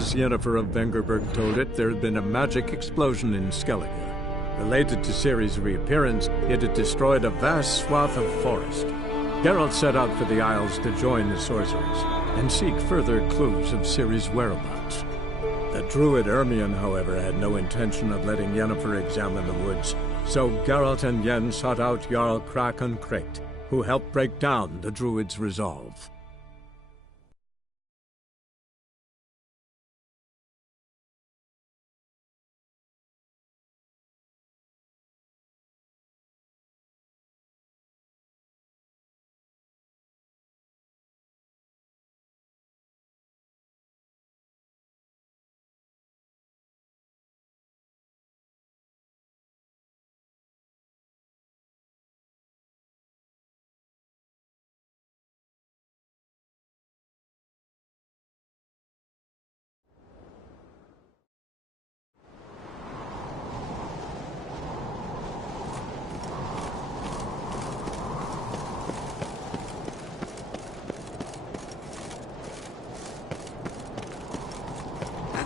As Yennefer of Vengerberg told it, there had been a magic explosion in Skellige. Related to Ciri's reappearance, it had destroyed a vast swath of forest. Geralt set out for the Isles to join the sorcerers and seek further clues of Ciri's whereabouts. The druid Ermion, however, had no intention of letting Yennefer examine the woods, so Geralt and Yen sought out Jarl Krakon Krayt, who helped break down the druid's resolve.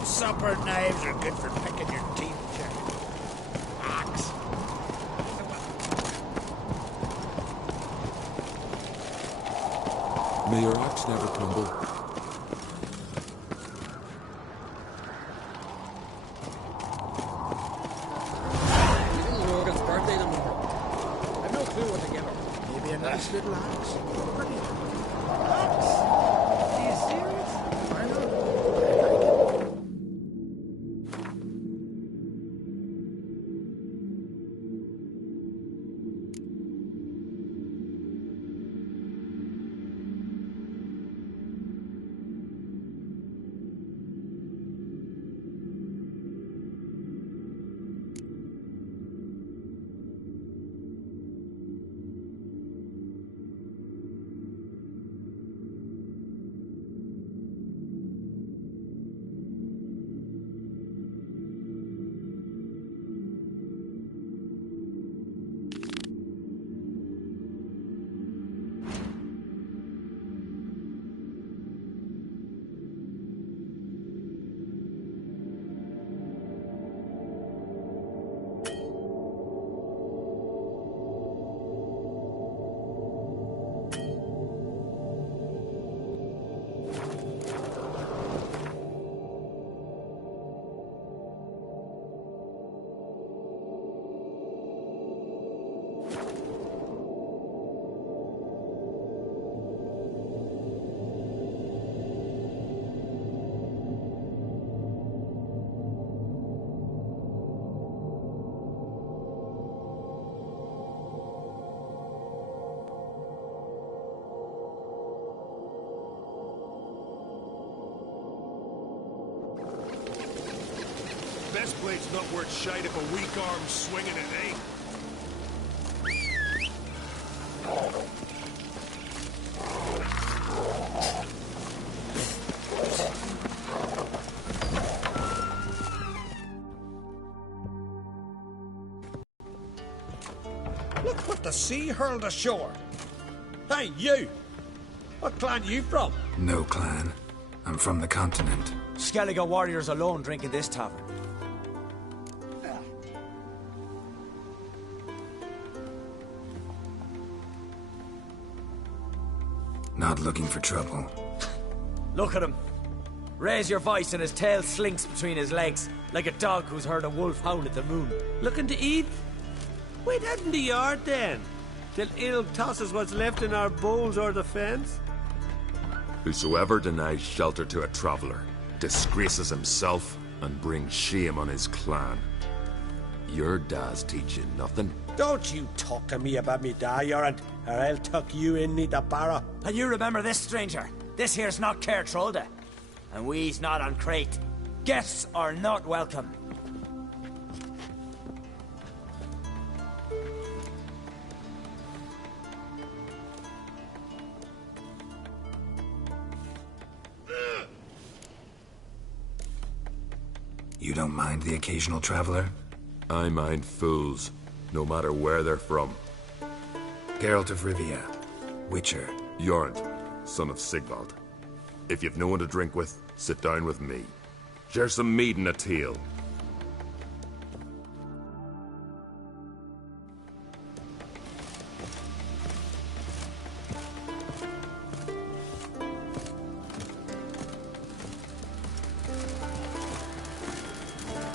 Supper knives are good for picking your teeth, Jack. Axe. May your axe never crumble. Little Logan's birthday tomorrow. I've no clue what to give her. Maybe a nice little axe. Are you serious? I know. Best blade's not worth shite if a weak arm's swinging it, eh? Look what the sea hurled ashore. Hey, you! What clan you from? No clan. I'm from the continent. Skellige warriors alone drink in this tavern. Not looking for trouble. Look at him. Raise your voice and his tail slinks between his legs, like a dog who's heard a wolf howl at the moon. Looking to eat? Wait out in the yard then, till Ilg tosses what's left in our bowls or the fence. Whosoever denies shelter to a traveller disgraces himself and brings shame on his clan. Your da's teach you nothing. Don't you talk to me about me da, Yorant, or I'll tuck you in the barrow. And you remember this, stranger. This here's not Caer Trolde. And we's not on Crate. Guests are not welcome. You don't mind the occasional traveler? I mind fools, no matter where they're from. Geralt of Rivia, Witcher. Jorund, son of Sigvald. If you've no one to drink with, sit down with me. Share some mead and a tail.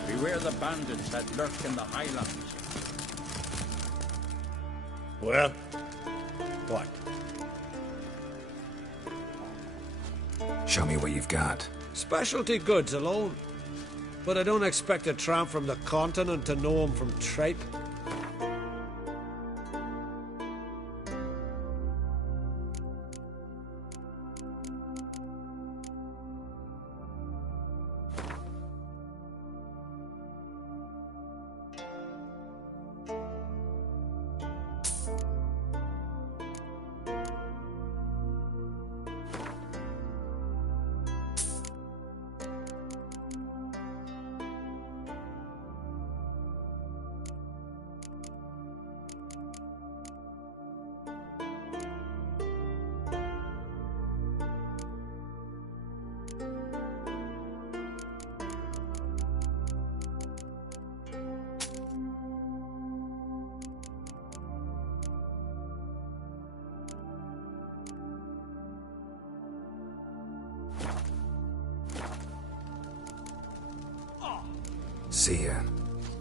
Beware the bandits that lurk in the highlands. Well, what? Show me what you've got. Specialty goods alone. But I don't expect a tramp from the continent to know 'em from tripe. See ya.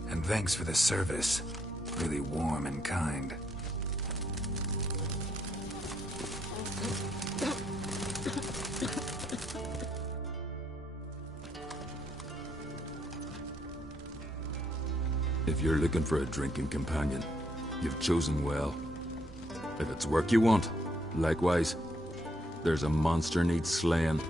And thanks for the service. Really warm and kind. If you're looking for a drinking companion, you've chosen well. If it's work you want, likewise, there's a monster needs slaying.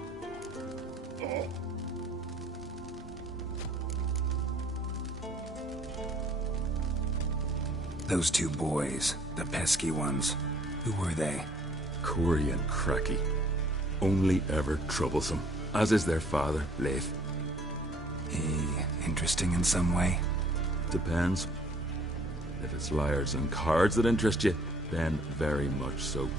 Those two boys, the pesky ones, who were they? Corey and Cracky. Only ever troublesome, as is their father, Leif. Interesting in some way? Depends. If it's liars and cards that interest you, then very much so.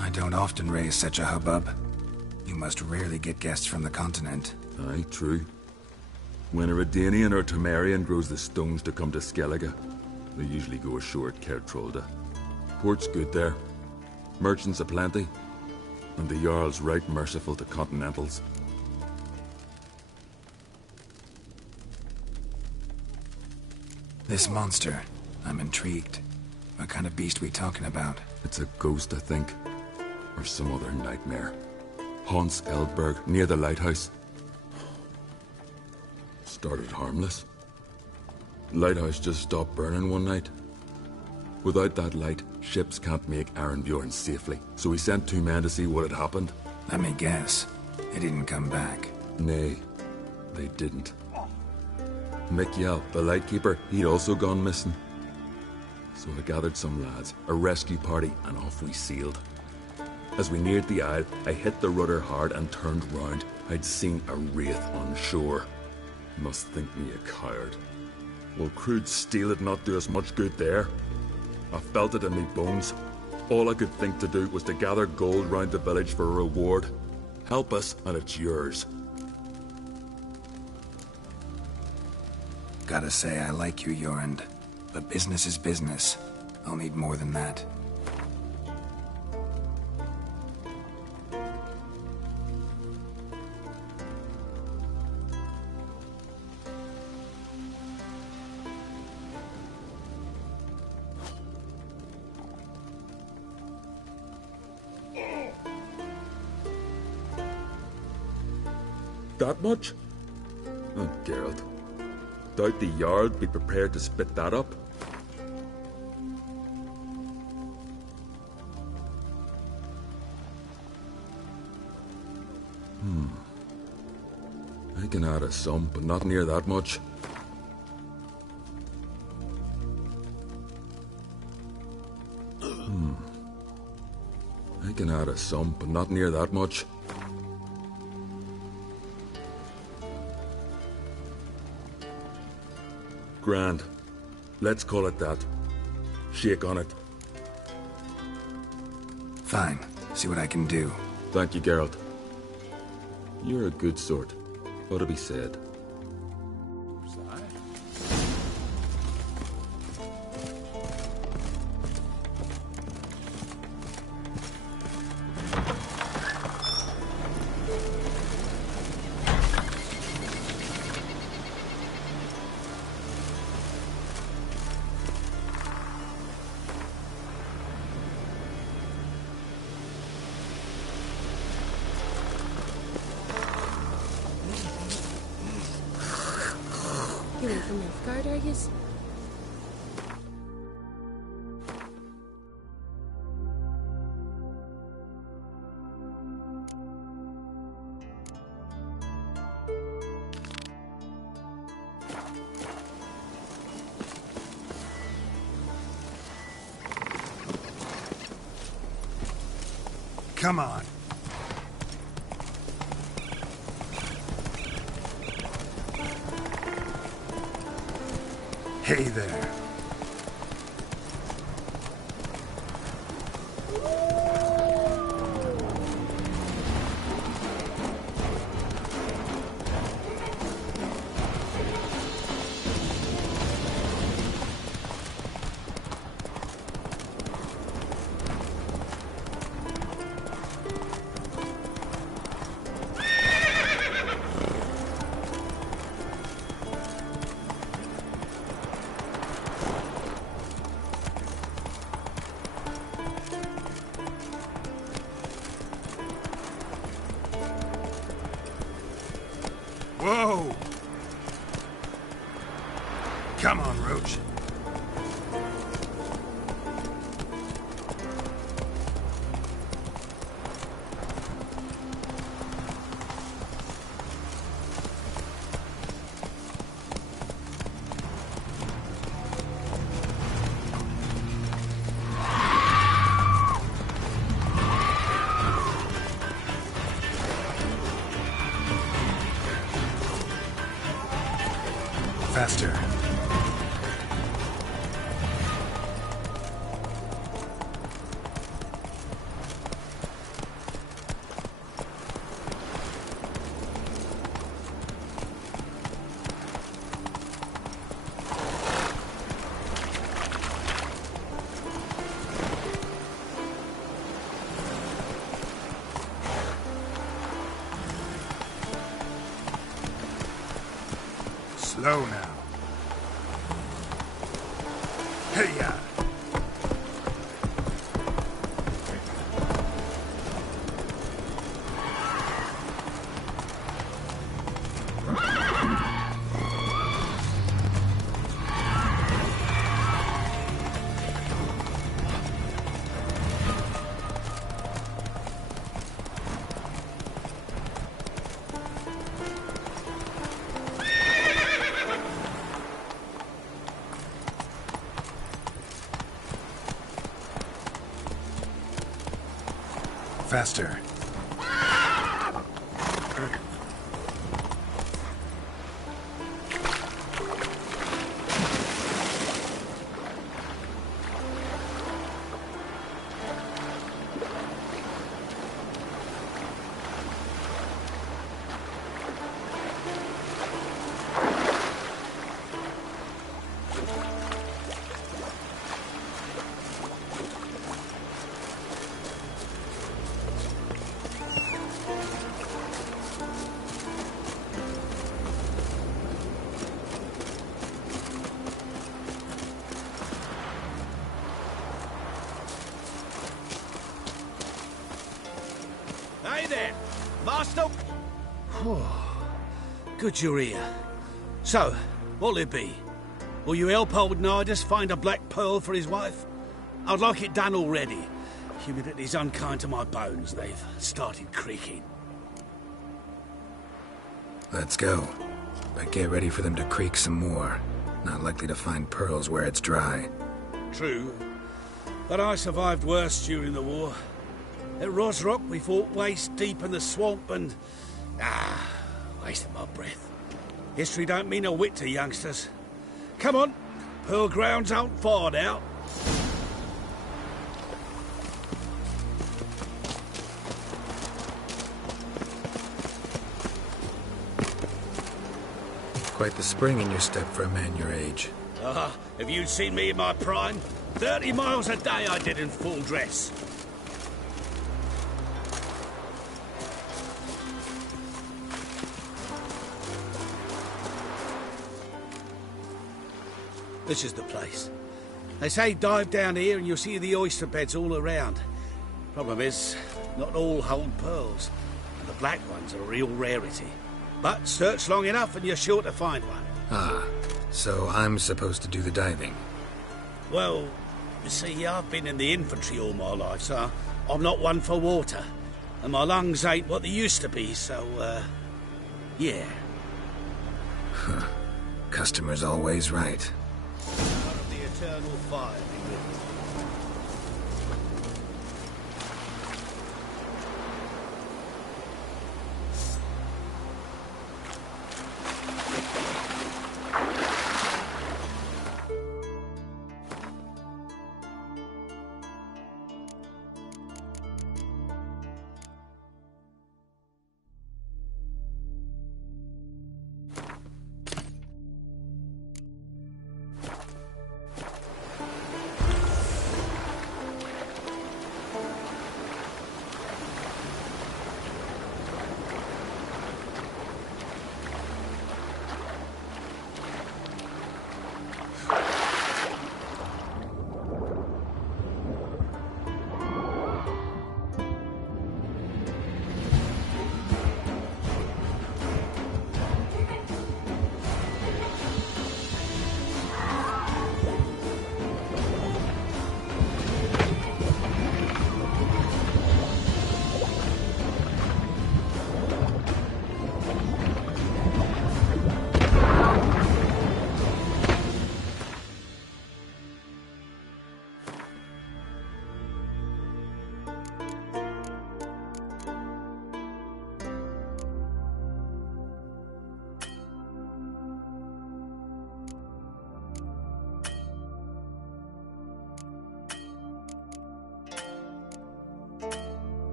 I don't often raise such a hubbub. You must rarely get guests from the continent. Aye, true. When a Redanian or Temerian grows the stones to come to Skellige, they usually go ashore at Kertrolda. Port's good there. Merchants aplenty. And the Jarl's right merciful to continentals. This monster, I'm intrigued. What kind of beast we talking about? It's a ghost, I think. Or some other nightmare. Haunts Eldberg, near the lighthouse. Started harmless. Lighthouse just stopped burning one night. Without that light, ships can't make Arenbjorn safely, so we sent 2 men to see what had happened. Let me guess. They didn't come back. Nay, they didn't. Mikjal, the lightkeeper, he'd also gone missing. So I gathered some lads, a rescue party, and off we sailed. As we neared the isle, I hit the rudder hard and turned round. I'd seen a wraith on shore. Must think me a coward. Will crude steel had not do us much good there? I felt it in me bones. All I could think to do was to gather gold round the village for a reward. Help us, and it's yours. Gotta say, I like you, Jorund. But business is business. I'll need more than that. That much? Oh, Geralt. Doubt the Jarl'd be prepared to spit that up. I can add a sum, but not near that much. I can add a sum, but not near that much. Grand. Let's call it that. Shake on it. Fine. See what I can do. Thank you, Geralt. You're a good sort. Ought to be said. You went from Nilfgaard, are yous? Come on. Hey there. Whoa! Come on, Roach. Faster. Slow now. Hey-ya! Faster. Hey there, Master. Good you're here. So, what'll it be? Will you help old Nidus find a black pearl for his wife? I'd like it done already. Humidity's unkind to my bones. They've started creaking. Let's go. But get ready for them to creak some more. Not likely to find pearls where it's dry. True. But I survived worse during the war. At Rosrock, we fought waist deep in the swamp and... wasted my breath. History don't mean a whit to youngsters. Come on, Pearl Grounds aren't far now. Quite the spring in your step for a man your age. Have you seen me in my prime? 30 miles a day I did in full dress. This is the place. They say dive down here and you'll see the oyster beds all around. Problem is, not all hold pearls, and the black ones are a real rarity. But search long enough and you're sure to find one. Ah, so I'm supposed to do the diving. Well, you see, I've been in the infantry all my life, so I'm not one for water. And my lungs ain't what they used to be, so, yeah. Customer's always right. The eternal fire be with you.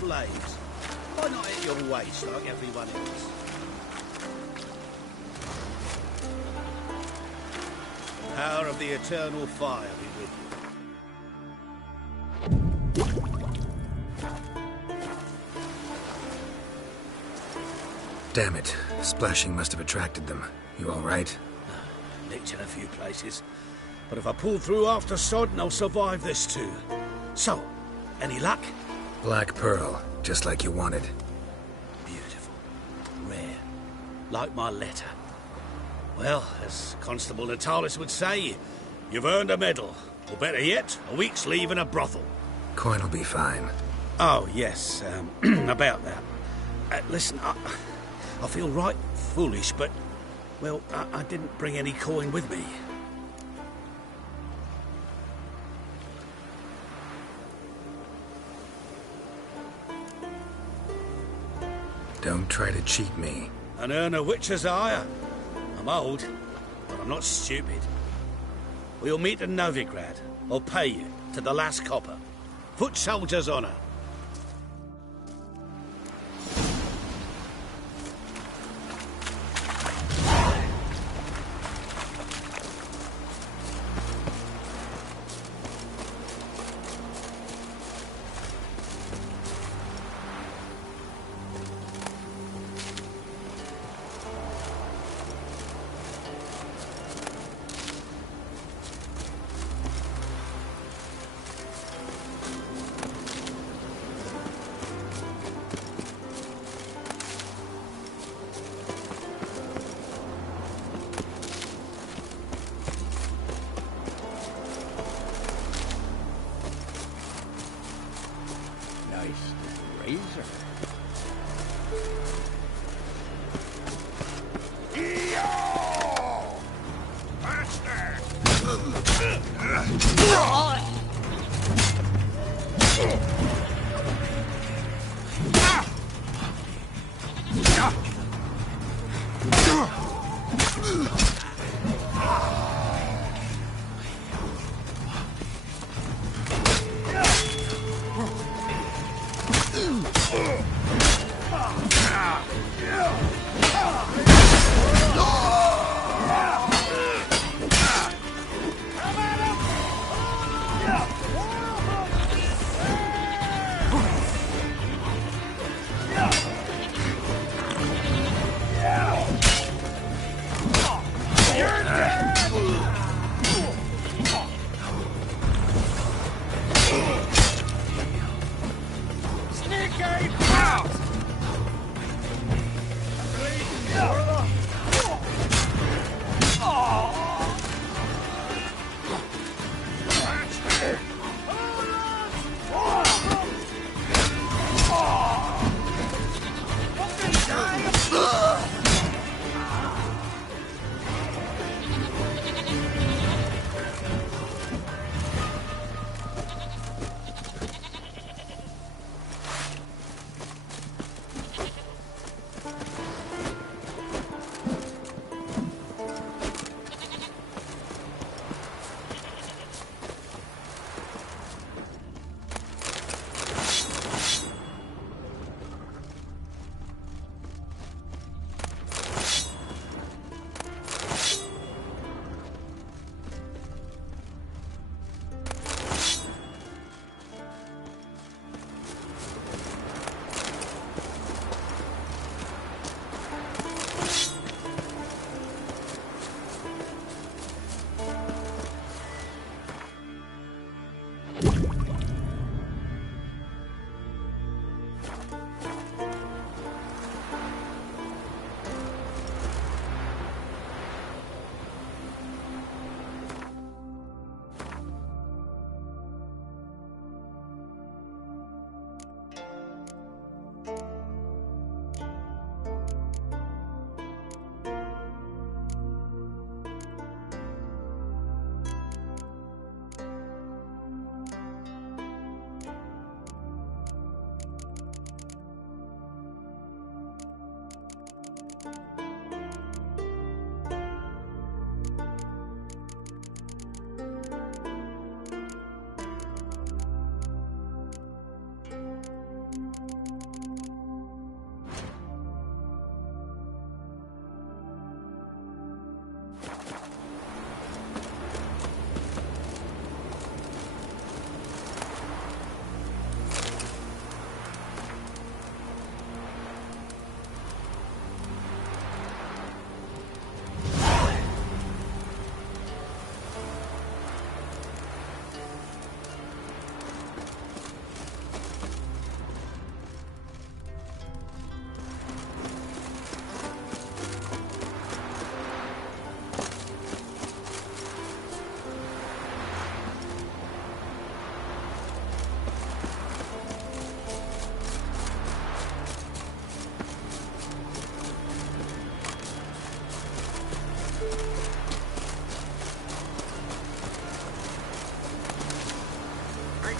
Blades. Why not at your waist like everyone else? Power of the eternal fire be with you. Damn it. Splashing must have attracted them. You all right? Nicked in a few places. But if I pull through after Sodden, I'll survive this too. So, any luck? Black pearl, just like you wanted. Beautiful. Rare. Like my letter. Well, as Constable Natalis would say, you've earned a medal. Or better yet, a week's leave in a brothel. Coin'll be fine. Oh, yes, about that. Listen, I feel right foolish, but, well, I didn't bring any coin with me. Don't try to cheat me. And earn a witcher's hire. I'm old, but I'm not stupid. We'll meet in Novigrad. I'll pay you to the last copper. Foot soldier's honor.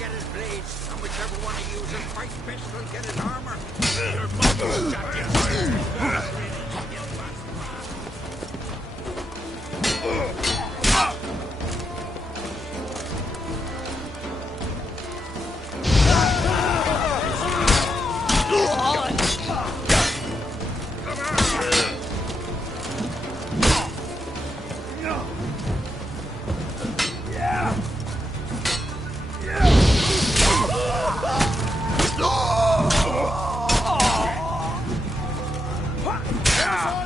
get his blades, and whichever one of you fights best will get his armor. Your mother shot you. Yeah!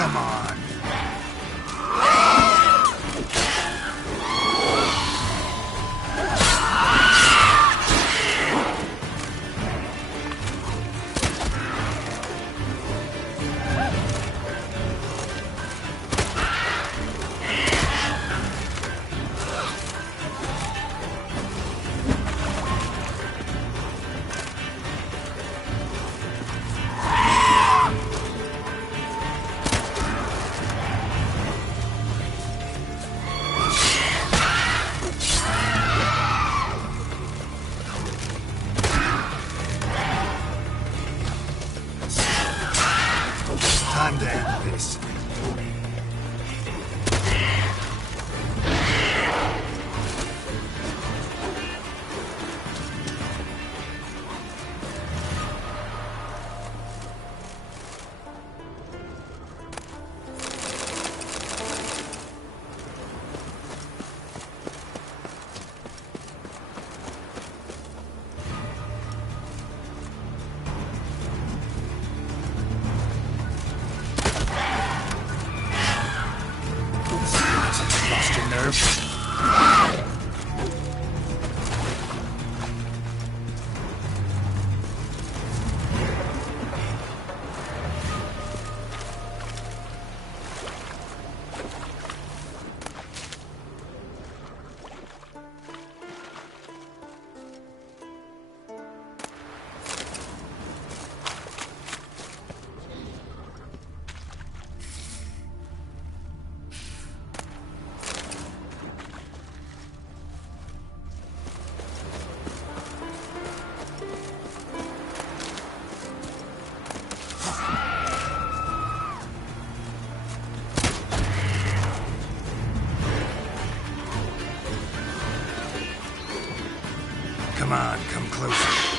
Come on. Time to end this. Lost your nerve? Come on, come closer.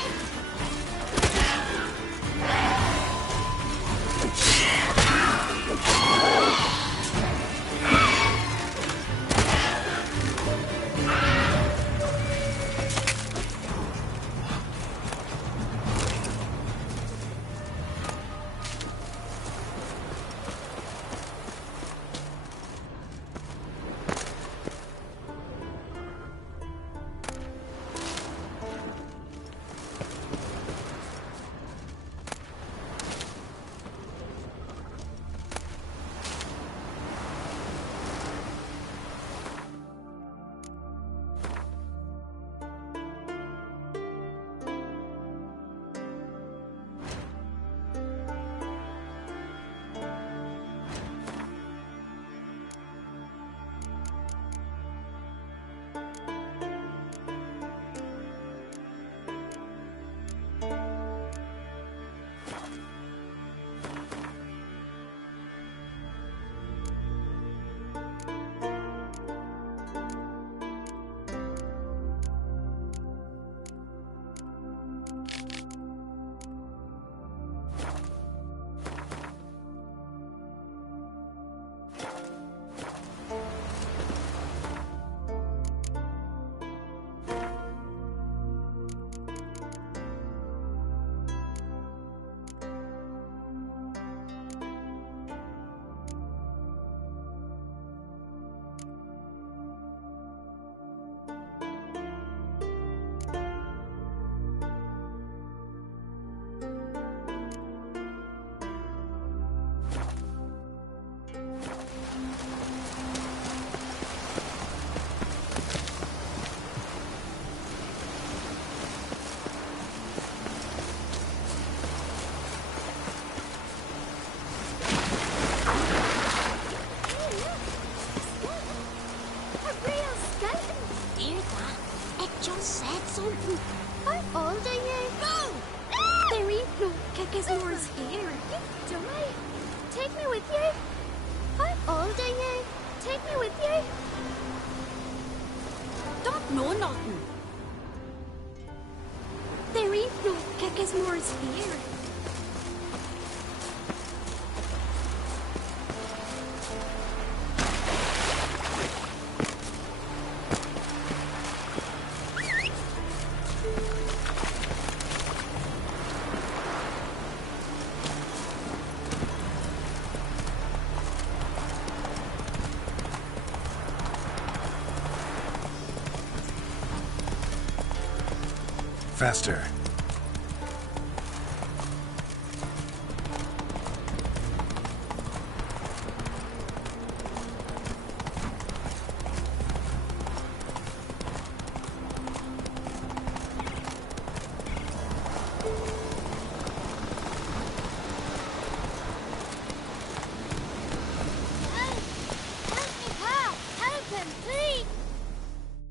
faster.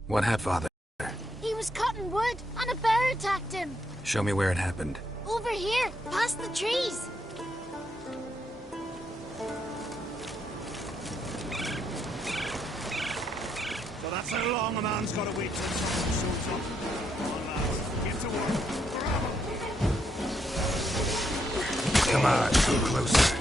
What happened, Father? He was cutting wood, and a bear attacked him. Show me where it happened. Over here, past the trees. So that's how long a man's got to wait till someone shows up. Come on, lads, get to work. Come on, come closer.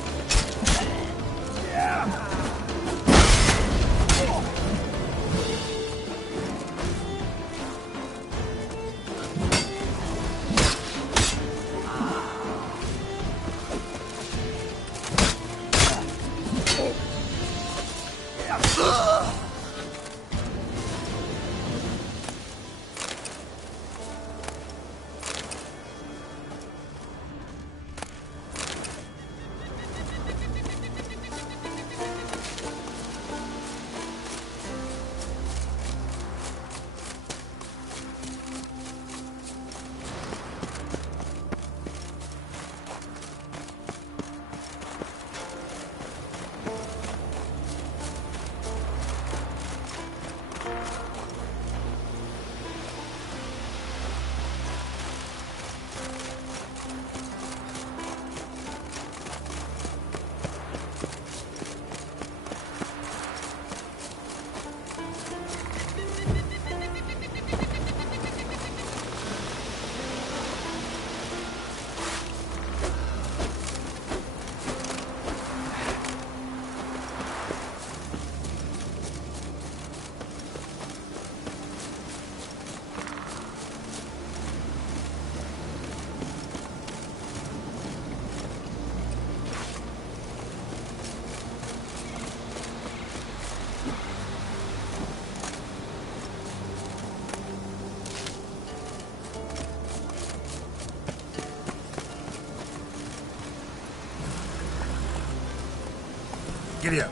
Giddy up.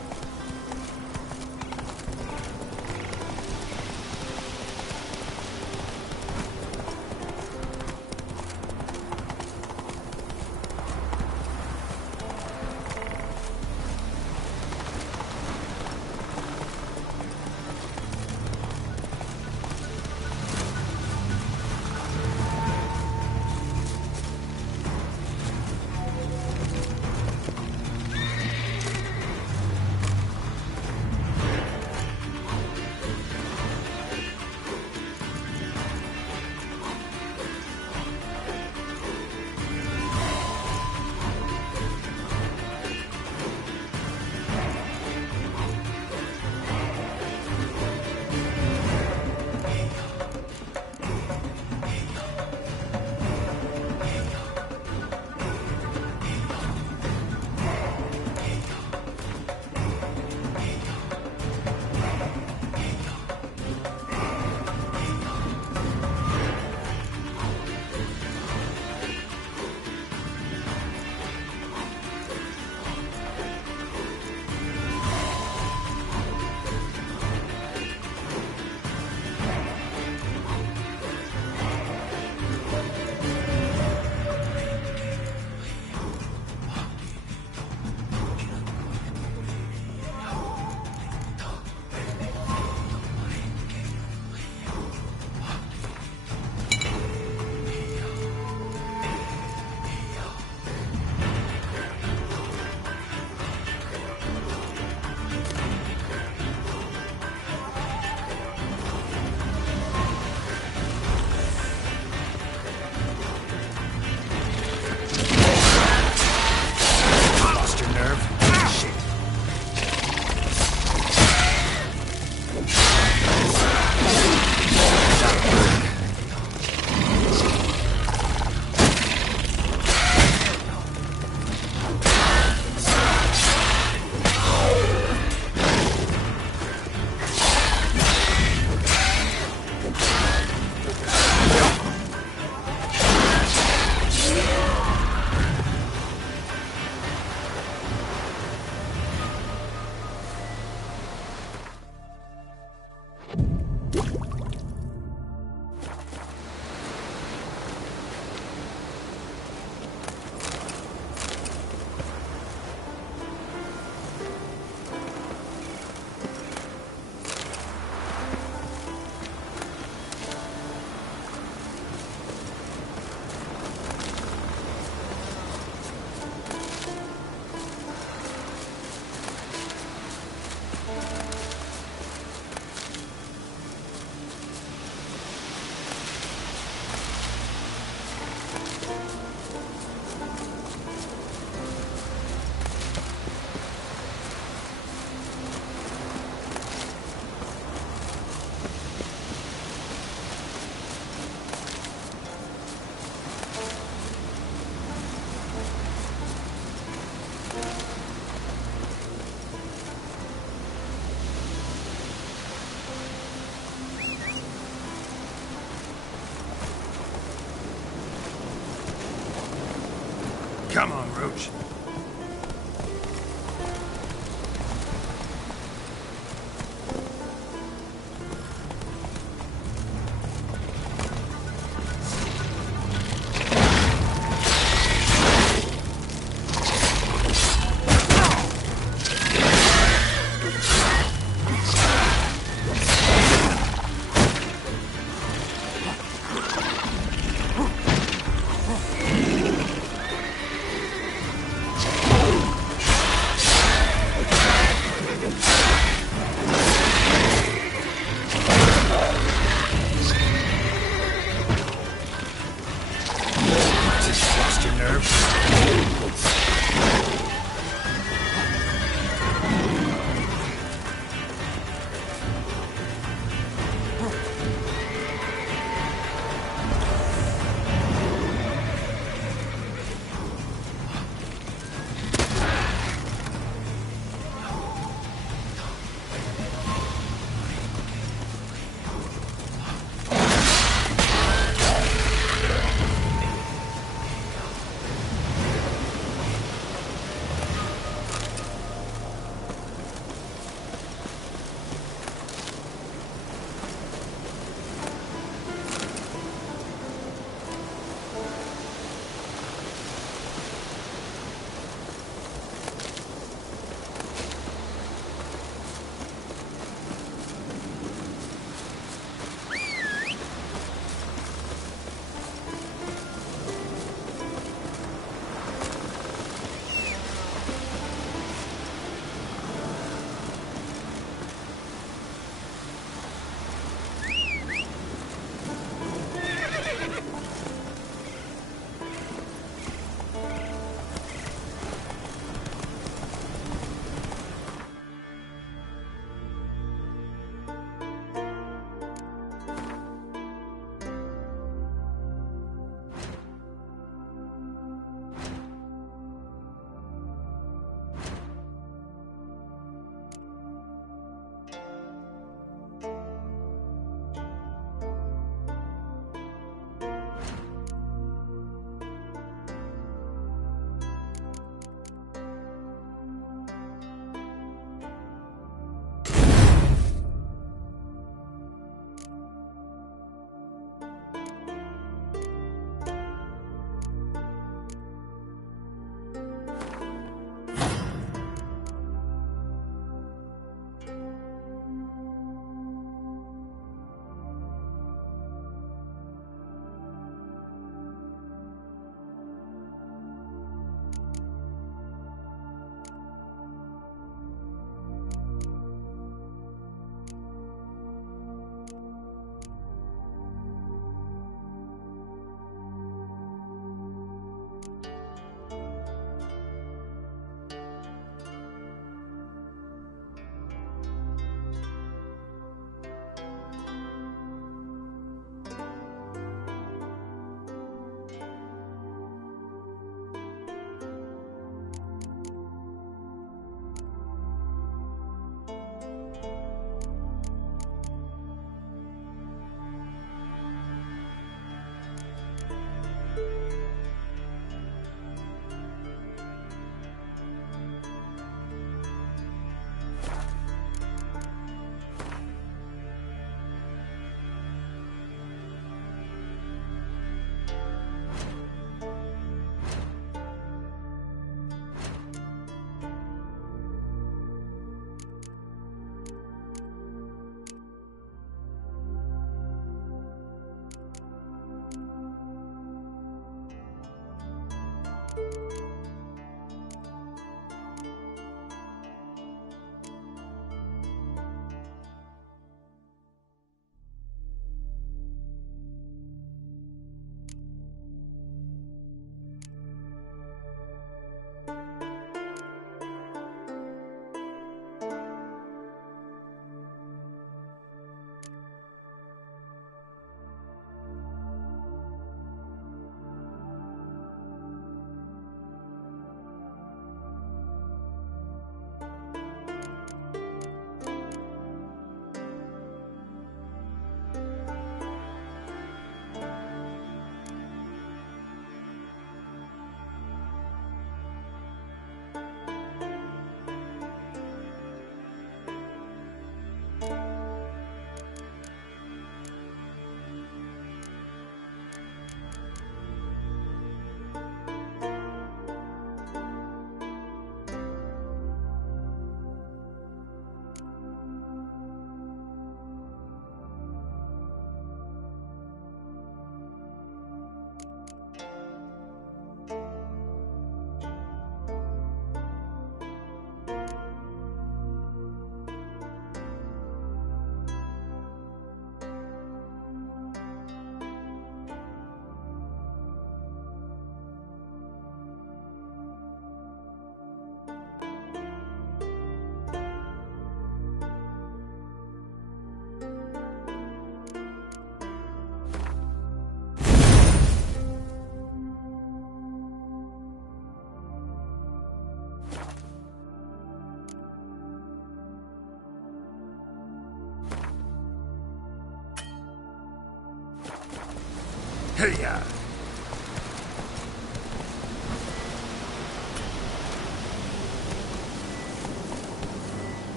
Hey-ya!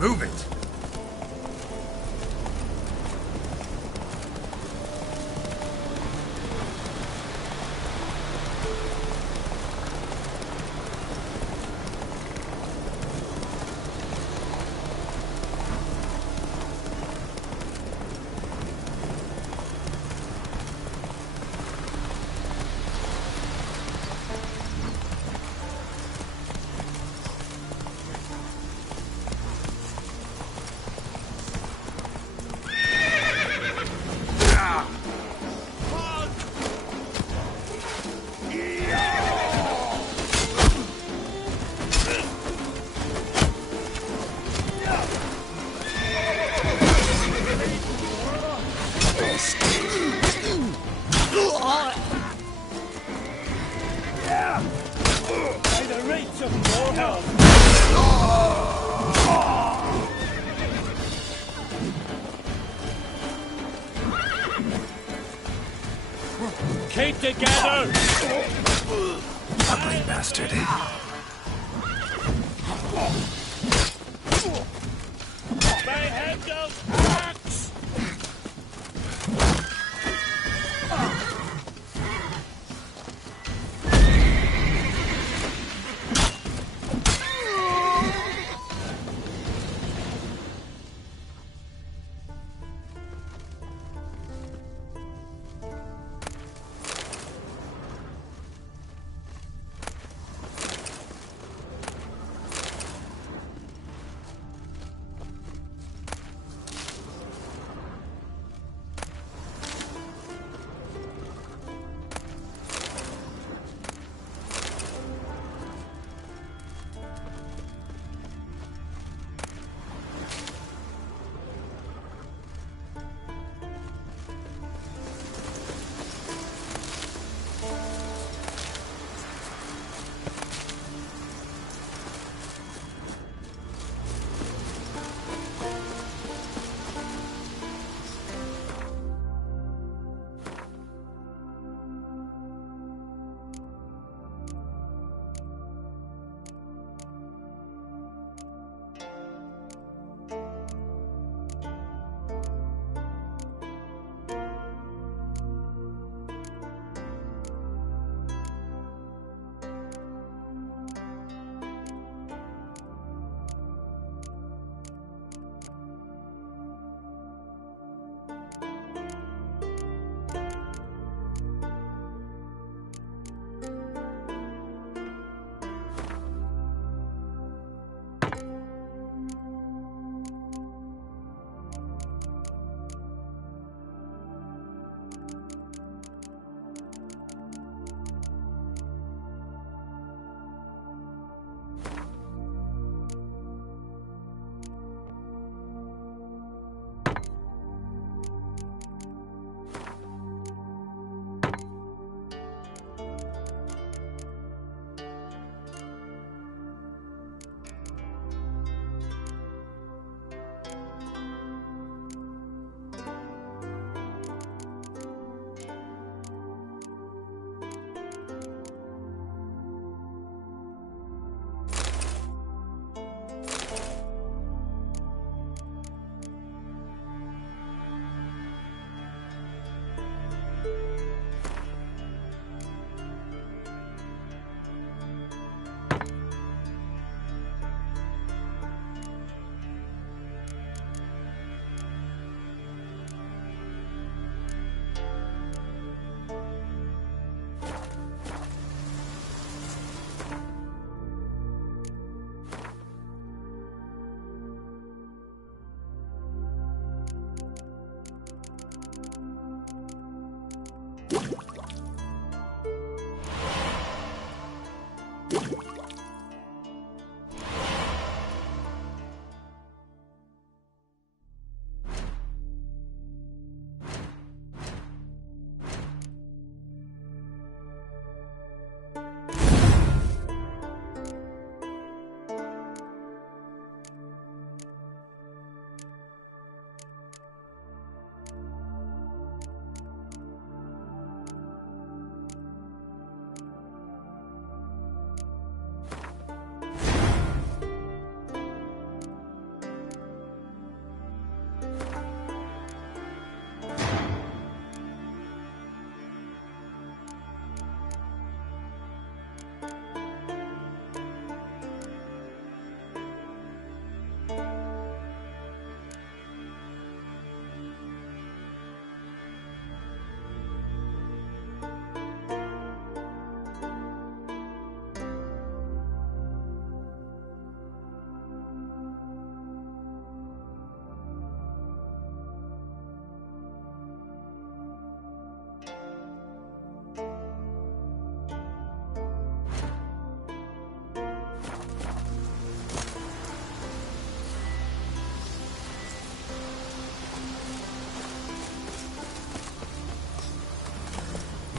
Move it! Keep together! Ugly bastard. My head goes axe!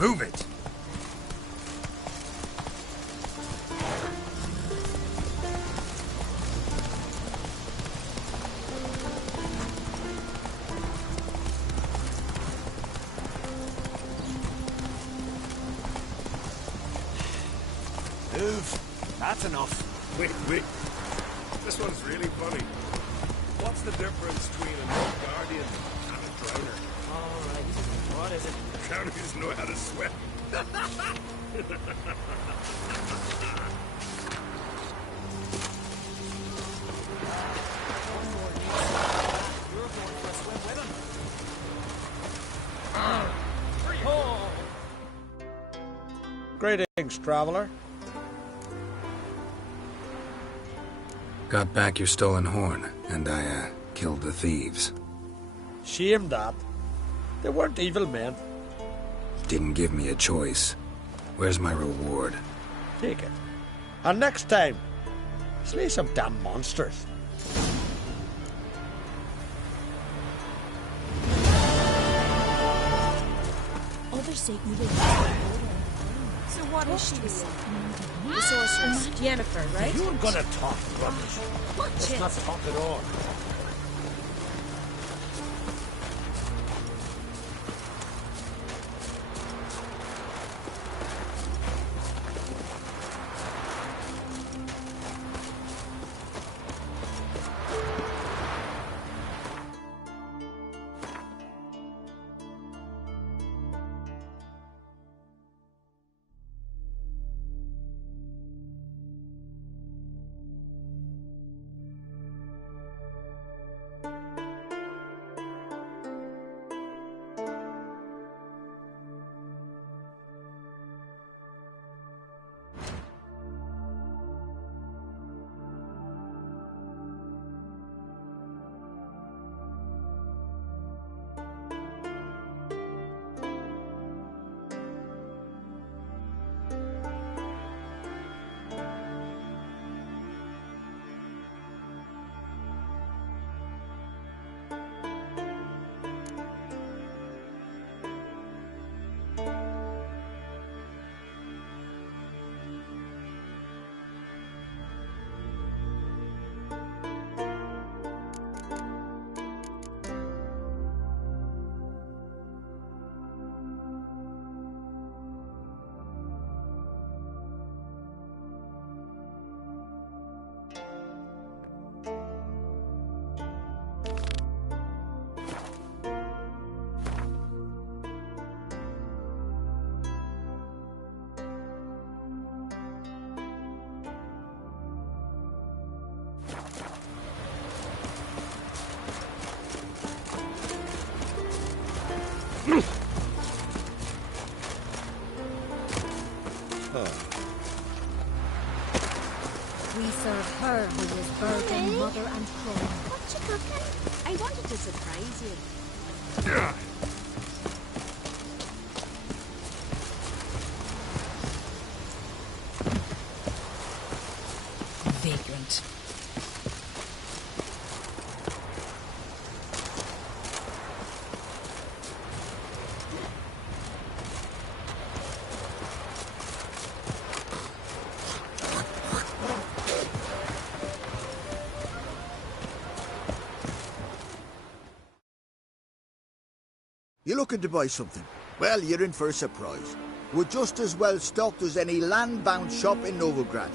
Move it! Move. That's enough. Wait. This one's really funny. What's the difference between an old guardian and a drowner? Alright, what is it? Drowners know how to swim. You're going for a swim with him. Greetings, traveler. Got back your stolen horn, and I, killed the thieves. Shame that. They weren't evil men. Didn't give me a choice. Where's my reward? Take it. And next time, slay some damn monsters. Others say evil. So what is she? The sorceress. Yennefer, right? You're gonna talk rubbish. Watch Let's it. not talk at all. We serve her who is virgin, mother, and crone. What you cooking? I wanted to surprise you. Vagrant. You looking to buy something? Well, you're in for a surprise. We're just as well stocked as any land-bound shop in Novigrad.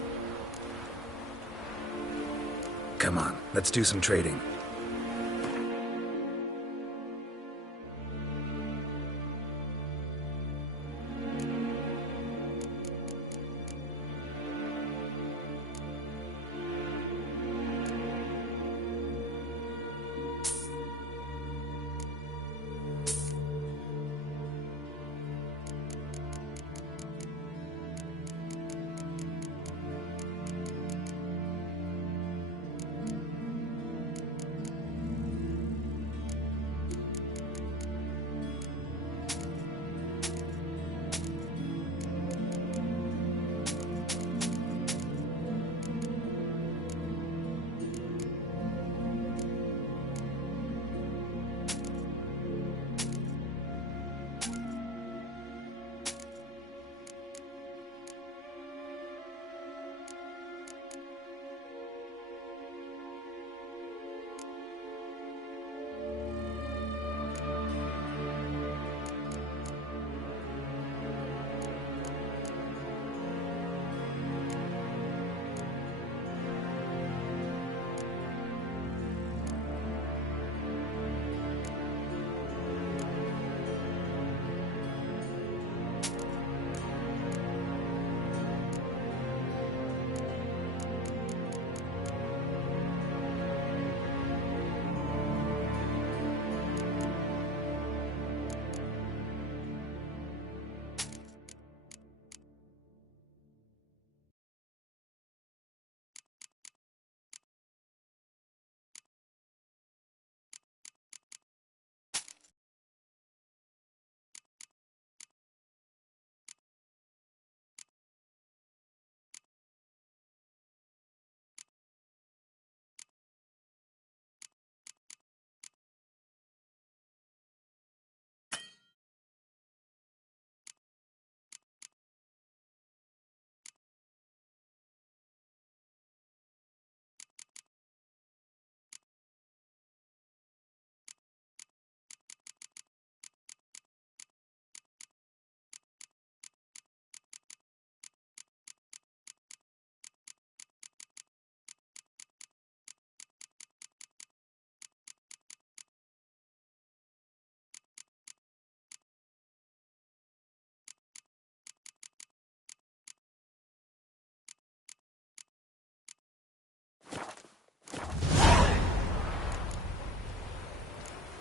Come on, let's do some trading.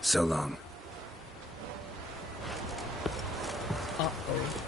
So long. Uh-oh.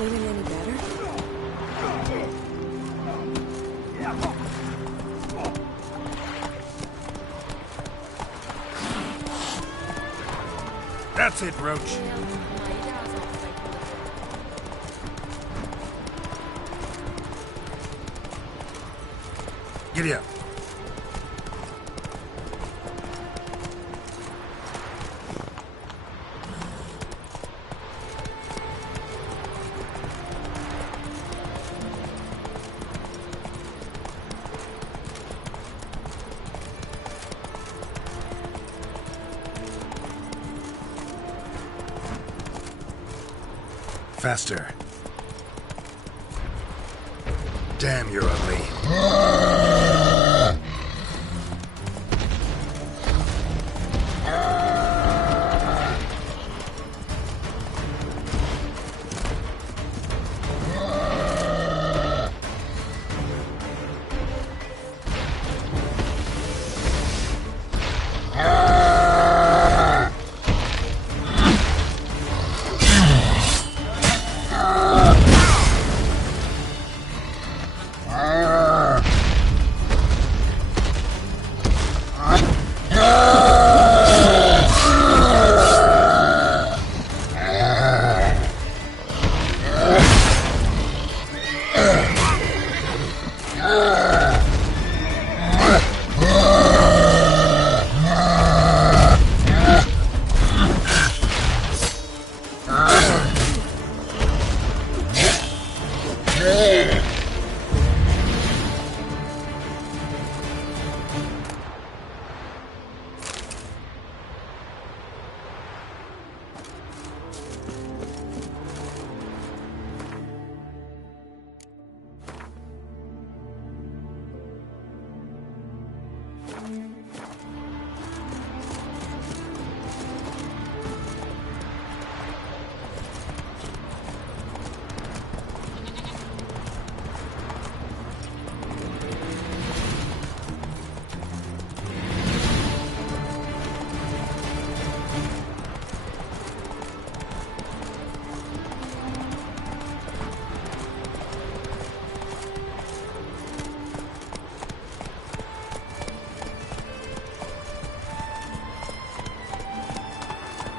Feeling any better? That's it, Roach. Giddy up. Faster. Damn, you're ugly.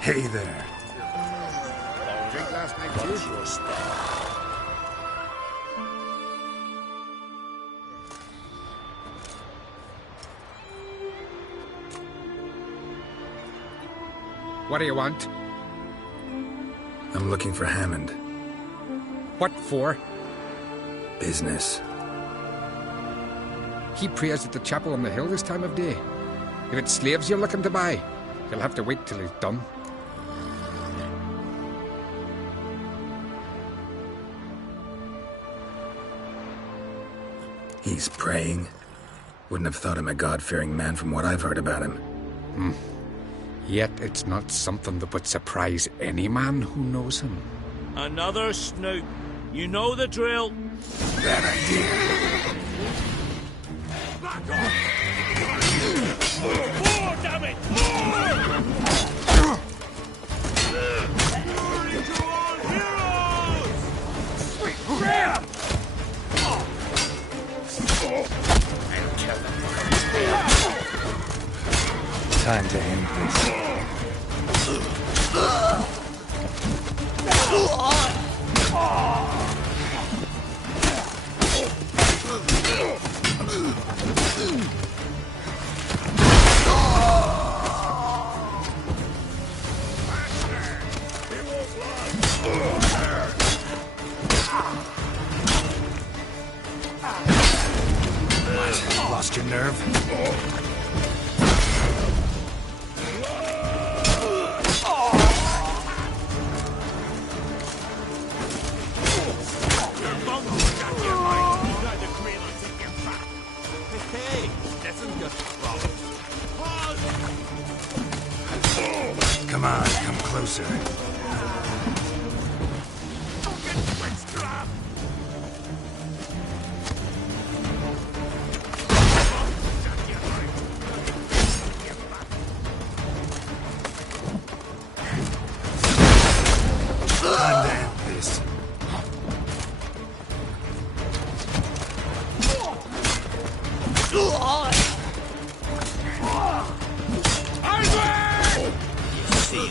Hey there. last night, Watch too. your step. What do you want? I'm looking for Hammond. What for? Business. He prays at the chapel on the hill this time of day. If it's slaves you're looking to buy, you'll have to wait till he's done. He's praying. Wouldn't have thought him a God-fearing man from what I've heard about him. Yet it's not something that would surprise any man who knows him. Another snoop. You know the drill. Bad idea. More, damn it! Time to end this. Lost your nerve? Come on, come closer. Time to end this. You see,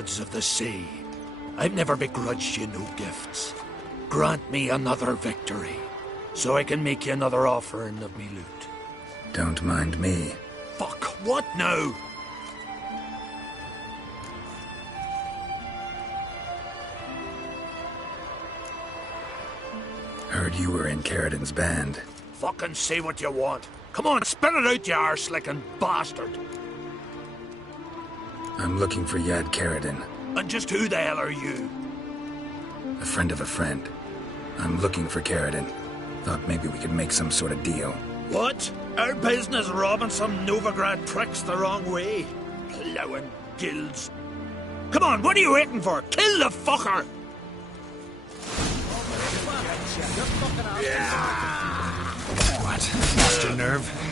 gods of the sea, I've never begrudged you no gifts. Grant me another victory, so I can make you another offering of me loot. Don't mind me. Fuck, what now? Heard you were in Caridin's band. Fucking say what you want. Come on, spit it out, you arse-licking bastard. I'm looking for Yad Caridin. And just who the hell are you? A friend of a friend. I'm looking for Caridin. Thought maybe we could make some sort of deal. What? Our business robbing some Novigrad pricks the wrong way? Plowing guilds. Come on, what are you waiting for? Kill the fucker! What? Lost your nerve?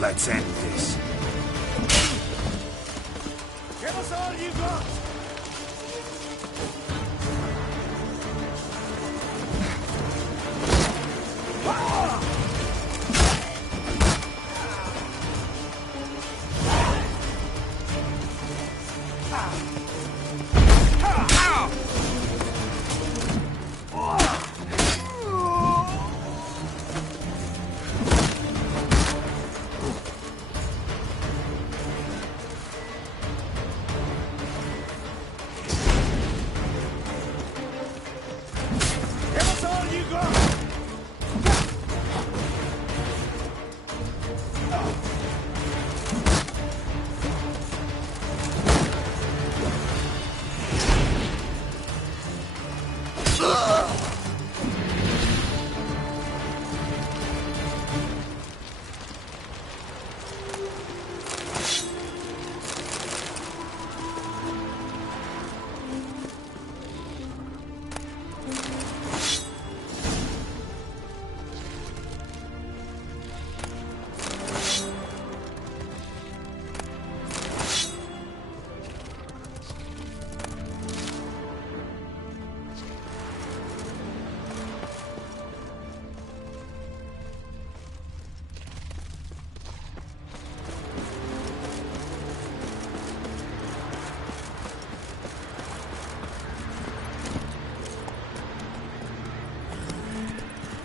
Let's end this. Give us all you got!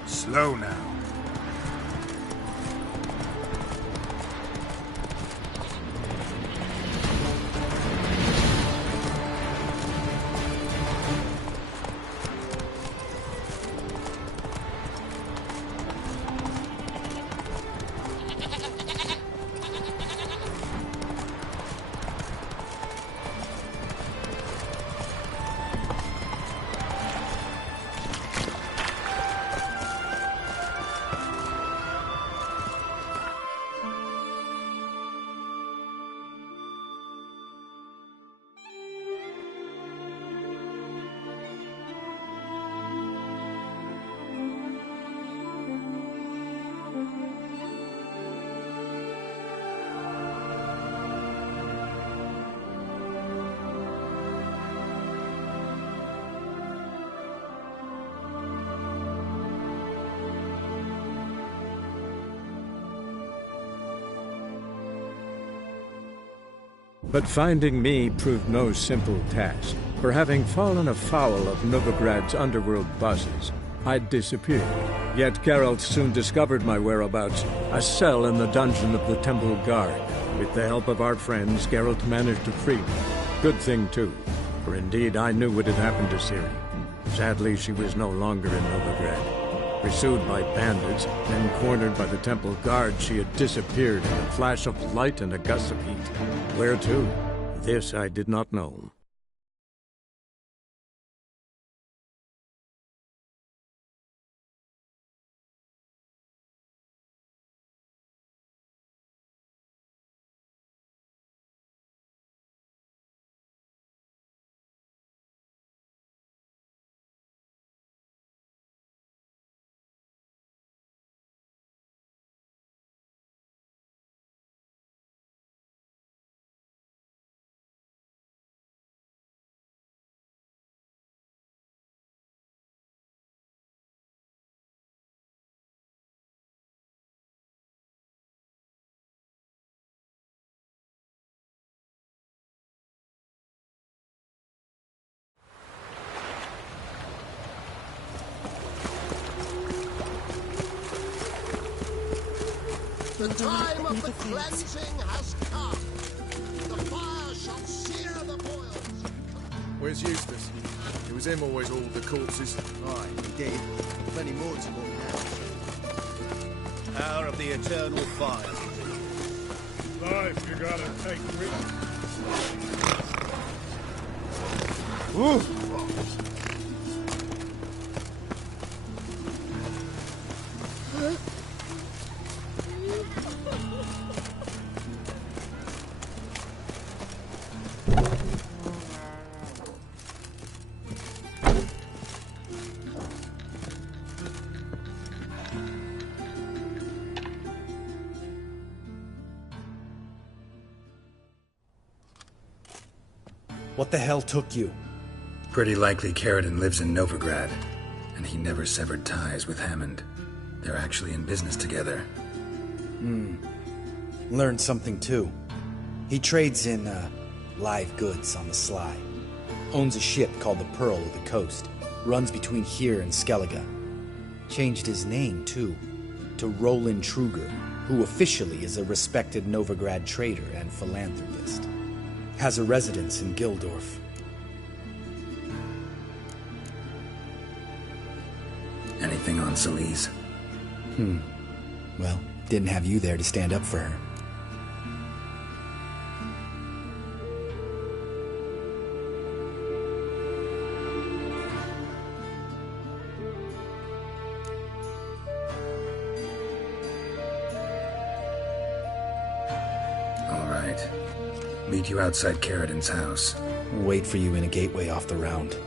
Slow now. But finding me proved no simple task, for having fallen afoul of Novigrad's underworld bosses, I'd disappeared. Yet Geralt soon discovered my whereabouts, a cell in the dungeon of the Temple Guard. With the help of our friends, Geralt managed to free me. Good thing, too, for indeed I knew what had happened to Ciri. Sadly, she was no longer in Novigrad. Pursued by bandits, then cornered by the Temple Guard, she had disappeared in a flash of light and a gust of heat. Where to? This I did not know. The time of the cleansing has come. The fire shall sear the boils. Where's Eustace? It was him always hauled the corpses. Aye, indeed. Plenty more to go now. Power of the eternal fire. Life you gotta take risks. Ooh! What the hell took you? Pretty likely Carradine lives in Novigrad, and he never severed ties with Hammond. They're actually in business together. Learned something too. He trades in, live goods on the sly. Owns a ship called the Pearl of the Coast. Runs between here and Skellige. Changed his name, too, to Roland Truger, who officially is a respected Novigrad trader and philanthropist. Has a residence in Gildorf. Anything on Celise? Well, didn't have you there to stand up for her. All right. Meet you outside Carradine's house. Wait for you in a gateway off the round.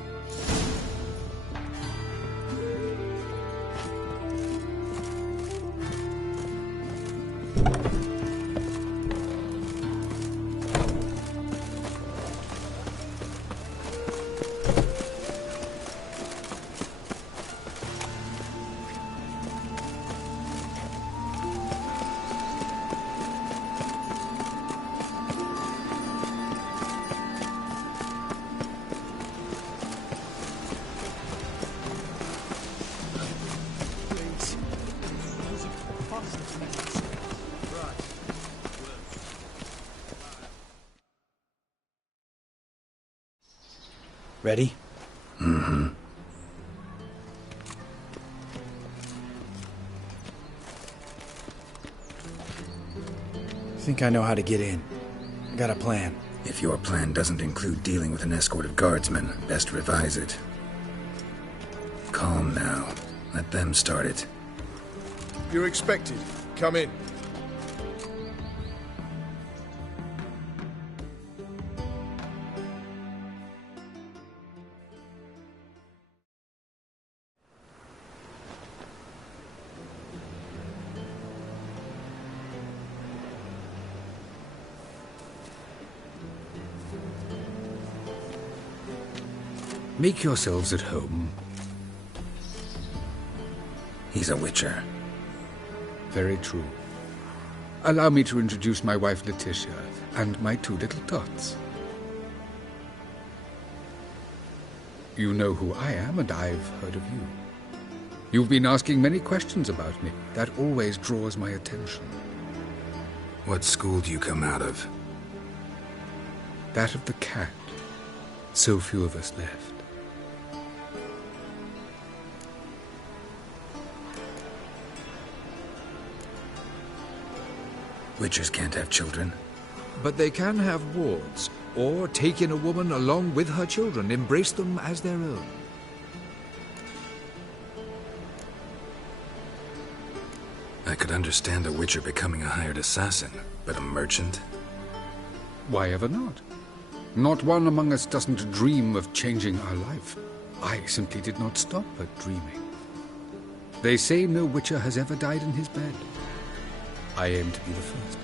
Ready? Think I know how to get in. I got a plan. If your plan doesn't include dealing with an escort of guardsmen, best revise it. Calm now. Let them start it. You're expected. Come in. Make yourselves at home. He's a witcher. Very true. Allow me to introduce my wife Letitia and my two little tots. You know who I am, and I've heard of you. You've been asking many questions about me. That always draws my attention. What school do you come out of? That of the cat. So few of us left. Witchers can't have children. But they can have wards, or take in a woman along with her children, embrace them as their own. I could understand a witcher becoming a hired assassin, but a merchant? Why ever not? Not one among us doesn't dream of changing our life. I simply did not stop at dreaming. They say no witcher has ever died in his bed. I aim to be the first.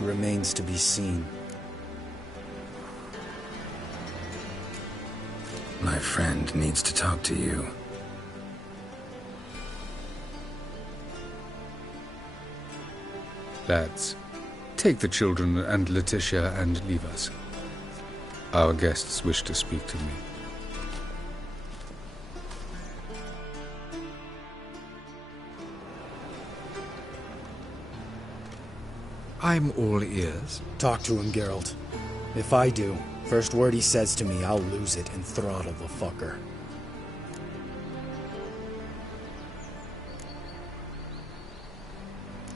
Remains to be seen. My friend needs to talk to you. Lads, take the children and Letitia and leave us. Our guests wish to speak to me. I'm all ears. Talk to him, Geralt. If I do, first word he says to me, I'll lose it and throttle the fucker.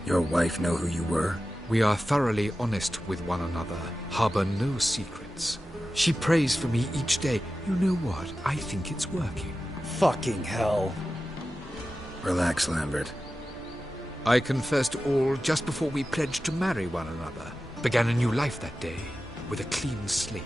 Your wife know who you were? We are thoroughly honest with one another, harbor no secrets. She prays for me each day. You know what? I think it's working. Fucking hell. Relax, Lambert. I confessed all just before we pledged to marry one another. Began a new life that day, with a clean slate.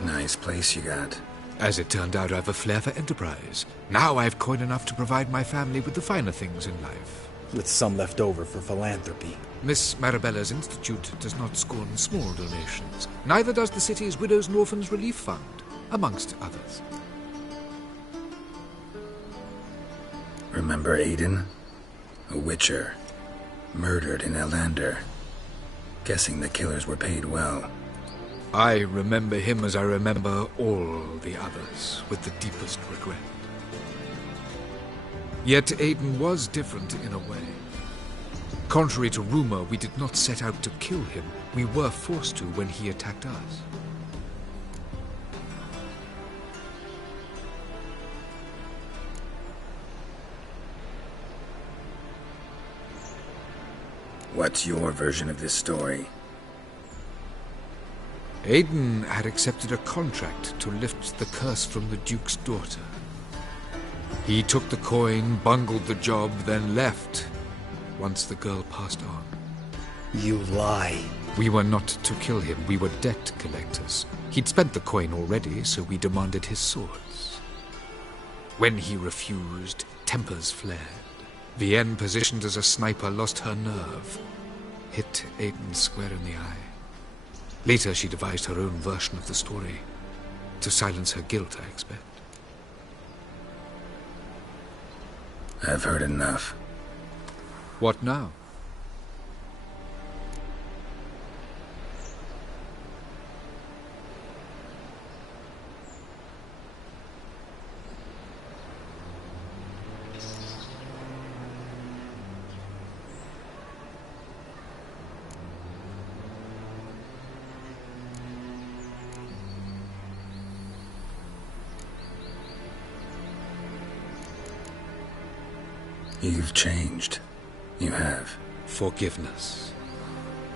Nice place you got. As it turned out, I've a flair for enterprise. Now I've coin enough to provide my family with the finer things in life. With some left over for philanthropy. Miss Marabella's institute does not scorn small donations. Neither does the city's Widows and Orphans Relief Fund, amongst others. Remember Aiden? A witcher. Murdered in Elander. Guessing the killers were paid well. I remember him as I remember all the others, with the deepest regret. Yet Aiden was different in a way. Contrary to rumor, we did not set out to kill him. We were forced to when he attacked us. What's your version of this story? Aiden had accepted a contract to lift the curse from the Duke's daughter. He took the coin, bungled the job, then left, once the girl passed on. You lie. We were not to kill him, we were debt collectors. He'd spent the coin already, so we demanded his swords. When he refused, tempers flared. Vienne, positioned as a sniper, lost her nerve. Hit Aiden square in the eye. Later, she devised her own version of the story. To silence her guilt, I expect. I've heard enough. What now? You've changed. You have. Forgiveness.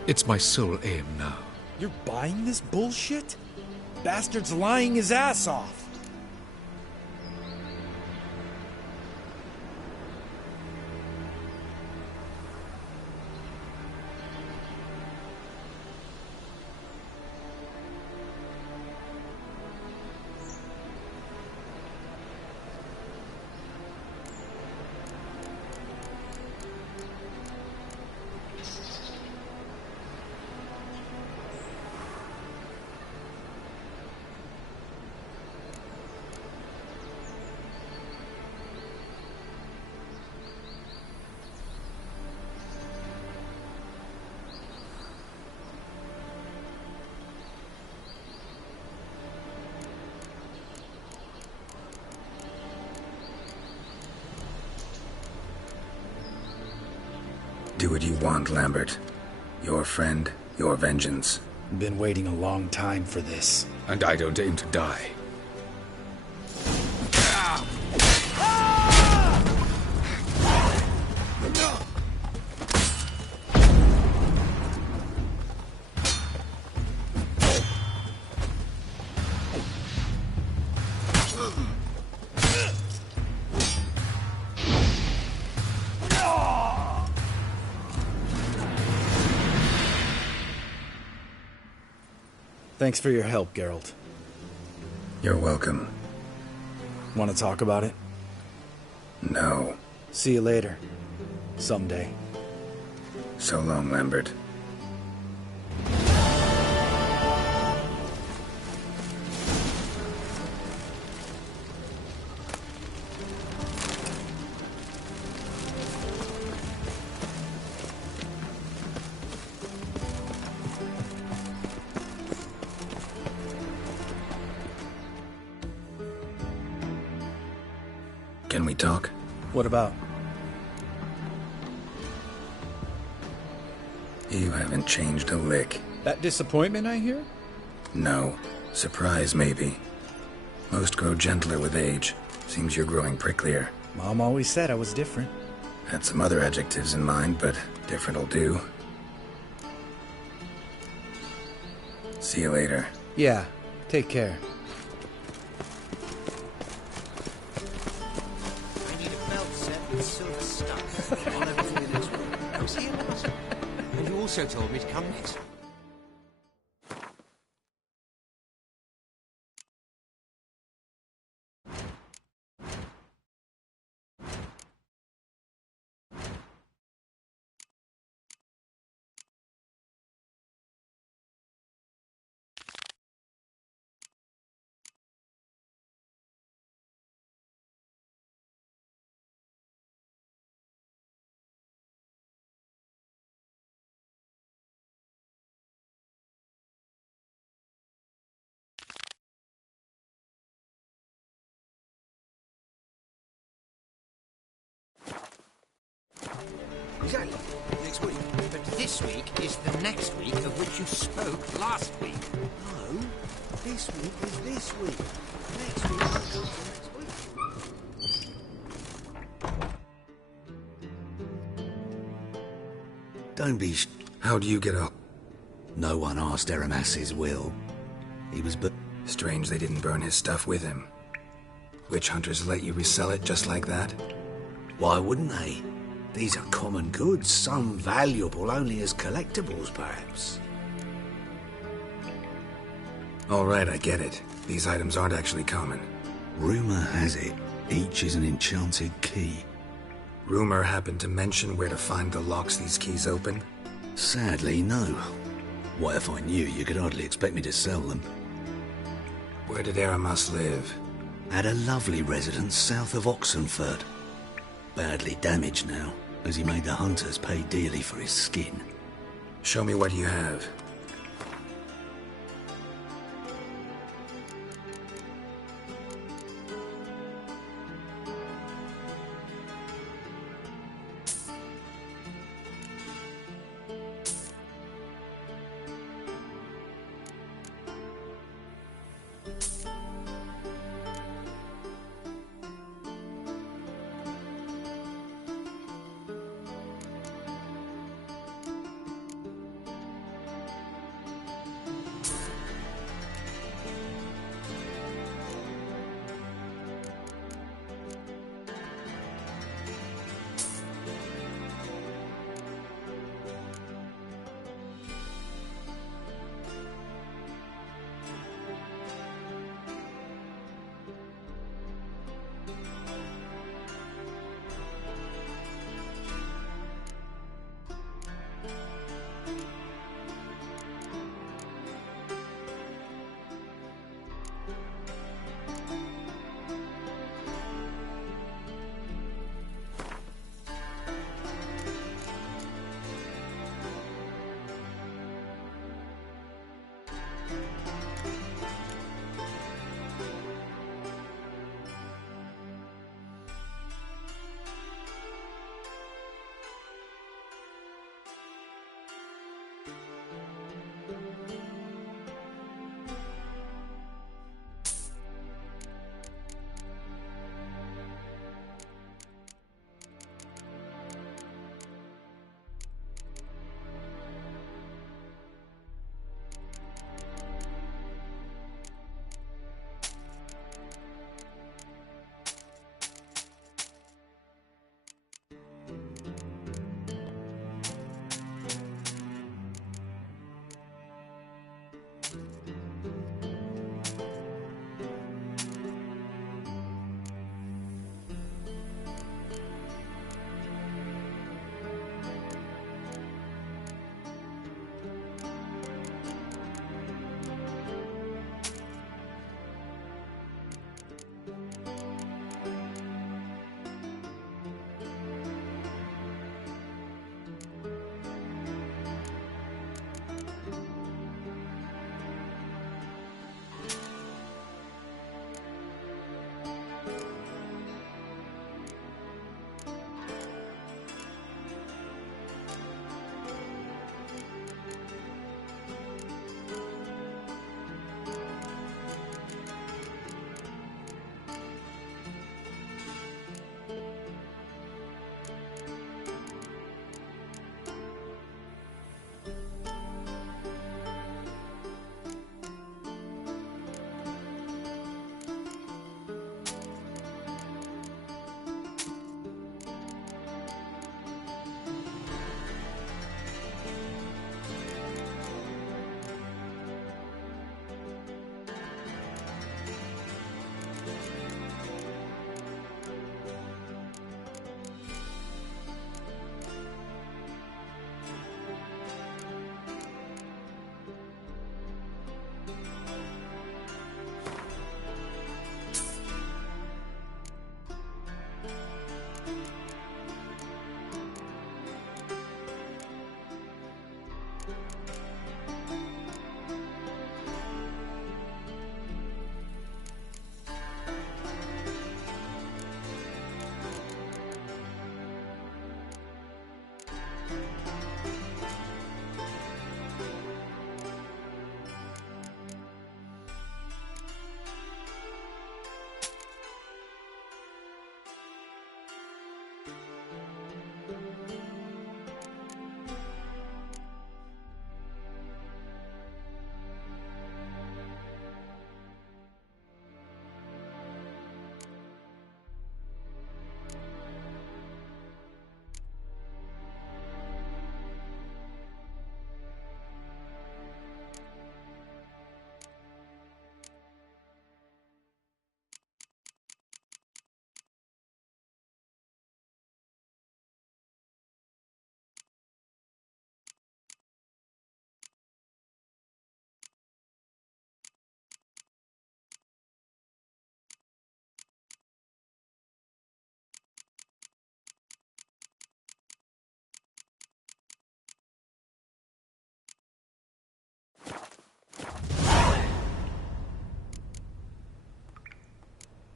It's my sole aim now. You're buying this bullshit? Bastard's lying his ass off. Do what you want, Lambert. Your friend, your vengeance. Been waiting a long time for this. And I don't aim to die. Thanks for your help, Geralt. You're welcome. Want to talk about it? No. See you later. Someday. So long, Lambert. Can we talk? What about? You haven't changed a lick. That disappointment I hear? No. Surprise, maybe. Most grow gentler with age. Seems you're growing pricklier. Mom always said I was different. Had some other adjectives in mind, but different'll do. See you later. Yeah, take care. I need a belt set with silver stuff on everything in this room. I was here last week. And you also told me to come next. Exactly. Next week. But this week is the next week of which you spoke last week. No, this week is this week. Next week is next week. Don't be How'd you get up? No one asked Eramas's will. He was Strange they didn't burn his stuff with him. Witch hunters let you resell it just like that? Why wouldn't they? These are common goods, some valuable only as collectibles, perhaps. All right, I get it. These items aren't actually common. Rumor has it, each is an enchanted key. Rumor happened to mention where to find the locks these keys open? Sadly, no. What if I knew? You could hardly expect me to sell them. Where did Eramas live? At a lovely residence south of Oxenford. Badly damaged now, as he made the hunters pay dearly for his skin. Show me what you have.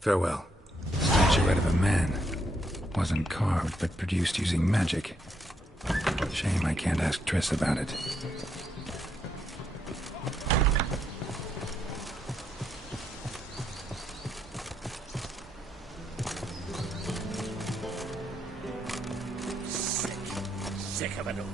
Farewell. Statuette of a man. Wasn't carved, but produced using magic. Shame I can't ask Triss about it. Sick of it all.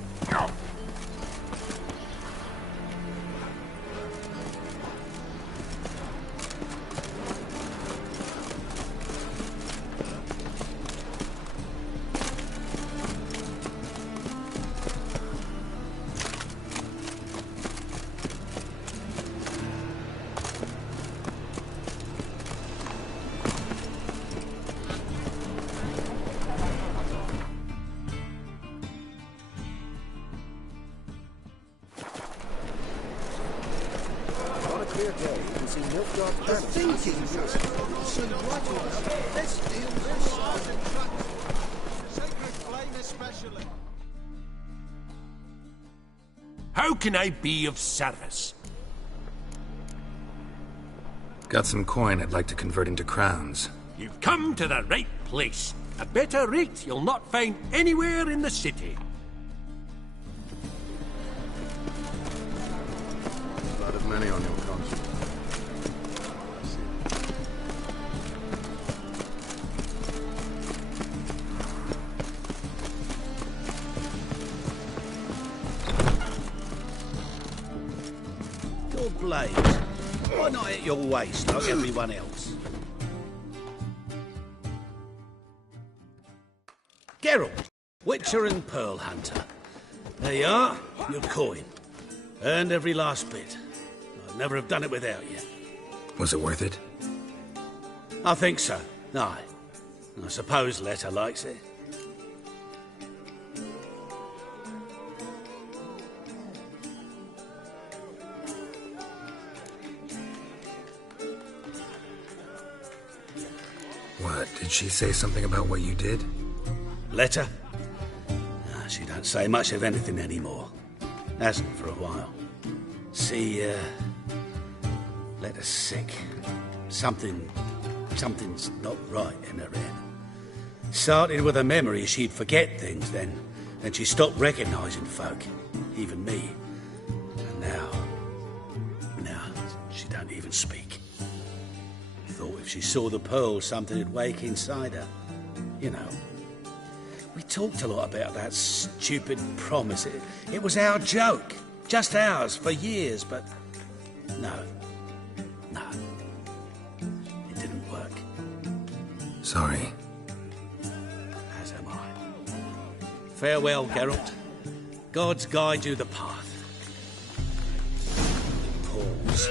How can I be of service? Got some coin I'd like to convert into crowns. You've come to the right place. A better rate you'll not find anywhere in the city. Blood of many on your conscience. Your blades. Why not at your waist like everyone else? Geralt, Witcher and Pearl Hunter. There you are, your coin. Earned every last bit. I'd never have done it without you. Was it worth it? I think so. Aye. I suppose Letta likes it. What, did she say something about what you did? Letta? She don't say much of anything anymore. Hasn't for a while. See, Letta's sick. Something's not right in her head. Started with a memory she'd forget things then she stopped recognising folk, even me. And now she don't even speak. Thought if she saw the pearl, something'd wake inside her. You know. We talked a lot about that stupid promise. It was our joke. Just ours for years, but no. It didn't work. Sorry. As am I. Farewell, Geralt. Gods guide you the path. Pause.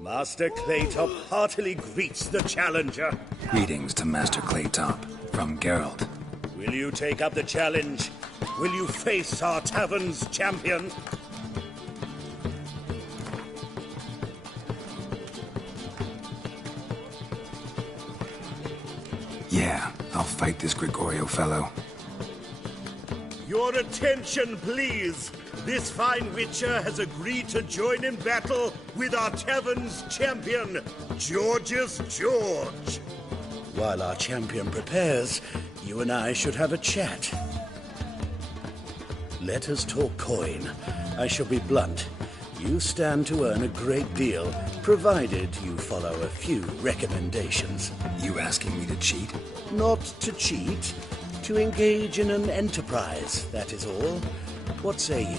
Master Claytop heartily greets the challenger. Greetings to Master Claytop, from Geralt. Will you take up the challenge? Will you face our tavern's champion? Yeah, I'll fight this Gregorio fellow. Your attention, please. This fine witcher has agreed to join in battle with our tavern's champion, Georgius George. While our champion prepares, you and I should have a chat. Let us talk coin. I shall be blunt. You stand to earn a great deal, provided you follow a few recommendations. You asking me to cheat? Not to cheat. To engage in an enterprise, that is all. What say you?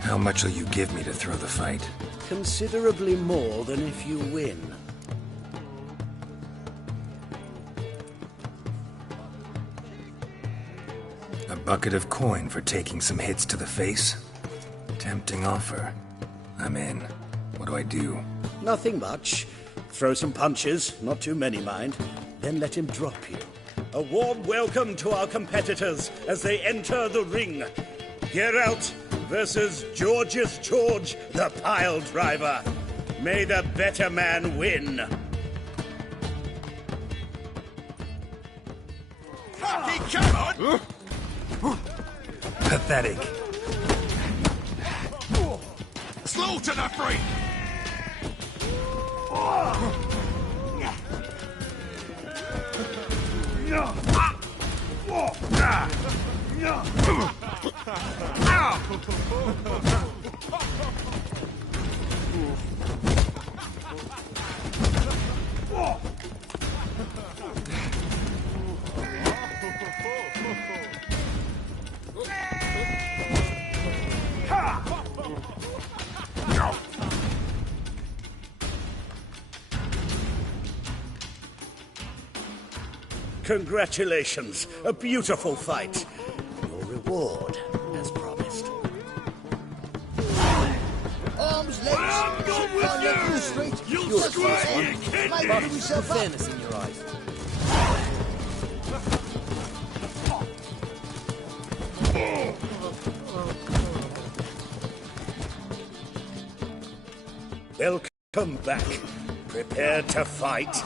How much will you give me to throw the fight? Considerably more than if you win. A bucket of coin for taking some hits to the face? Tempting offer. I'm in. What do I do? Nothing much. Throw some punches, not too many, mind. Then let him drop you. A warm welcome to our competitors as they enter the ring. Geralt versus Georgius George, the pile driver. May the better man win. Pathetic. Slaughter the freak! Congratulations. A beautiful fight. Your reward, as promised. Arms, legs. I'm going with you! Straight. You square, you kid! Might yourself up. Fairness in your eyes. Welcome back. Prepare to fight.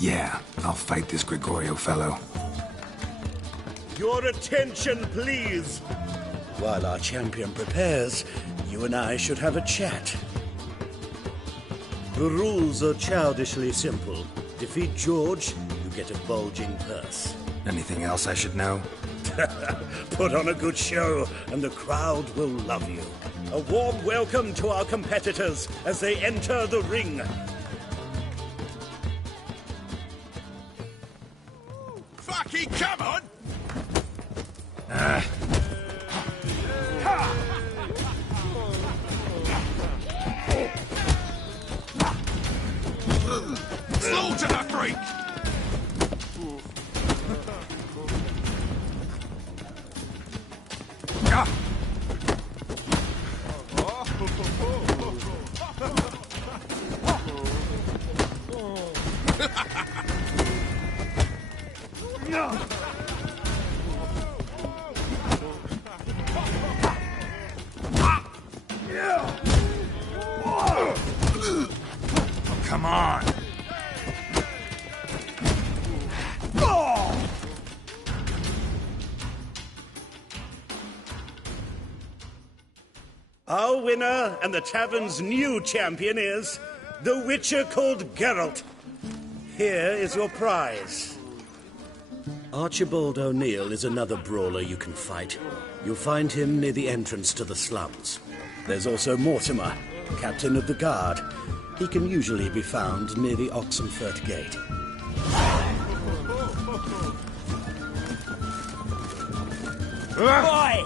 Yeah, I'll fight this Gregorio fellow. Your attention, please. While our champion prepares, you and I should have a chat. The rules are childishly simple. Defeat George, you get a bulging purse. Anything else I should know? Put on a good show, and the crowd will love you. A warm welcome to our competitors as they enter the ring. Fucky, come on! Slaughter the freak! Come on! Our winner and the tavern's new champion is the Witcher called Geralt. Here is your prize. Archibald O'Neill is another brawler you can fight. You'll find him near the entrance to the slums. There's also Mortimer, captain of the guard. He can usually be found near the Oxenfurt Gate. Boy!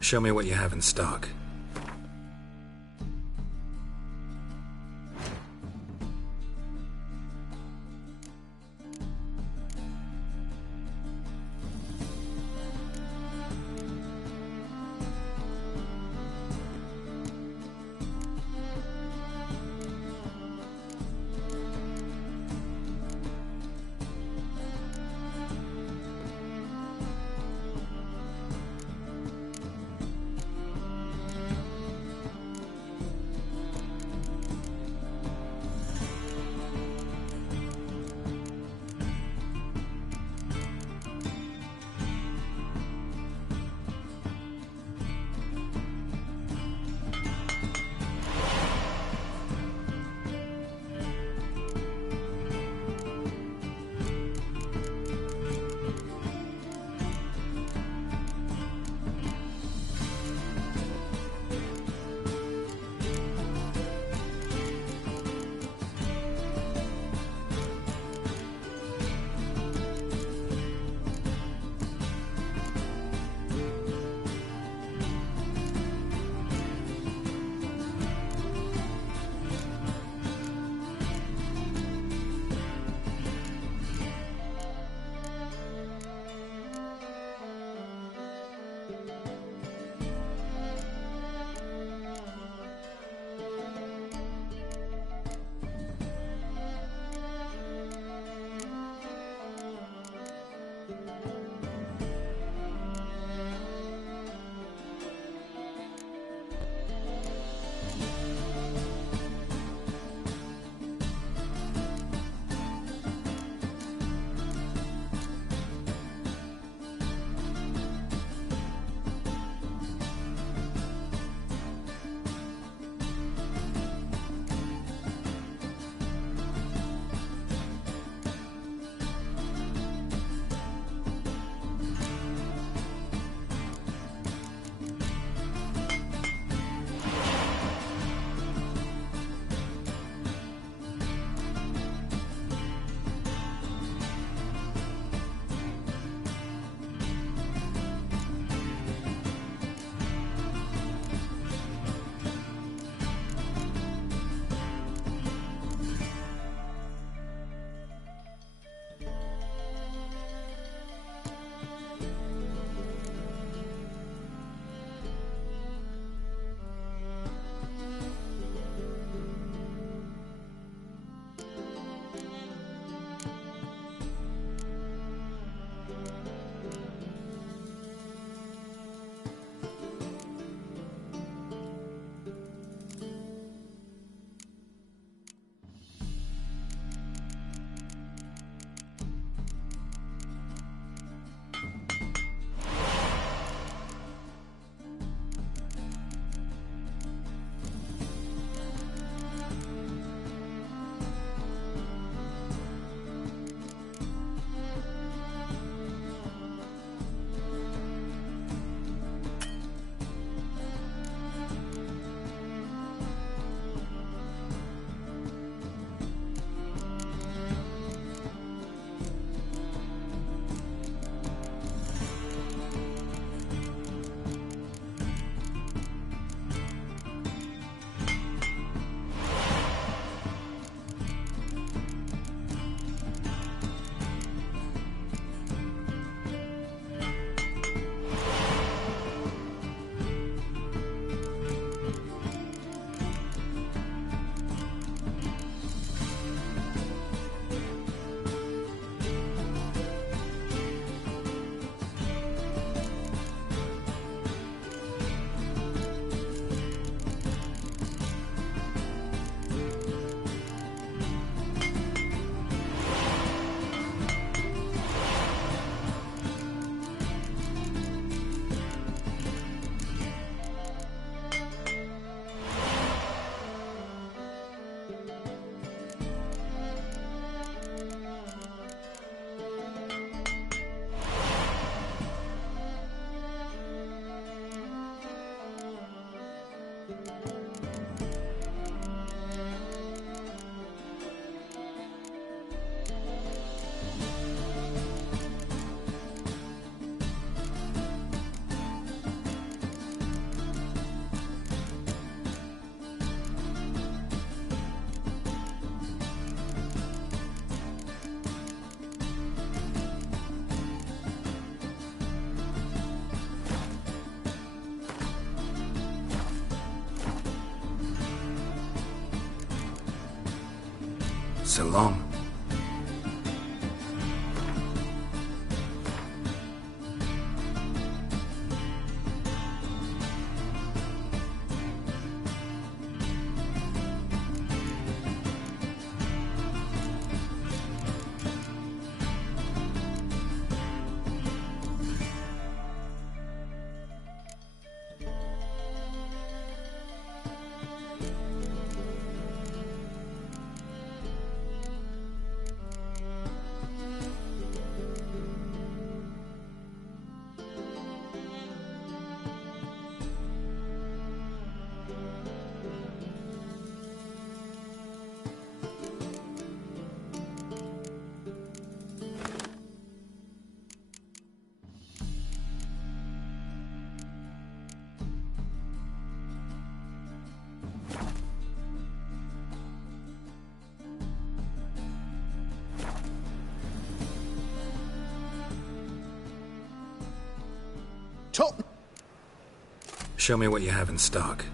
Show me what you have in stock. So long. Show me what you have in stock.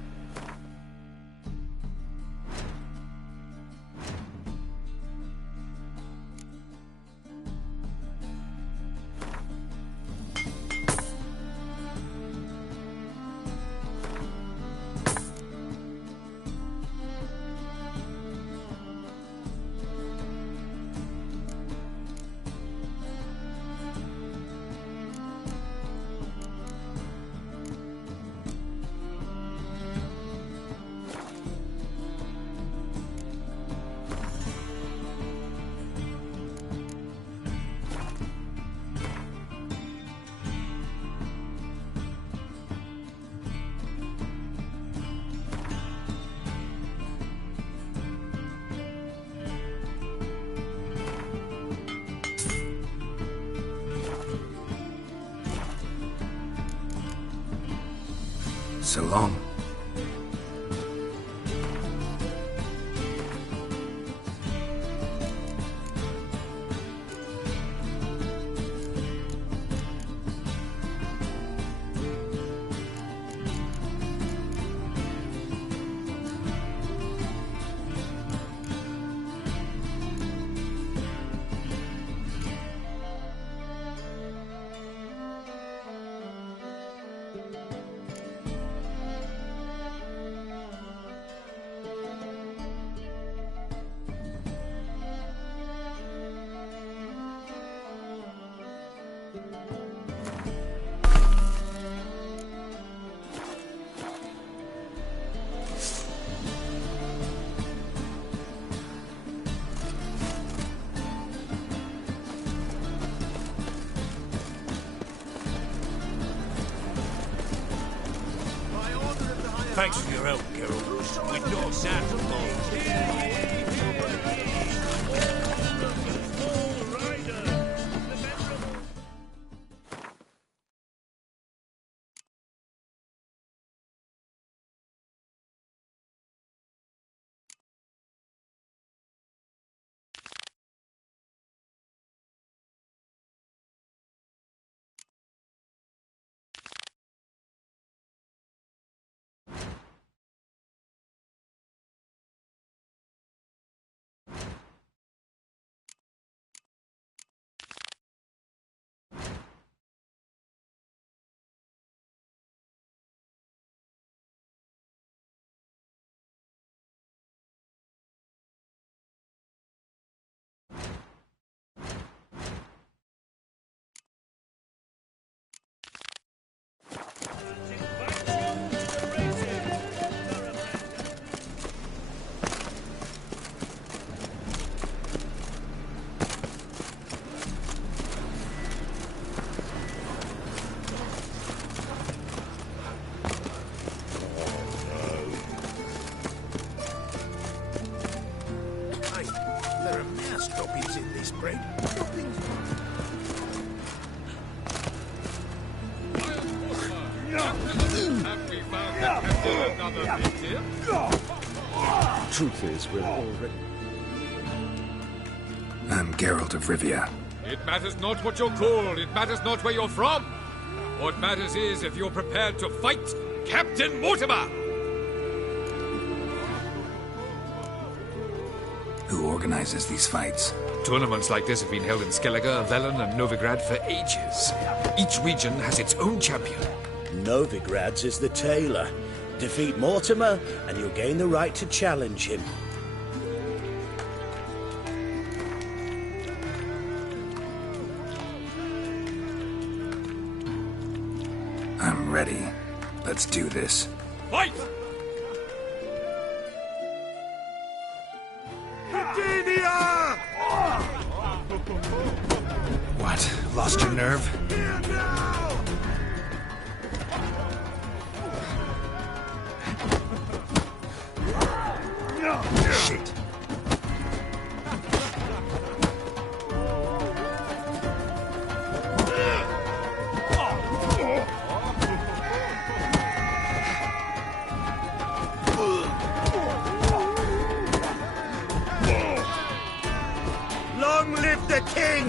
So long. Thanks for your help, Geralt. We'd not sat alone. Truth is, we're already... I'm Geralt of Rivia. It matters not what you're called, it matters not where you're from. What matters is if you're prepared to fight Captain Mortimer! Who organizes these fights? Tournaments like this have been held in Skellige, Velen, and Novigrad for ages. Each region has its own champion. Novigrad's is the tailor. Defeat Mortimer, and you'll gain the right to challenge him. I'm ready. Let's do this. Fight! What? Lost your nerve? Shit. Long live the king!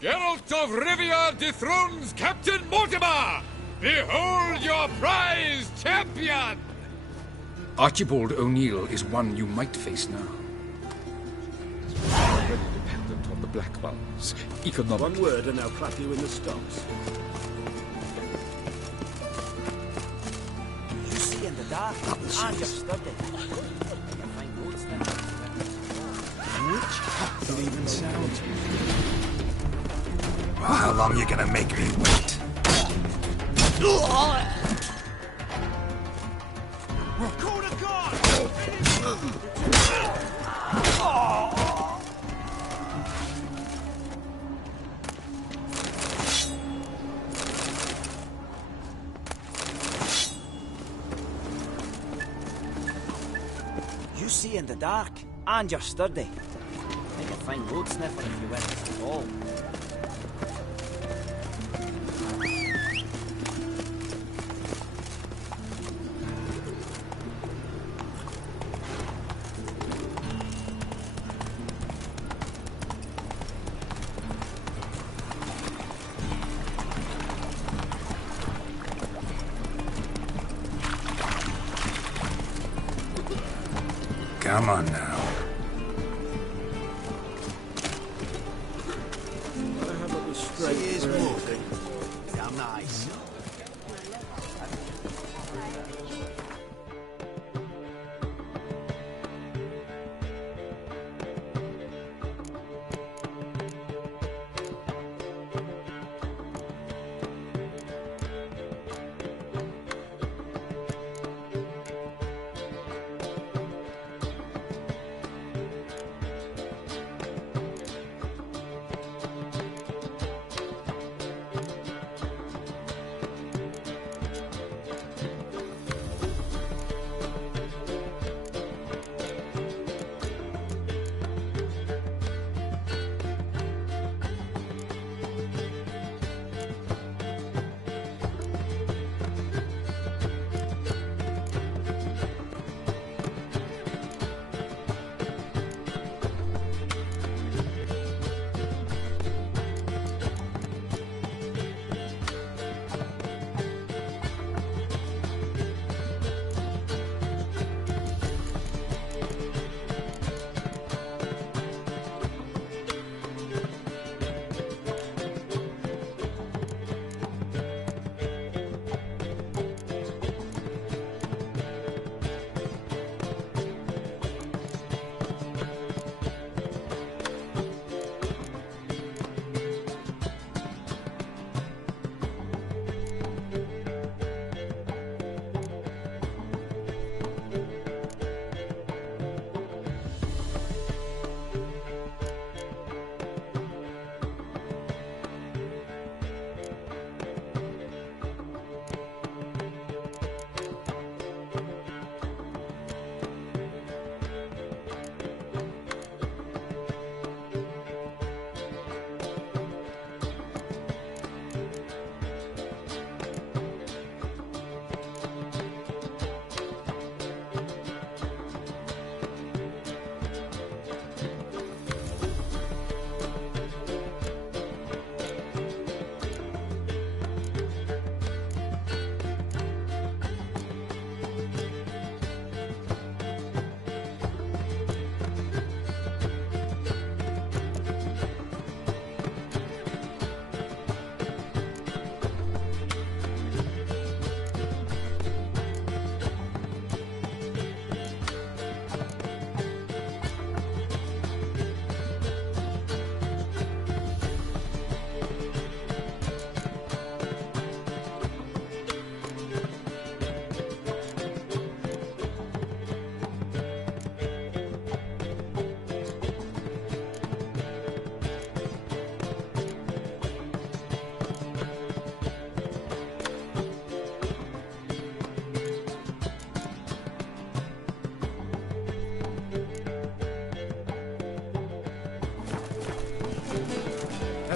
Geralt of Rivia dethrones Captain Mortimer! Behold your prize champion! Archibald O'Neill is one you might face now. Dependent on the Black Ones. Economic. One word and they'll clap you in the stocks. You see in the dark, and you're studied. It even sounds. Well, how long you gonna make me wait? You see in the dark, and you're sturdy. Make a fine road sniffer if you went at all. Come on now. He is moving. Damn nice.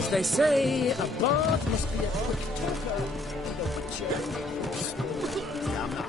As they say, a bard must be a quick talker to the witcher. Damn that.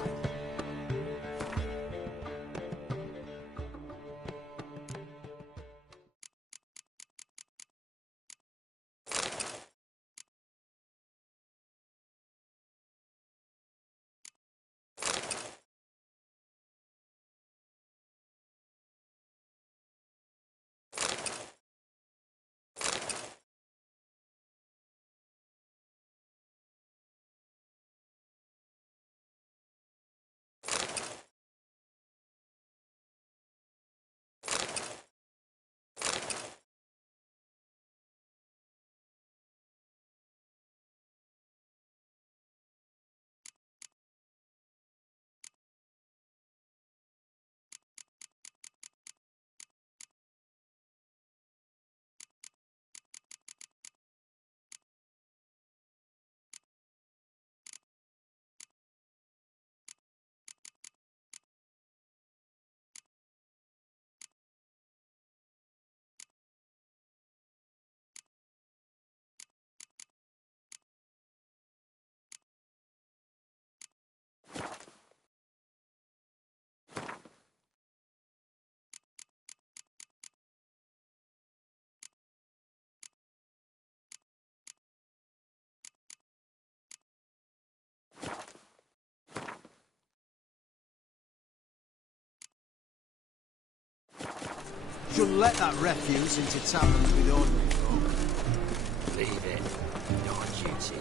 Shouldn't let that refuse into taverns with ordinary folk. Leave it. Not duty.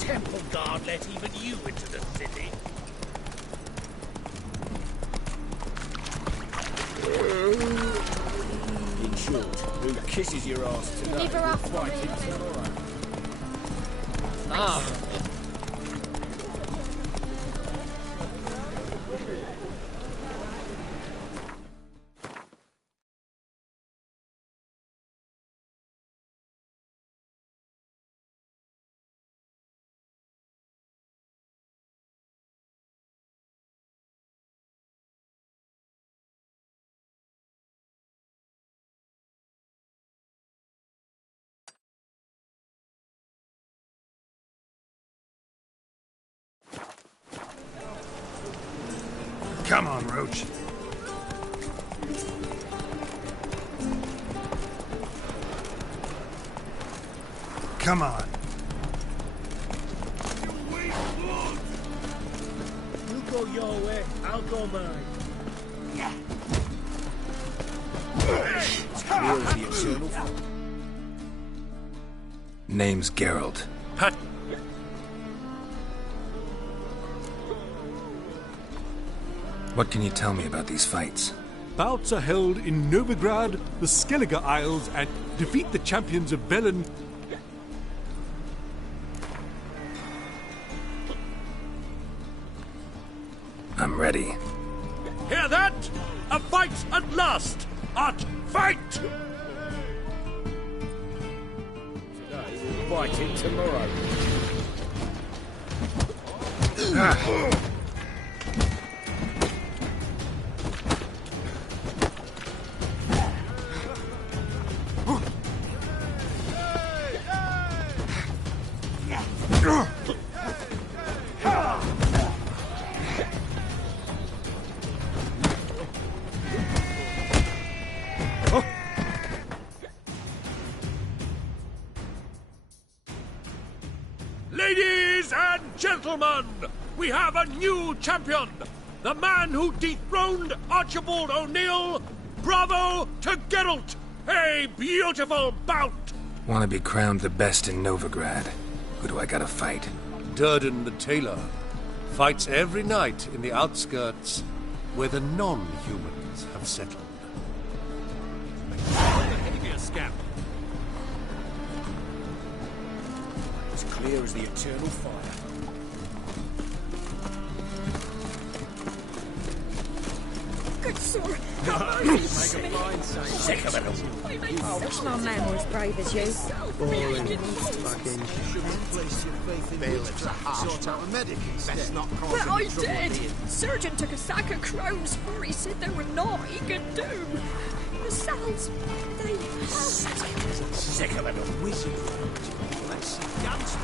Temple guard let even you into the city. In short, who kisses your ass tonight? Leave her off will fight for me. him tomorrow. Ah. Come on, Roach. Come on. You go your way, I'll go mine. Here's the eternal. Name's Geralt. Pat. What can you tell me about these fights? Bouts are held in Novigrad, the Skellige Isles, and defeat the champions of Velen. I'm ready. Hear that? A fight at last! At fight! Today we'll fight it tomorrow. Ladies and gentlemen, we have a new champion! The man who dethroned Archibald O'Neill! Bravo to Geralt! A beautiful bout! Want to be crowned the best in Novigrad? Who do I gotta fight? Durden the Tailor fights every night in the outskirts where the non-humans have settled. Give me a scab. As clear as the eternal fire. Good sword. Make a fine saint. Sick of it. I wish my man was brave as you. Boring. Fucking bailiffs are harsh. Sort out a medic instead. But I did. Surgeon took a sack of crows for he said they were not he could do. The cells, they hurt. Sick of it. Wizard. Let's see dance.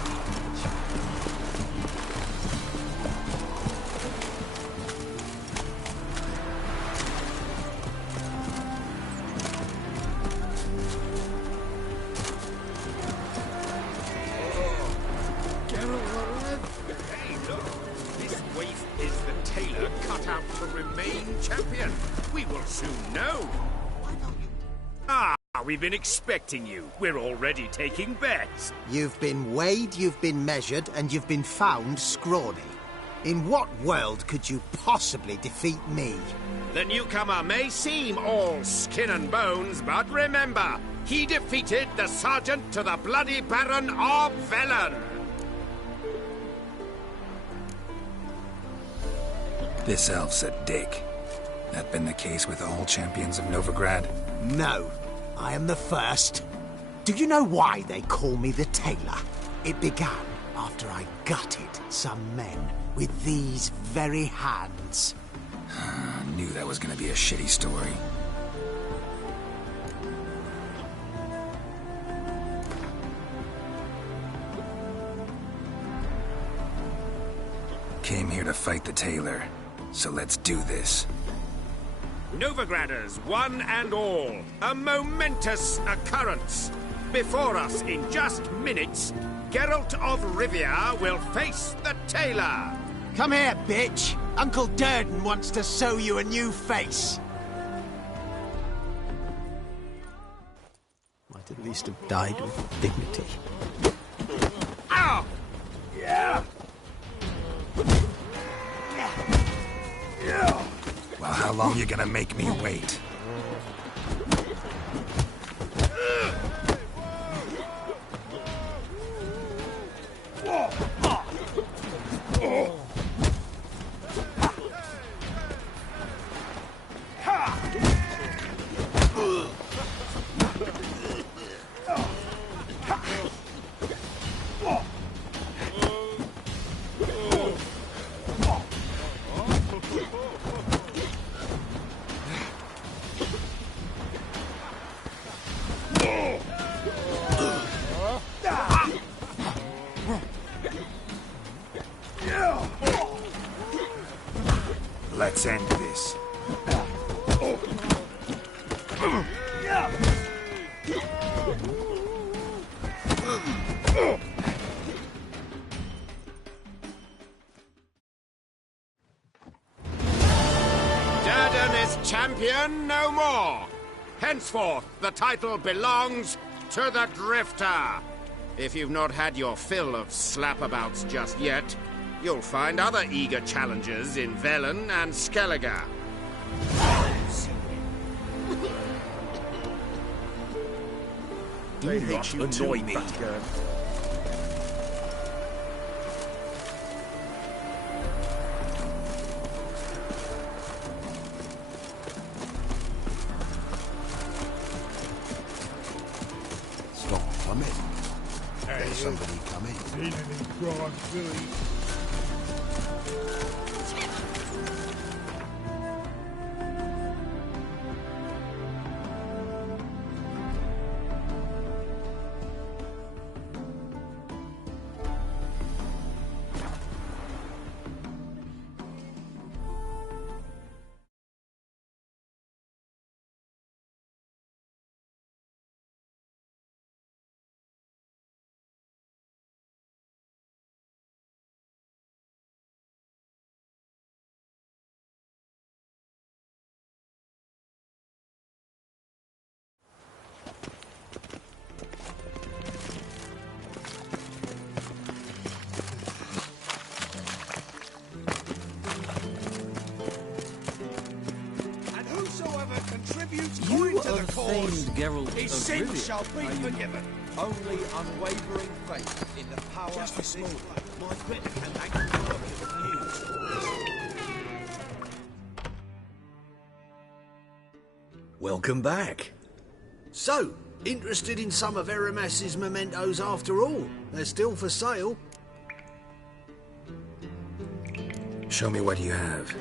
We've been expecting you. We're already taking bets. You've been weighed, you've been measured, and you've been found scrawny. In what world could you possibly defeat me? The newcomer may seem all skin and bones, but remember, he defeated the Sergeant to the Bloody Baron of Velen. This elf's a dick. That been the case with all champions of Novigrad? No. I am the first. Do you know why they call me the Tailor? It began after I gutted some men with these very hands. I knew that was gonna be a shitty story. Came here to fight the Tailor, so let's do this. Novigraders, one and all, a momentous occurrence. Before us, in just minutes, Geralt of Rivia will face the Tailor. Come here, bitch. Uncle Durden wants to sew you a new face. Might at least have died with dignity. Ow! Yeah! Yeah! Well, how long you gonna make me wait? Let's end this. Durden is champion no more. Henceforth, the title belongs to the Drifter. If you've not had your fill of slapabouts just yet, you'll find other eager challengers in Velen and Skellige. They hate you annoy too, me. Batgirl. Stop coming. There's somebody coming. Feeling in Prague Village. You are famed Geralt of His sins Rivia. shall be Are you forgiven. only unwavering faith in the power Just of this this my bit can make a work of news. Welcome back. So, interested in some of Aramas's mementos after all? They're still for sale. Show me what you have.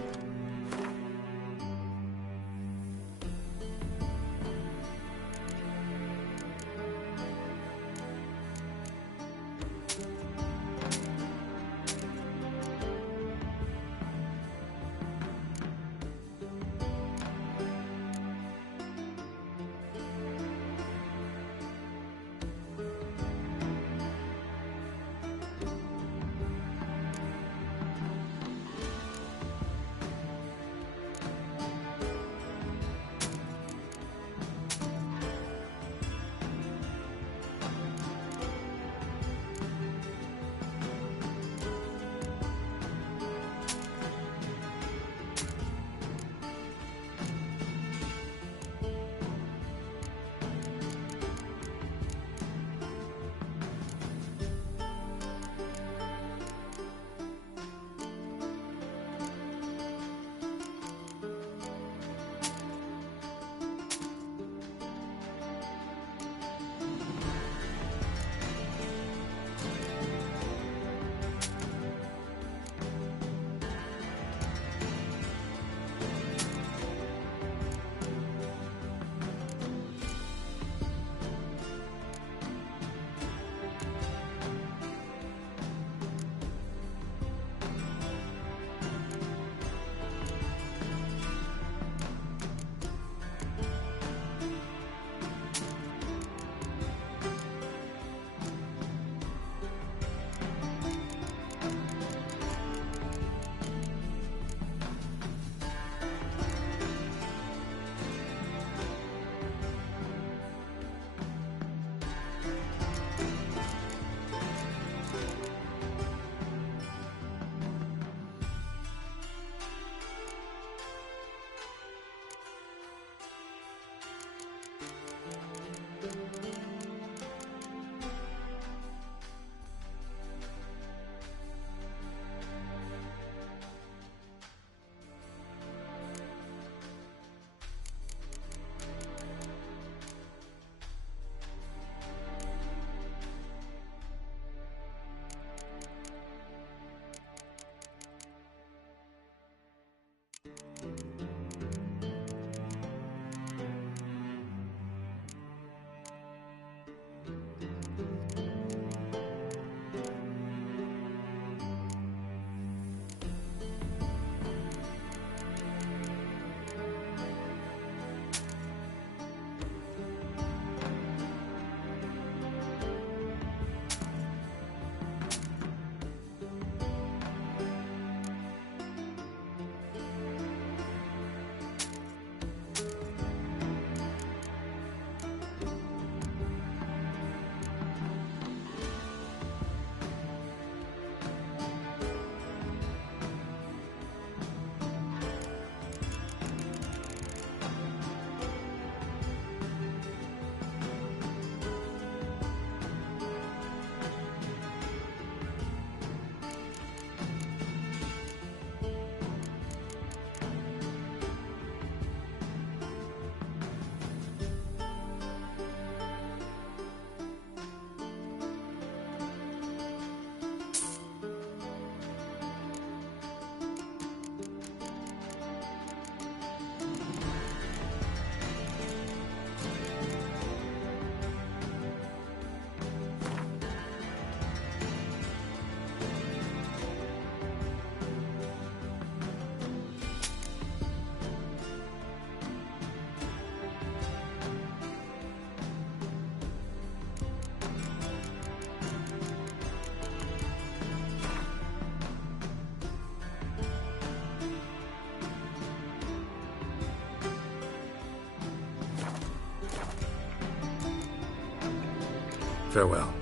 Farewell.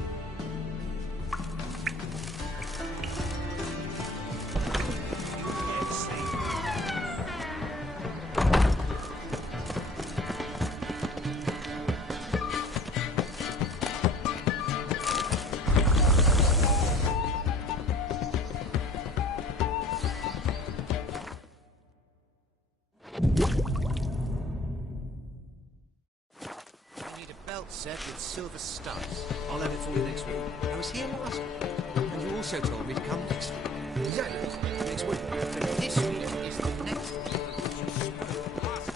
belt set with silver studs. I'll have it for you next week. I was here last week, and you also told me to come next week. Exactly. Next week. But this week is the next week.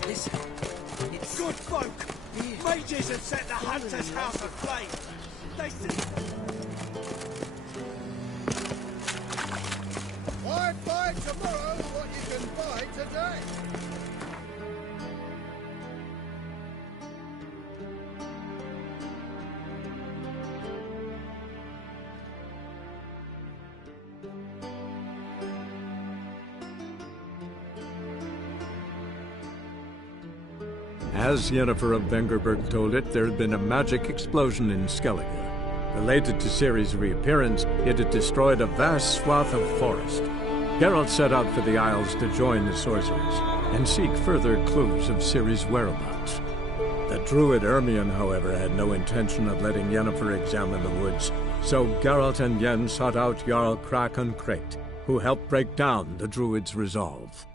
Listen, it's... Good folk! Mages have set the Hunter's House aflame! They Why buy tomorrow what you can buy today? As Yennefer of Vengerberg told it, there had been a magic explosion in Skellige. Related to Ciri's reappearance, it had destroyed a vast swath of forest. Geralt set out for the Isles to join the sorcerers and seek further clues of Ciri's whereabouts. The druid Ermion, however, had no intention of letting Yennefer examine the woods, so Geralt and Yen sought out Jarl Krakon Krayt, who helped break down the druid's resolve.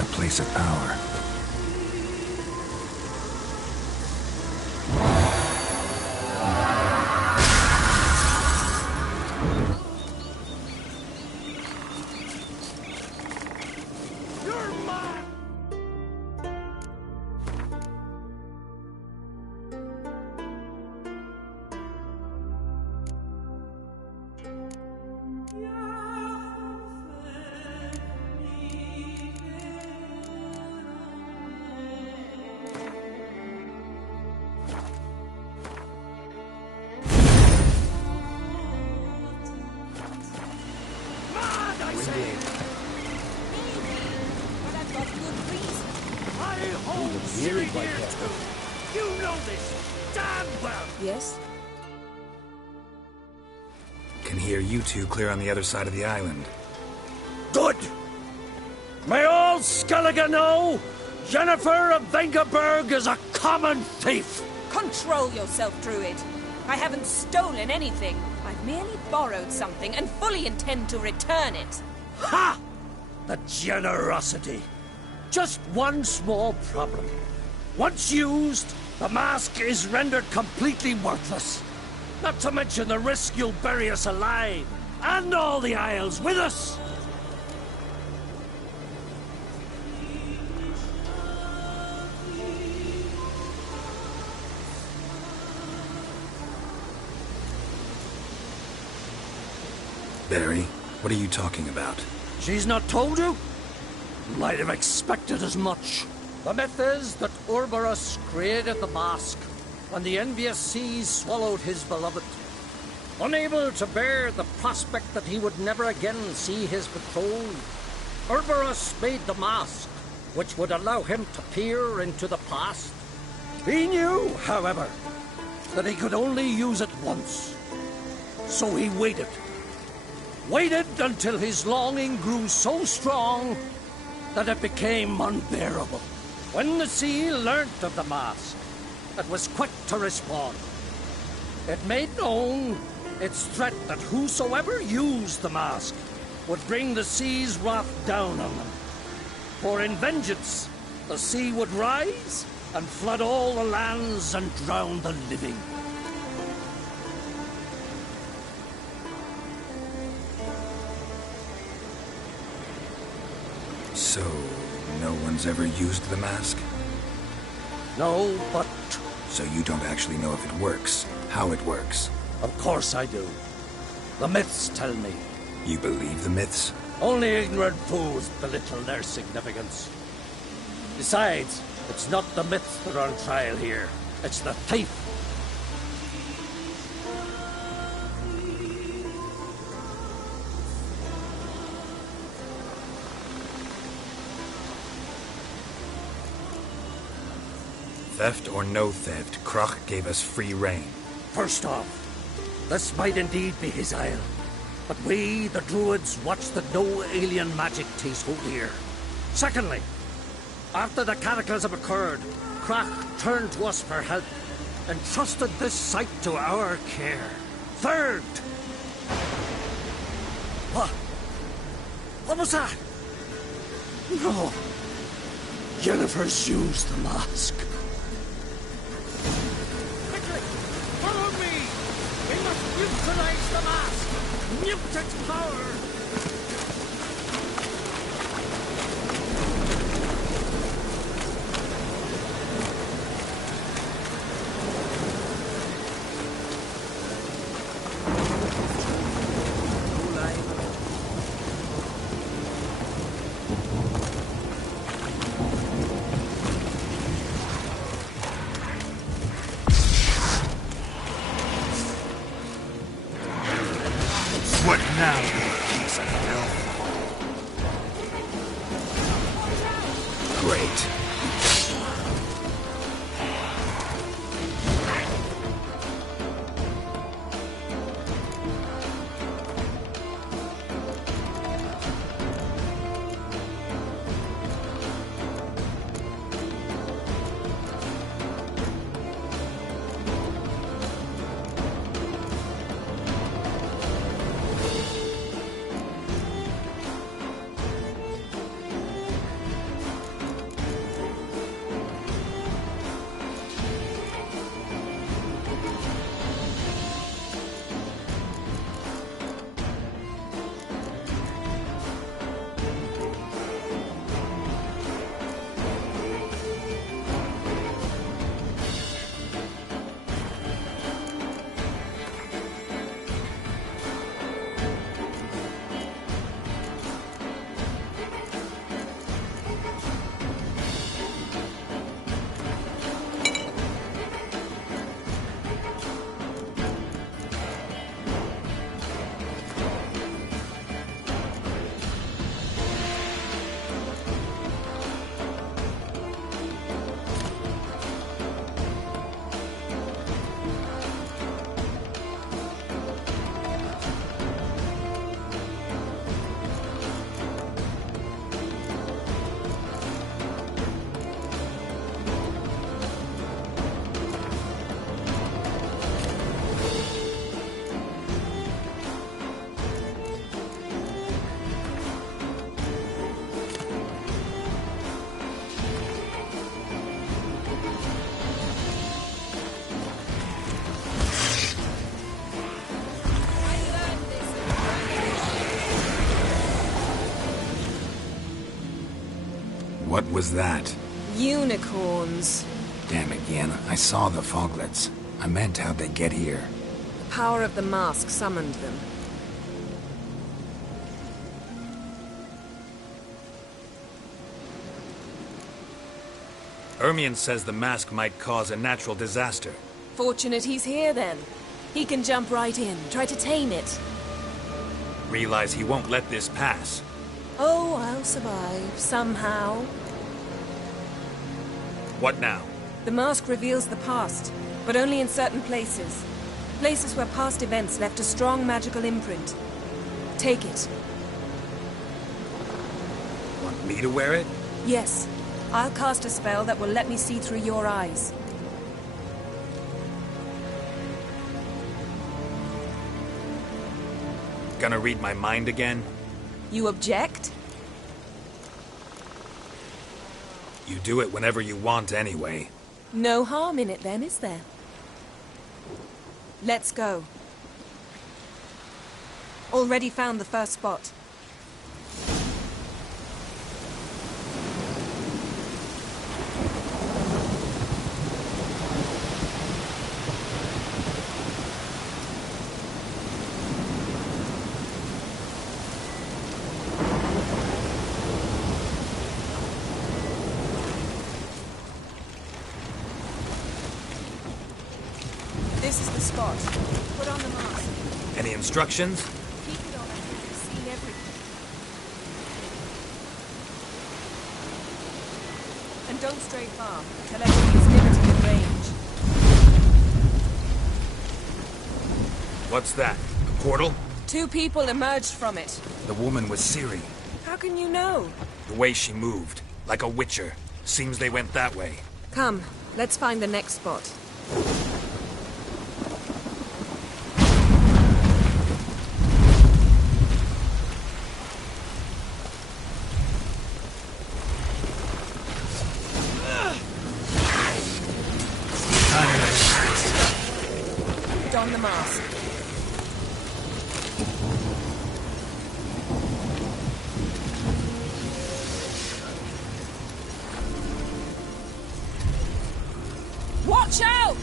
A place of power. You know this damn well! Yes? Can hear you two clear on the other side of the island. Good! May all Skellige know Yennefer of Vengerberg is a common thief! Control yourself, Druid. I haven't stolen anything. I've merely borrowed something and fully intend to return it. Ha! The generosity. Just one small problem. Once used, the mask is rendered completely worthless. Not to mention the risk you'll bury us alive, and all the Isles with us. Barry, what are you talking about? She's not told you? Might have expected as much. The myth is that Urborus created the mask when the envious seas swallowed his beloved. Unable to bear the prospect that he would never again see his betrothed, Urborus made the mask, which would allow him to peer into the past. He knew, however, that he could only use it once. So he waited. Waited until his longing grew so strong that it became unbearable. When the sea learnt of the mask, it was quick to respond. It made known its threat that whosoever used the mask would bring the sea's wrath down on them. For in vengeance, the sea would rise and flood all the lands and drown the living. So, no one's ever used the mask? No, but... So you don't actually know if it works, how it works? Of course I do. The myths tell me. You believe the myths? Only ignorant fools belittle their significance. Besides, it's not the myths that are on trial here. It's the thief. Theft or no theft, Crach gave us free rein. First off, this might indeed be his isle. But we, the Druids, watch that no alien magic takes hold here. Secondly, after the cataclysm occurred, Crach turned to us for help, and trusted this site to our care. Third... What? What was that? No. Yennefer's used the mask. Quickly! Follow me! We must neutralize the mask! Nuke its power! What now, you piece of filth? Great. What was that? Unicorns. Damn again, I saw the foglets. I meant how'd they get here? The power of the mask summoned them. Ermion says the mask might cause a natural disaster. Fortunate he's here, then. He can jump right in, try to tame it. Realize he won't let this pass. Oh, I'll survive, somehow. What now? The mask reveals the past, but only in certain places. Places where past events left a strong magical imprint. Take it. Want me to wear it? Yes. I'll cast a spell that will let me see through your eyes. Gonna read my mind again? You object? You do it whenever you want anyway. No harm in it then, is there? Let's go. Already found the first spot. This is the spot. Put on the mask. Any instructions? Keep it on until you've seen everything. And don't stray far. Telepathy is limited in range. What's that? A portal? 2 people emerged from it. The woman was Ciri. How can you know? The way she moved. Like a witcher. Seems they went that way. Come, let's find the next spot. Don the mask. Watch out!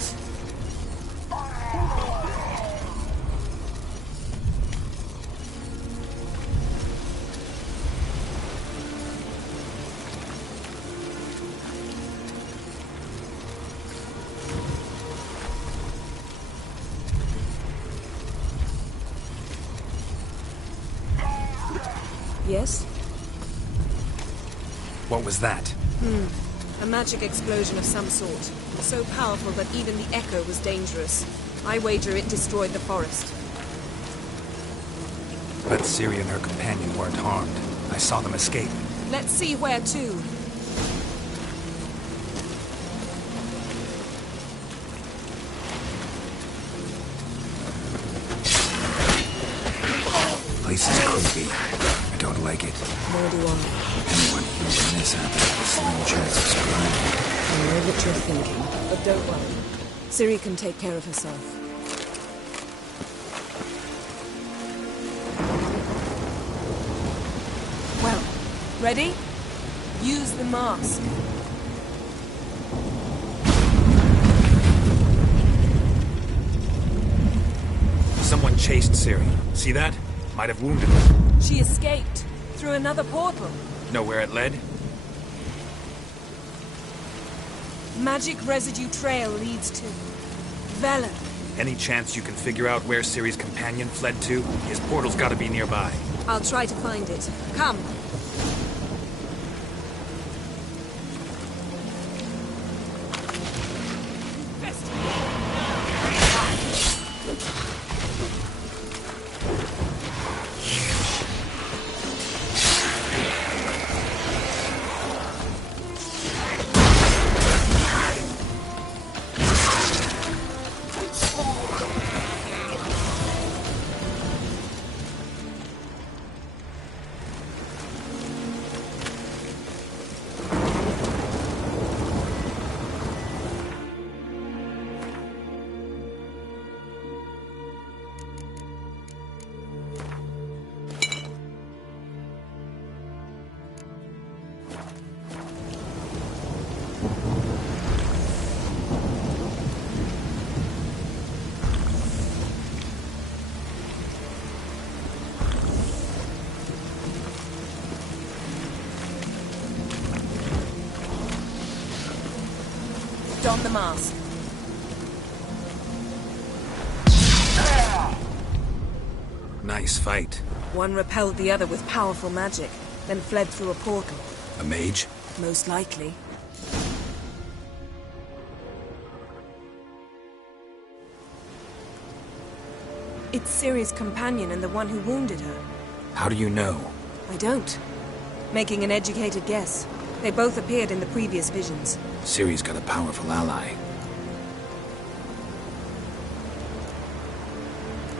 Yes? What was that? A magic explosion of some sort. So powerful that even the echo was dangerous. I wager it destroyed the forest. But Ciri and her companion weren't harmed. I saw them escape. Let's see where to. Place is creepy. I don't like it. Nor do I. Anyone here when this happened had a slim chance of surviving. I know what you're thinking, but don't worry. Ciri can take care of herself. Well, ready? Use the mask. Someone chased Ciri. See that? Might have wounded her. She escaped through another portal. Know where it led? Magic residue trail leads to Velen. Any chance you can figure out where Ciri's companion fled to? His portal's gotta be nearby. I'll try to find it. Come. Don the mask. Nice fight. One repelled the other with powerful magic, then fled through a portal. A mage? Most likely. It's Ciri's companion and the one who wounded her. How do you know? I don't. Making an educated guess. They both appeared in the previous visions. Ciri's got a powerful ally.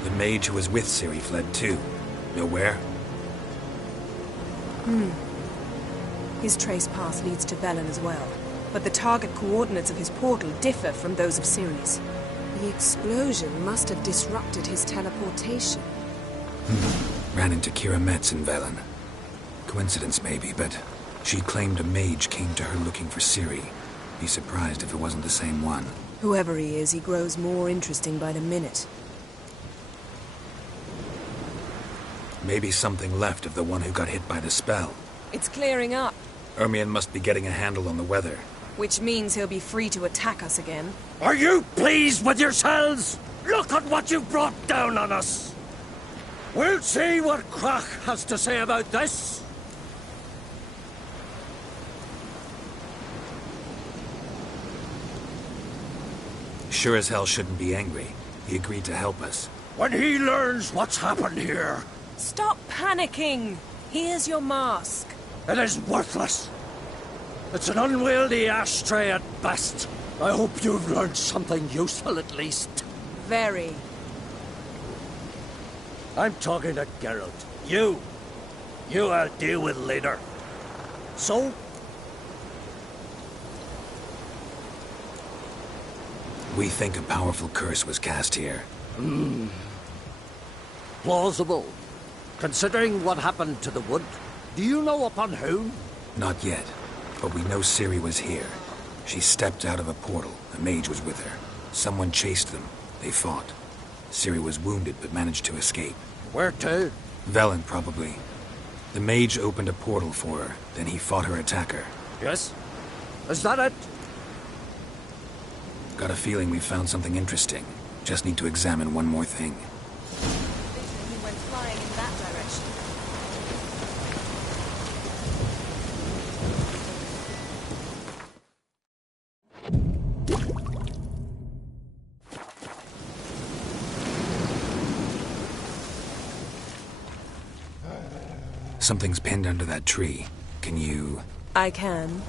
The mage who was with Ciri fled too. Know where? His trace path leads to Velen as well, but the target coordinates of his portal differ from those of Ceres. The explosion must have disrupted his teleportation. Ran into Kira Metz in Velen. Coincidence maybe, but she claimed a mage came to her looking for Ciri. Be surprised if it wasn't the same one. Whoever he is, he grows more interesting by the minute. Maybe something left of the one who got hit by the spell. It's clearing up, Ermion must be getting a handle on the weather. which means he'll be free to attack us again. Are you pleased with yourselves? Look at what you've brought down on us. We'll see what Crach has to say about this. Sure as hell shouldn't be angry. He agreed to help us. When he learns what's happened here, Stop panicking! Here's your mask. it is worthless. It's an unwieldy ashtray at best. I hope you've learned something useful at least. Very. I'm talking to Geralt. You I'll deal with later. So? We think a powerful curse was cast here. Plausible. Considering what happened to the wood, do you know upon whom? Not yet, but we know Ciri was here. She stepped out of a portal. A mage was with her. Someone chased them. They fought. Ciri was wounded but managed to escape. Where to? Velen, probably. The mage opened a portal for her, then he fought her attacker. Yes? Is that it? Got a feeling we found something interesting. Just need to examine one more thing. He went flying in that direction. Something's pinned under that tree. Can you... I can.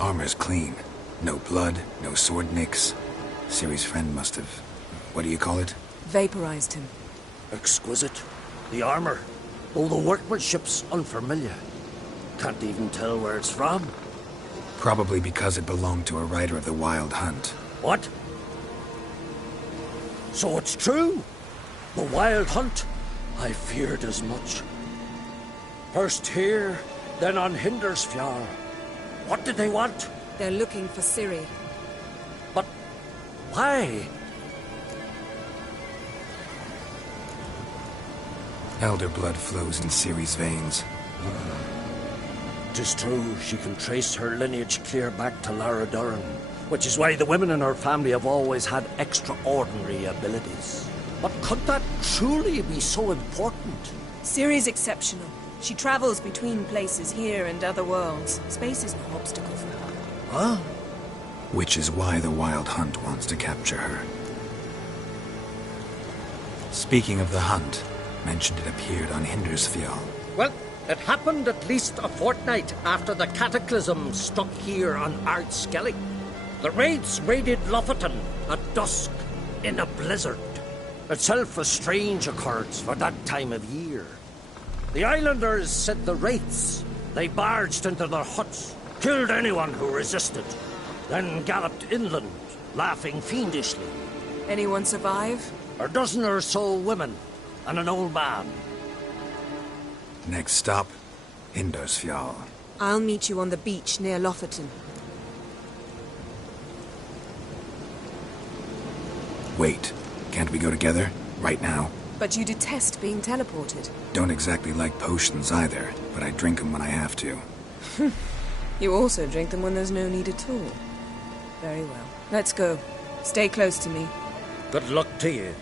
Armor's clean. No blood, no sword nicks. Ciri's friend must have... what do you call it? Vaporized him. Exquisite. The armor, though the workmanship's unfamiliar. Can't even tell where it's from. Probably because it belonged to a rider of the Wild Hunt. What? So it's true? The Wild Hunt? I feared as much. First here, then on Hindersfjall. What did they want? They're looking for Ciri. But why? Elder blood flows in Ciri's veins. 'Tis true, she can trace her lineage clear back to Lara Duran, which is why the women in her family have always had extraordinary abilities. But could that truly be so important? Ciri's exceptional. She travels between places here and other worlds. Space is no obstacle for her. Huh? Which is why the Wild Hunt wants to capture her. Speaking of the hunt, mentioned it appeared on Hindersfjall. Well, it happened at least a fortnight after the cataclysm struck here on Ard Skellig. The raids raided Lofoten at dusk in a blizzard. Itself a strange occurrence for that time of year. The islanders said the wraiths. They barged into their huts, killed anyone who resisted, then galloped inland, laughing fiendishly. Anyone survive? A dozen or so women, and an old man. Next stop, Hindersfjall. I'll meet you on the beach near Lofoten. Wait, can't we go together? Right now? But you detest being teleported. Don't exactly like potions either, but I drink them when I have to. You also drink them when there's no need at all. Very well. Let's go. Stay close to me. Good luck to you.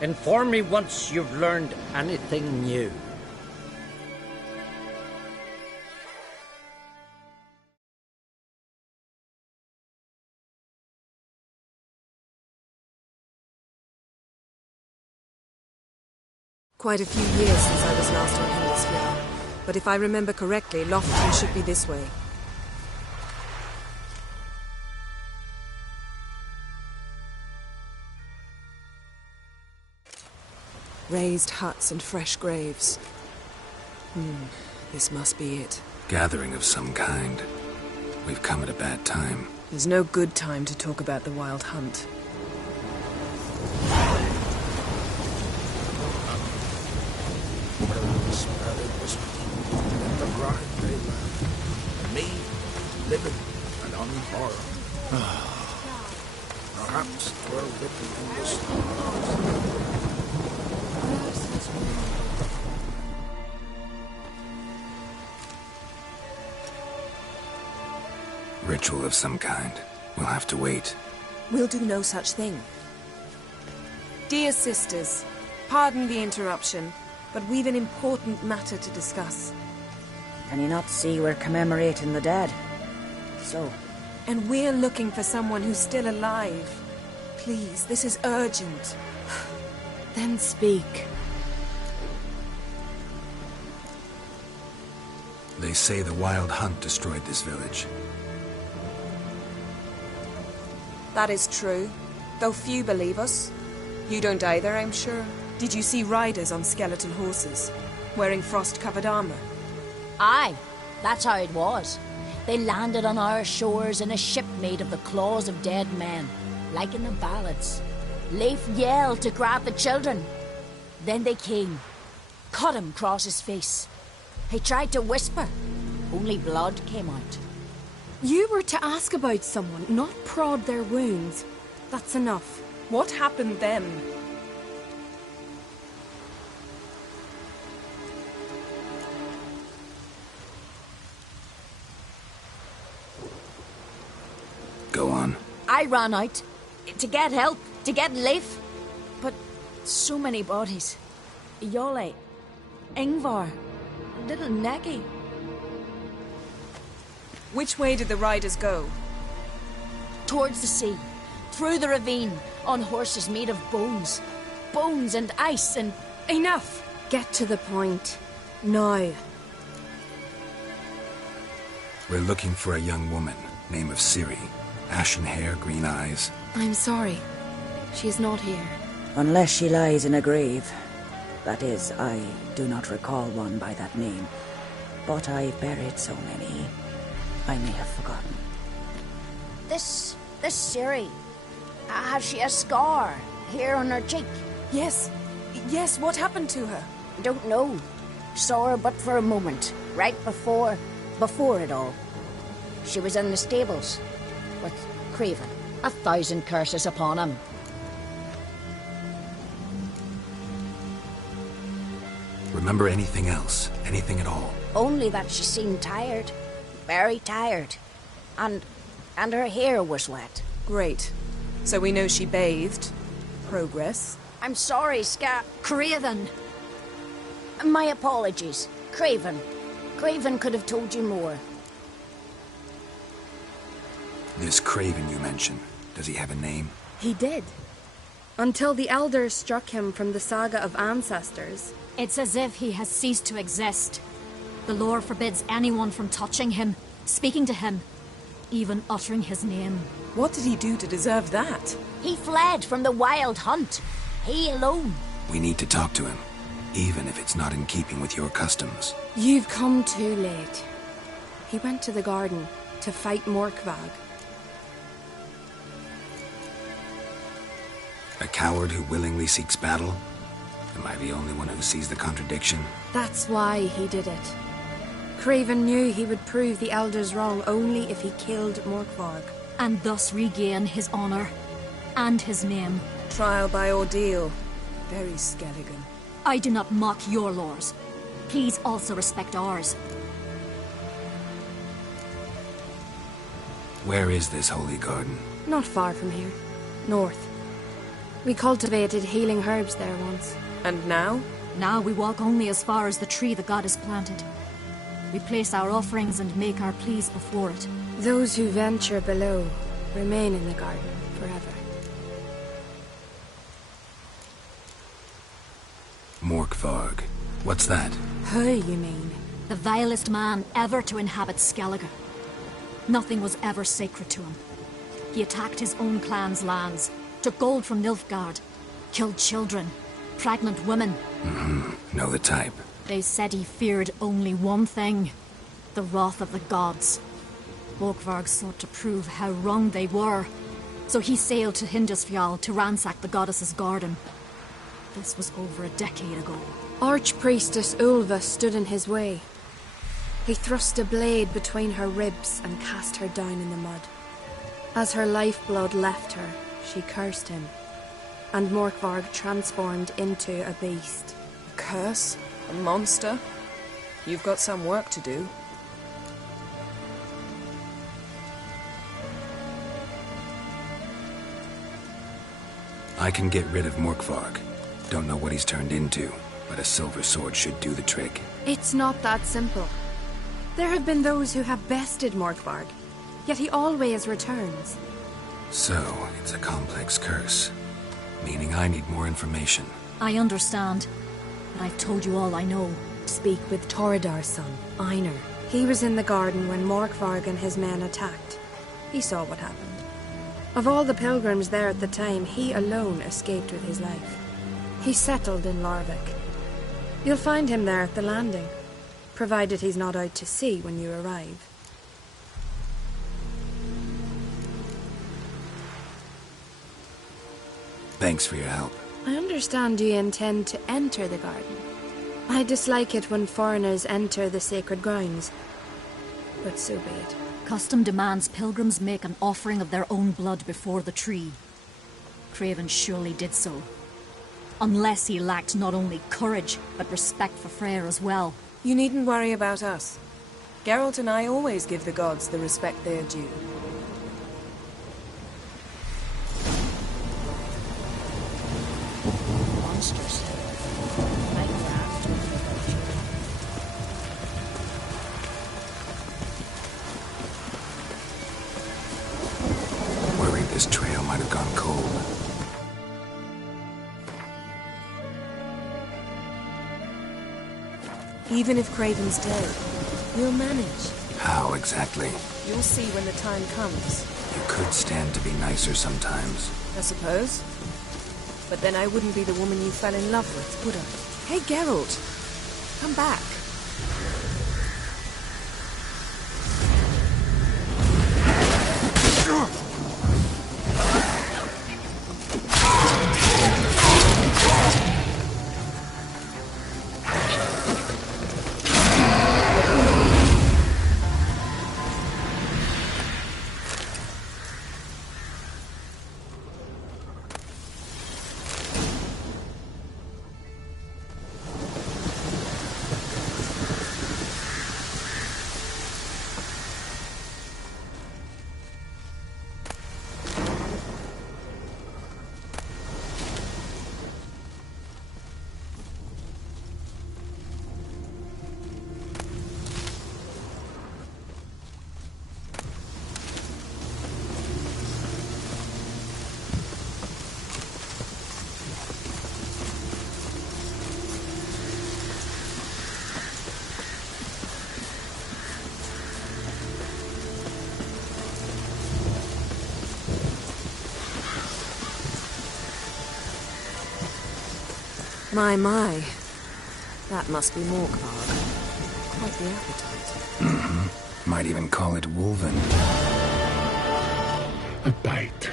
Inform me once you've learned anything new. Quite a few years since I was last on Hillsfjord, but if I remember correctly, Lofton should be this way. Raised huts and fresh graves. This must be it. Gathering of some kind. We've come at a bad time. There's no good time to talk about the Wild Hunt. Me, living and unborrowed. Perhaps 'twill written in the stars. Ritual of some kind. We'll have to wait. We'll do no such thing. Dear sisters, pardon the interruption, but we've an important matter to discuss. Can you not see we're commemorating the dead? So? And we're looking for someone who's still alive. Please, this is urgent. Then speak. They say the Wild Hunt destroyed this village. That is true, though few believe us. You don't either, I'm sure. Did you see riders on skeleton horses, wearing frost-covered armor? Aye, that's how it was. They landed on our shores in a ship made of the claws of dead men, like in the ballads. Leif yelled to grab the children. Then they came, cut him across his face. He tried to whisper, only blood came out. You were to ask about someone, not prod their wounds. That's enough. What happened then? Go on. I ran out to get help, to get Leif. But so many bodies. Yolle, Ingvar, little Necky. Which way did the riders go? Towards the sea, through the ravine, on horses made of bones. Bones and ice and... Enough! Get to the point. Now. We're looking for a young woman, name of Ciri. Ashen hair, green eyes. I'm sorry. She's not here. Unless she lies in a grave. That is, I do not recall one by that name. But I've buried so many, I may have forgotten. This Ciri, has she a scar here on her cheek? Yes, what happened to her? Don't know. Saw her but for a moment, right before it all. She was in the stables with Craven. 1,000 curses upon him. Remember anything else? Anything at all? Only that she seemed tired. Very tired. And her hair was wet. Great. So we know she bathed. Progress. I'm sorry, Craven. My apologies. Craven. Craven could have told you more. This Craven you mentioned, does he have a name? He did. Until the elders struck him from the saga of ancestors. It's as if he has ceased to exist. The lore forbids anyone from touching him, speaking to him, even uttering his name. What did he do to deserve that? He fled from the Wild Hunt. He alone. We need to talk to him, even if it's not in keeping with your customs. You've come too late. He went to the garden to fight Morkvag. A coward who willingly seeks battle? Am I the only one who sees the contradiction? That's why he did it. Craven knew he would prove the elders wrong only if he killed Morkvag. And thus regain his honor and his name. Trial by ordeal. Very Skelligan. I do not mock your laws. Please also respect ours. Where is this holy garden? Not far from here. North. We cultivated healing herbs there once. And now? Now we walk only as far as the tree the goddess planted. We place our offerings and make our pleas before it. Those who venture below remain in the garden forever. More Morkvarg. What's that? Who, you mean? The vilest man ever to inhabit Skellige. Nothing was ever sacred to him. He attacked his own clan's lands, took gold from Nilfgaard, killed children, pregnant women. Know the type. They said he feared only one thing, the wrath of the gods. Morkvarg sought to prove how wrong they were, so he sailed to Hindisfjall to ransack the goddess's garden. This was over a decade ago. Archpriestess Ulva stood in his way. He thrust a blade between her ribs and cast her down in the mud. As her lifeblood left her, she cursed him, and Morkvarg transformed into a beast. A curse? A monster? You've got some work to do. I can get rid of Morkvarg. Don't know what he's turned into, but a silver sword should do the trick. It's not that simple. There have been those who have bested Morkvarg, yet he always returns. So, it's a complex curse, meaning I need more information. I understand, but I've told you all I know. Speak with Torridar's son, Einar. He was in the garden when Morkvarg and his men attacked. He saw what happened. Of all the pilgrims there at the time, he alone escaped with his life. He settled in Larvik. You'll find him there at the landing, provided he's not out to sea when you arrive. Thanks for your help. I understand you intend to enter the garden. I dislike it when foreigners enter the sacred grounds, but so be it. Custom demands pilgrims make an offering of their own blood before the tree. Craven surely did so. Unless he lacked not only courage, but respect for Freyr as well. You needn't worry about us. Geralt and I always give the gods the respect they are due. Monsters. Worried this trail might have gone cold. Even if Craven's dead, we'll manage. How exactly? You'll see when the time comes. You could stand to be nicer sometimes. I suppose. But then I wouldn't be the woman you fell in love with, would I? Hey, Geralt. Come back. My. That must be Morkvarg. Quite the appetite. Might even call it Wolven. A bite.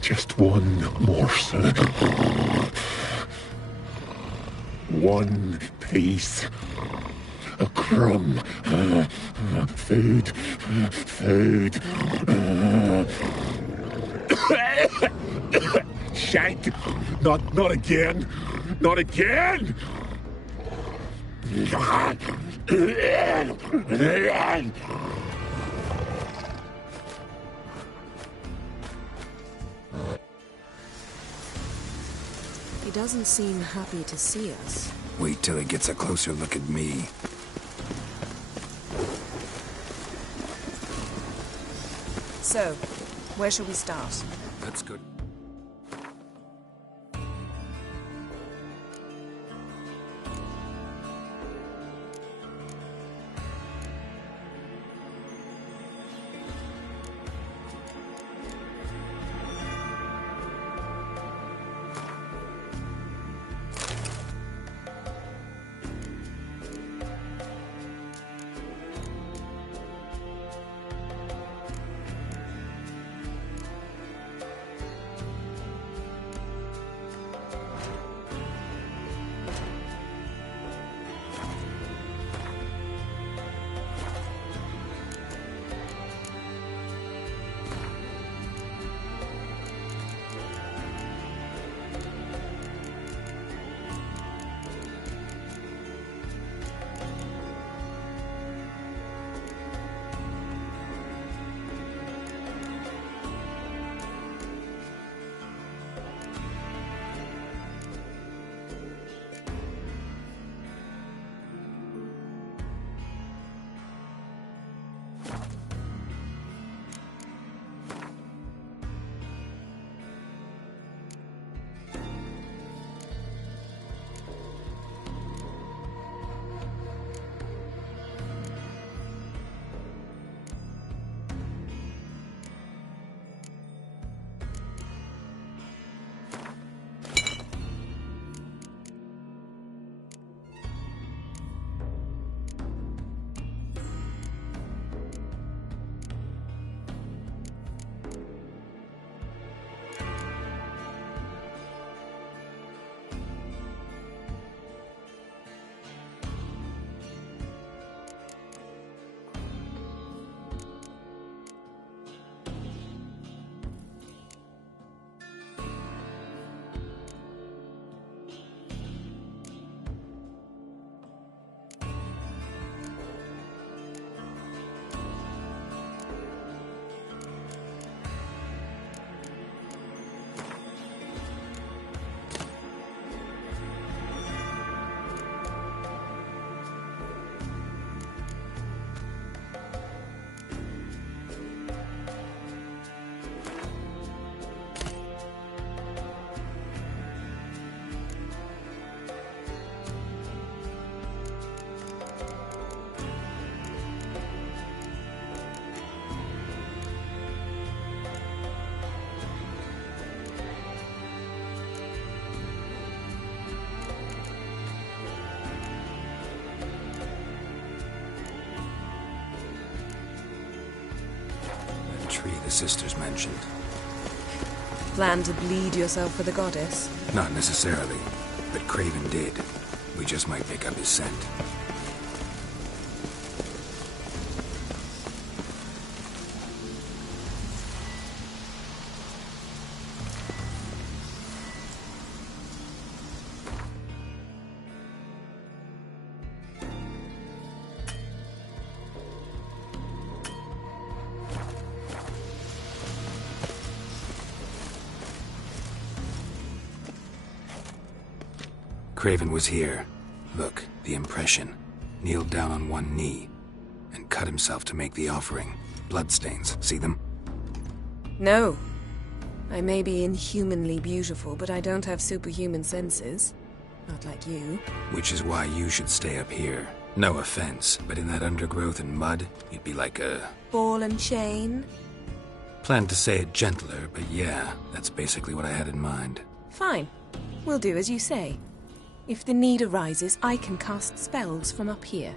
Just one morsel. One piece. A crumb. Food. Food. Shank. Not again. Not again! He doesn't seem happy to see us. Wait till he gets a closer look at me. So, where shall we start? That's good. tree the sisters mentioned. Plan to bleed yourself for the goddess? Not necessarily, but Craven did. We just might pick up his scent. Craven was here. Look, the impression. Kneeled down on one knee and cut himself to make the offering. Bloodstains, see them? No. I may be inhumanly beautiful, but I don't have superhuman senses. Not like you. Which is why you should stay up here. No offense, but in that undergrowth and mud, you'd be like a... Ball and chain? Planned to say it gentler, but yeah, that's basically what I had in mind. Fine. We'll do as you say. If the need arises, I can cast spells from up here.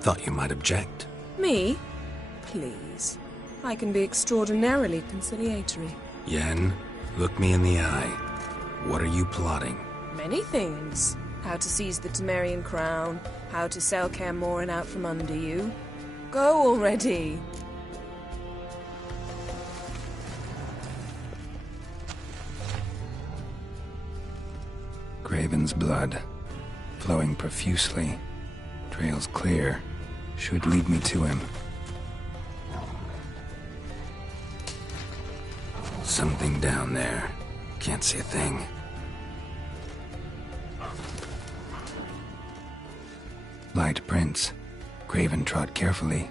Thought you might object. Me? Please. I can be extraordinarily conciliatory. Yen, look me in the eye. What are you plotting? Many things. How to seize the Temerian crown, how to sell Kaer Morhen out from under you. Go already! Craven's blood, flowing profusely, trails clear, should lead me to him. Something down there. Can't see a thing. Light prints. Craven trod carefully.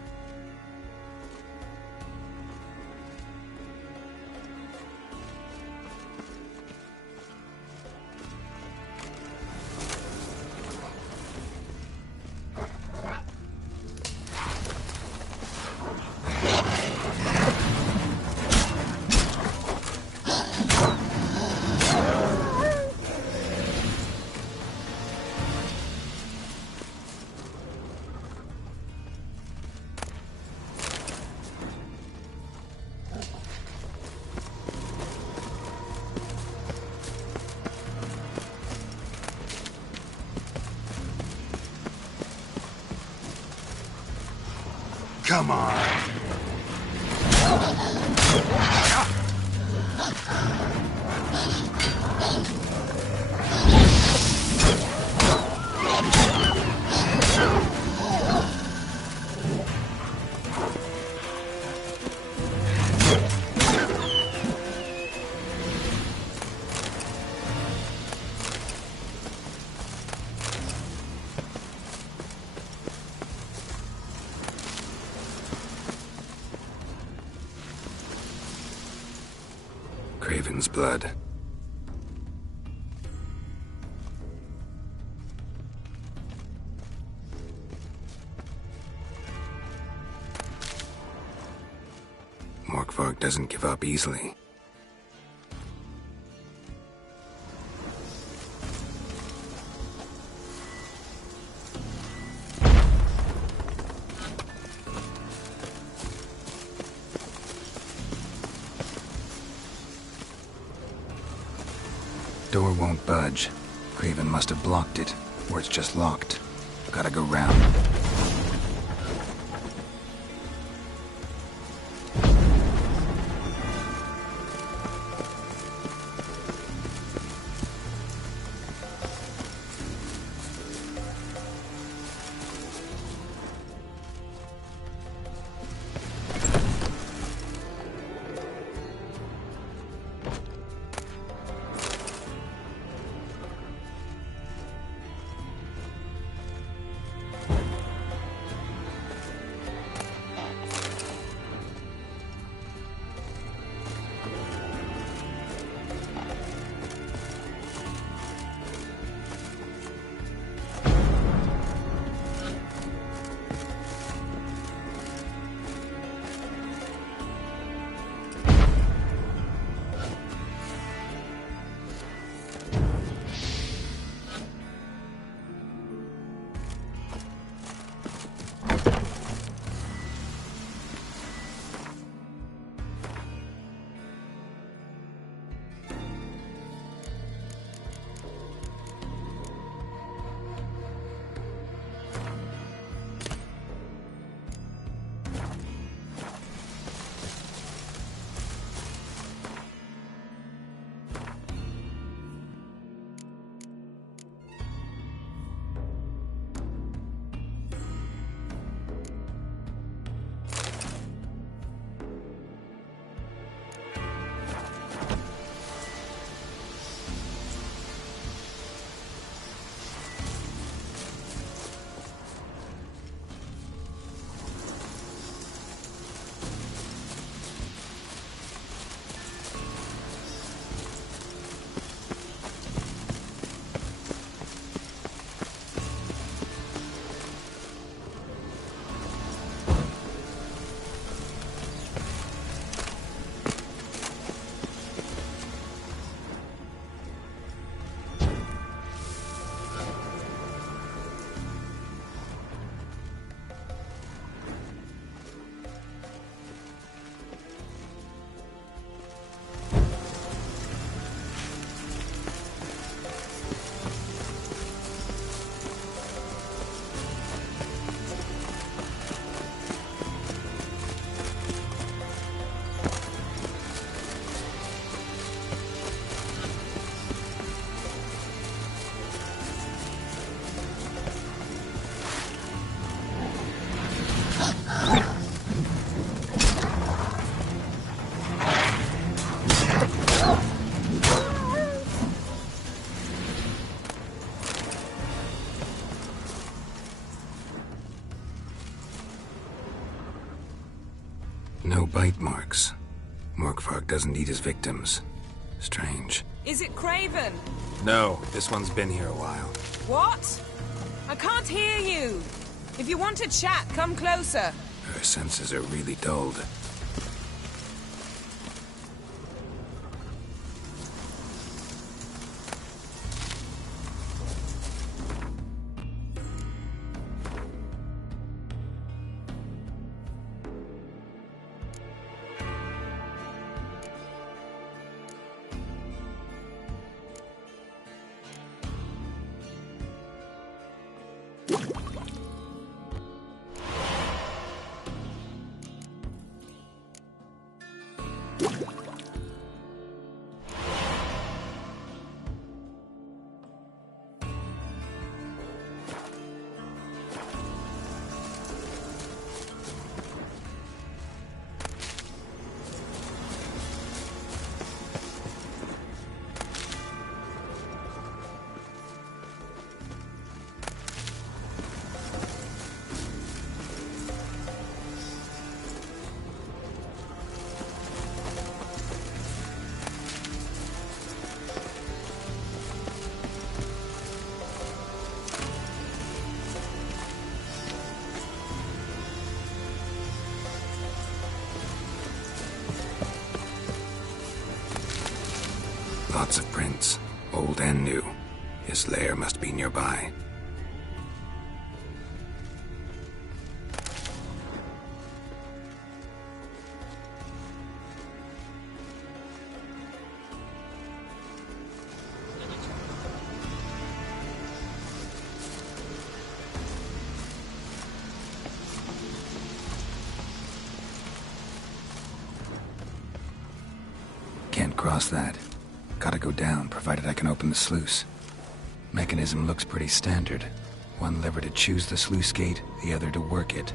Come on. Craven's blood. Morkvarg doesn't give up easily. Door won't budge. Craven must have blocked it, or it's just locked. Gotta go round. No bite marks. Morkvarg doesn't eat his victims. Strange. Is it Craven? No, this one's been here a while. What? I can't hear you. If you want to chat, come closer. Her senses are really dulled. Lots of prints, old and new. His lair must be nearby. Can't cross that. Gotta go down, provided I can open the sluice. Mechanism looks pretty standard. One lever to choose the sluice gate, the other to work it.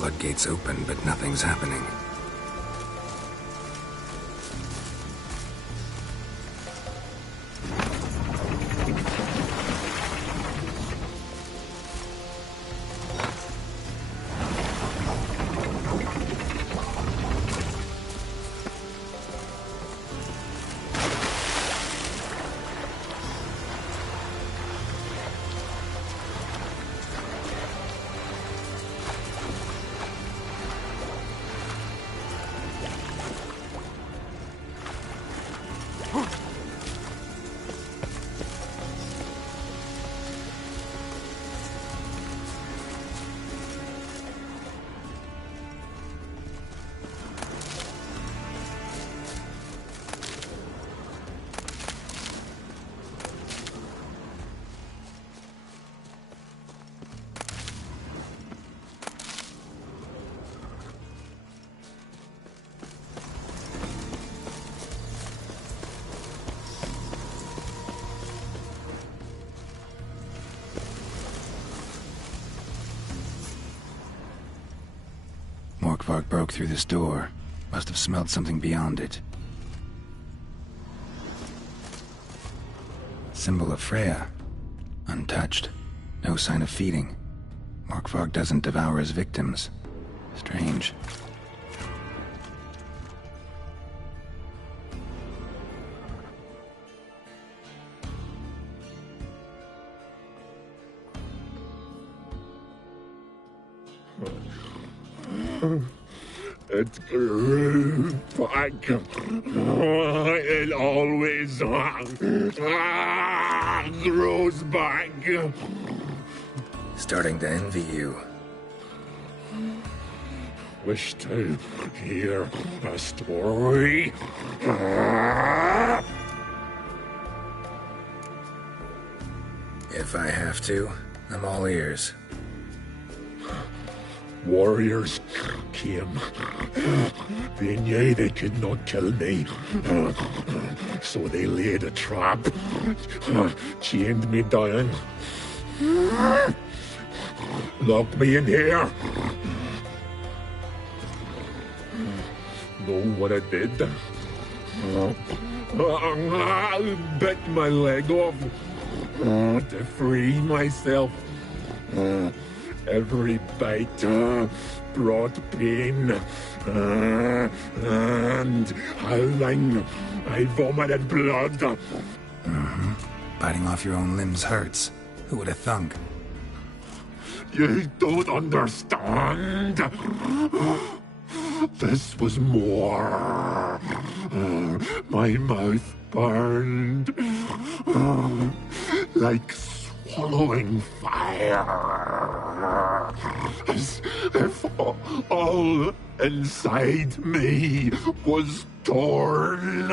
Floodgates open, but nothing's happening. Morkvarg broke through this door. Must have smelled something beyond it. Symbol of Freya. Untouched. No sign of feeding. Morkvarg doesn't devour his victims. Strange. It grew back. It always grows back. Starting to envy you. Wish to hear a story? If I have to, I'm all ears. Warriors came. They knew they could not kill me. So they laid a trap. Chained me down. Locked me in here. Know what I did? I bit my leg off to free myself. Every bite brought pain, and howling, I vomited blood. Biting off your own limbs hurts. Who would have thunk? You don't understand. This was more. My mouth burned like swallowing fire, as if all inside me was torn.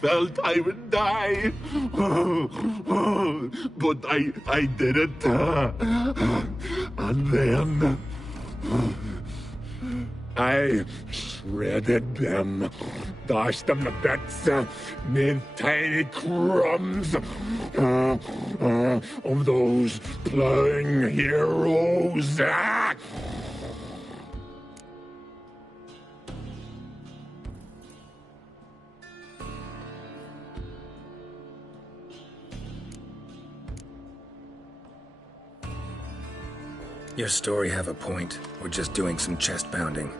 Felt I would die, but I did it, and then I shredded them, dashed them to bits, made tiny crumbs of those plowing heroes. Your story have a point. We're just doing some chest pounding.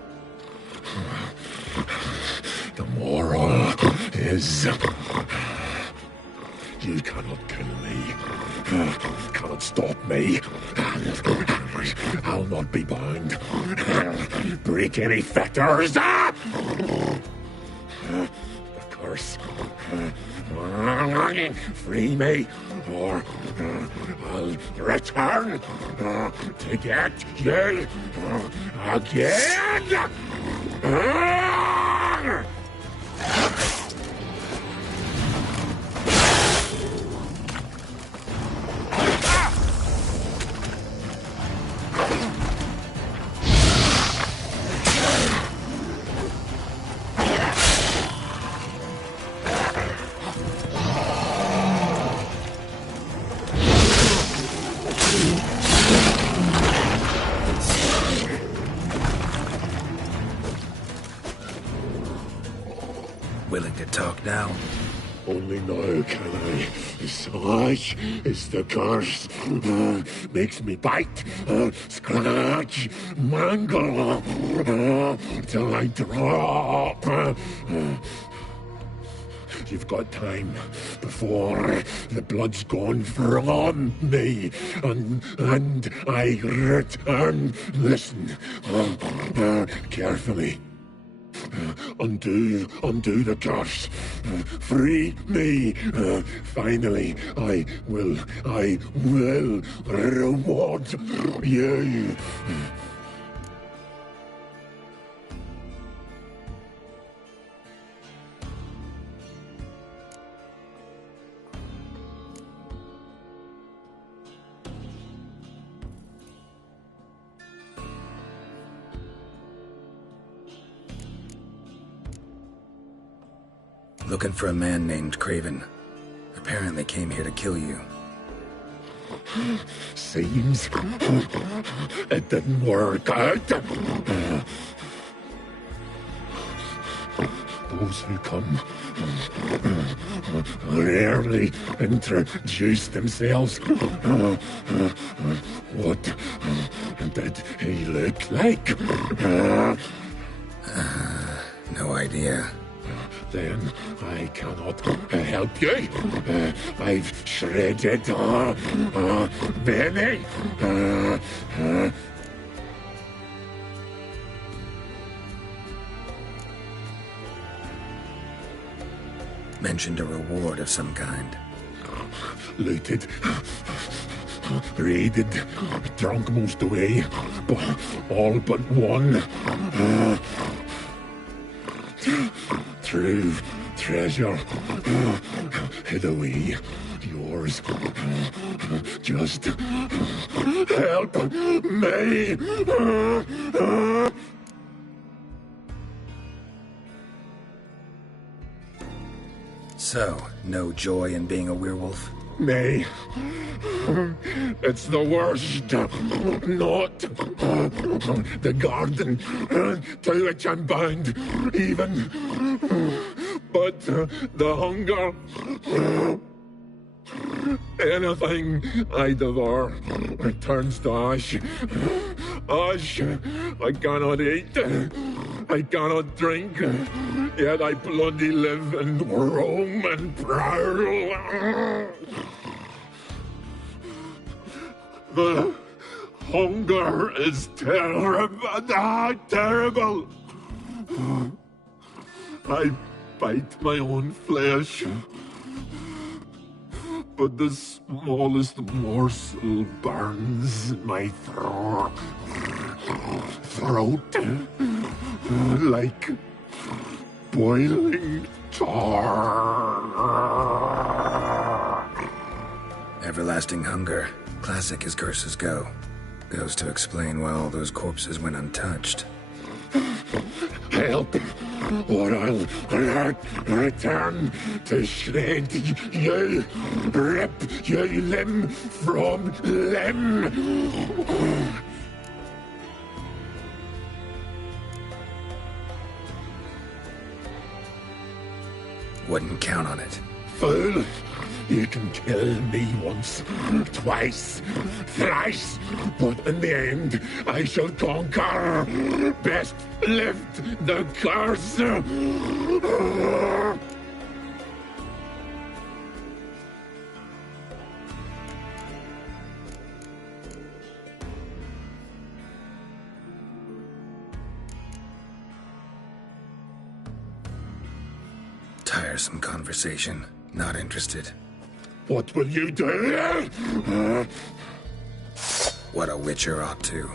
The moral is you cannot kill me, cannot stop me. I'll not be bound. Break any fetters. The curse. Free me, or I'll return to get you again. Willing to talk now? Only now can I. Such is the curse. Makes me bite, scratch, mangle, till I drop. You've got time before the blood's gone from me, and I return. Listen, carefully. Undo the curse. Free me. Finally, I will reward you. Looking for a man named Craven. Apparently came here to kill you. Seems it didn't work out. Those who come rarely introduce themselves. What did he look like? No idea. Then I cannot help you. I've shredded many. mentioned a reward of some kind. Looted, raided, drunk most away, but all but one. True treasure hid away. Yours. Just help me. So, no joy in being a werewolf? May. It's the worst. Not the garden to which I'm bound, even. But the hunger. Anything I devour turns to ash. Ash. I cannot eat. I cannot drink. Yet I bloody live and roam and prowl. The hunger is terrible. Terrible. I bite my own flesh. But the smallest morsel burns my throat. Like boiling tar. Everlasting hunger. Classic as curses go. Goes to explain why all those corpses went untouched. Help, or I'll return to shred you, rip you limb from limb. Wouldn't count on it. Fool! You can kill me once, twice, thrice, but in the end, I shall conquer. Best lift the curse. Tiresome conversation. Not interested. What will you do? What a witcher ought to.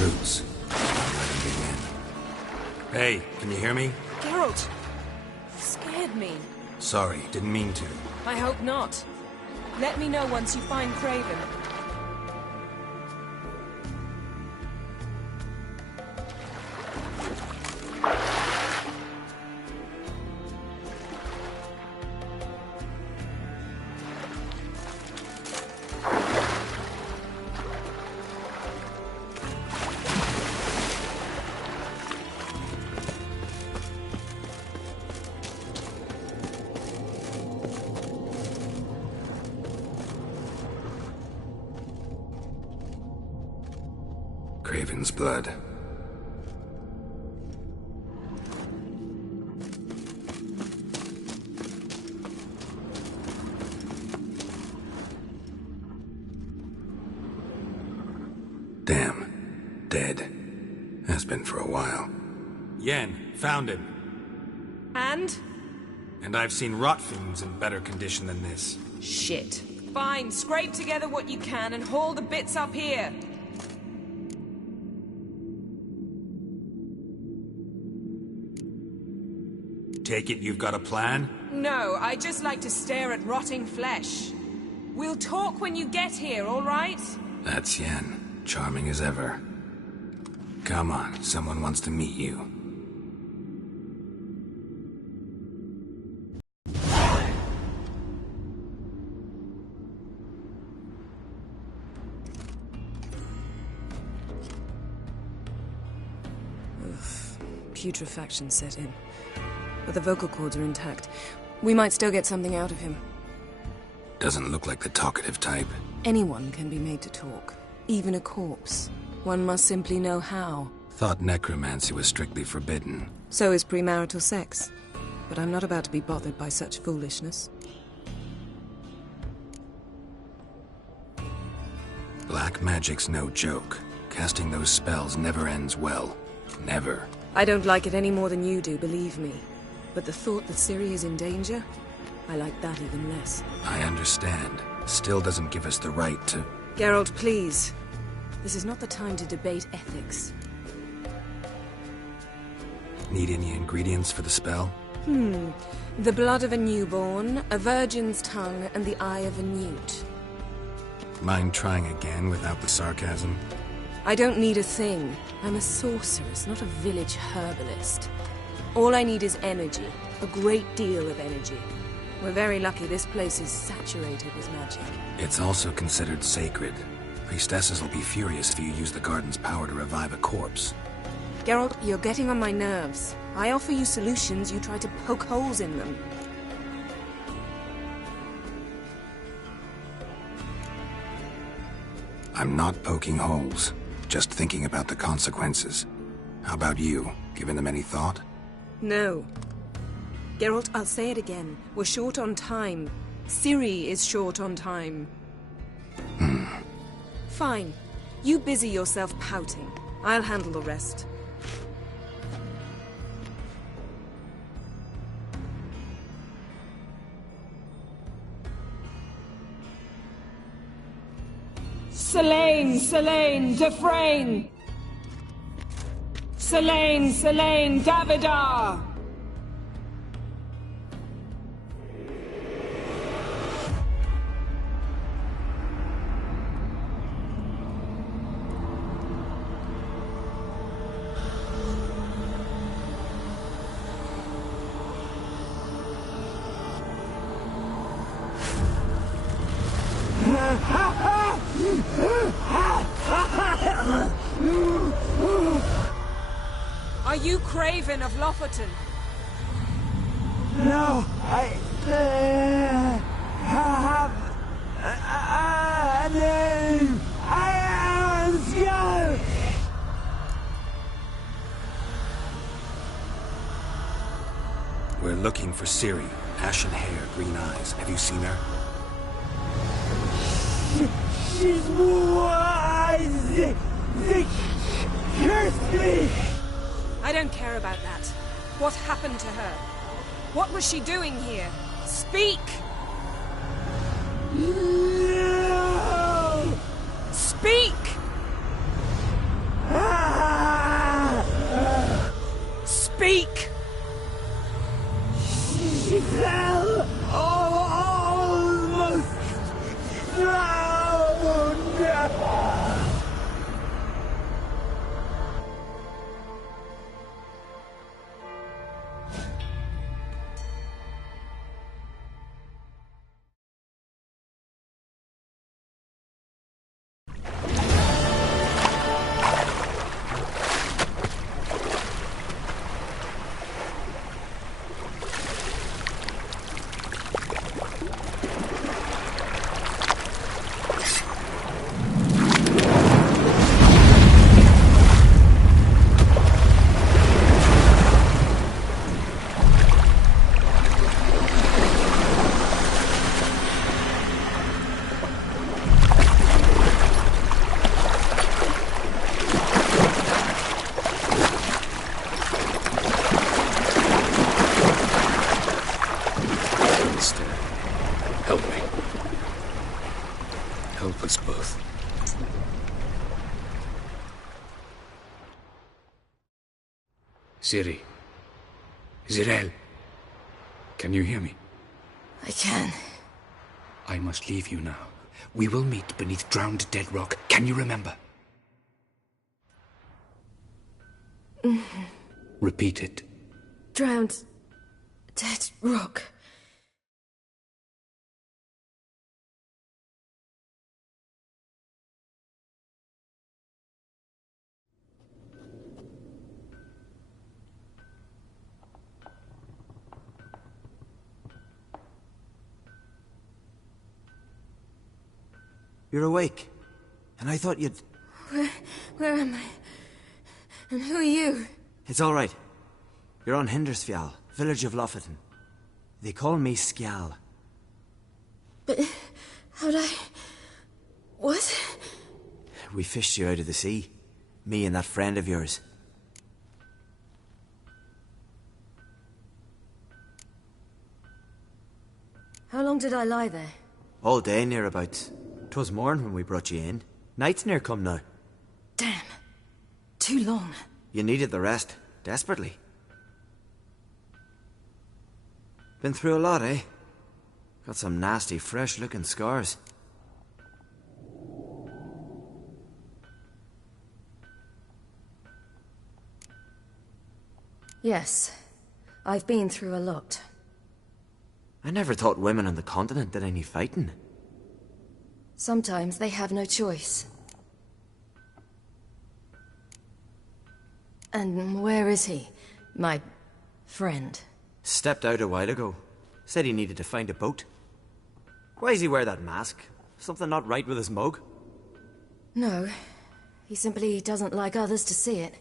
Roots. Hey, can you hear me? Geralt! You scared me. Sorry, didn't mean to. I hope not. Let me know once you find Craven. Craven's blood. Damn. Dead. Has been for a while. Yen, found him. And? And I've seen rot fiends in better condition than this. Shit. Fine, scrape together what you can and haul the bits up here. Take it you've got a plan? No, I just like to stare at rotting flesh. We'll talk when you get here, all right? That's Yen. Charming as ever. Come on, someone wants to meet you. putrefaction set in. But the vocal cords are intact. We might still get something out of him. Doesn't look like the talkative type. Anyone can be made to talk. Even a corpse. One must simply know how. Thought necromancy was strictly forbidden. So is premarital sex. But I'm not about to be bothered by such foolishness. Black magic's no joke. Casting those spells never ends well. Never. I don't like it any more than you do, believe me. But the thought that Ciri is in danger, I like that even less. I understand. Still doesn't give us the right to... Geralt, please. This is not the time to debate ethics. Need any ingredients for the spell? The blood of a newborn, a virgin's tongue, and the eye of a newt. Mind trying again without the sarcasm? I don't need a thing. I'm a sorceress, not a village herbalist. All I need is energy. A great deal of energy. We're very lucky this place is saturated with magic. It's also considered sacred. Priestesses will be furious if you use the garden's power to revive a corpse. Geralt, you're getting on my nerves. I offer you solutions, you try to poke holes in them. I'm not poking holes. Just thinking about the consequences. How about you? Given them any thought? No. Geralt, I'll say it again. We're short on time. Ciri is short on time. Fine. You busy yourself pouting. I'll handle the rest. Selene, Selene, Dufresne! Selene, Selene, Davidar! Are you Craven of Lofoten? No, I have a name. I am Skull. We're looking for Ciri. Ashen hair, green eyes. Have you seen her? She's wise. They cursed me. I don't care about that. What happened to her? What was she doing here? Speak! No! Speak! Speak! She fell almost drowned. Ciri. Zirael. Can you hear me? I can. I must leave you now. We will meet beneath drowned dead rock. Can you remember? Repeat it. Drowned. Dead rock. You're awake. And I thought you'd... Where am I? And who are you? It's all right. You're on Hindersfjall, village of Lofoten. They call me Skjal. But how'd I... What? We fished you out of the sea. Me and that friend of yours. How long did I lie there? All day, nearabouts. 'Twas morn when we brought you in. Night's near come now. Damn. Too long. You needed the rest, desperately. Been through a lot, eh? Got some nasty, fresh-looking scars. Yes. I've been through a lot. I never thought women on the continent did any fighting. Sometimes they have no choice. And where is he? My friend. Stepped out a while ago. Said he needed to find a boat. Why's he wear that mask? Something not right with his mug? No. He simply doesn't like others to see it.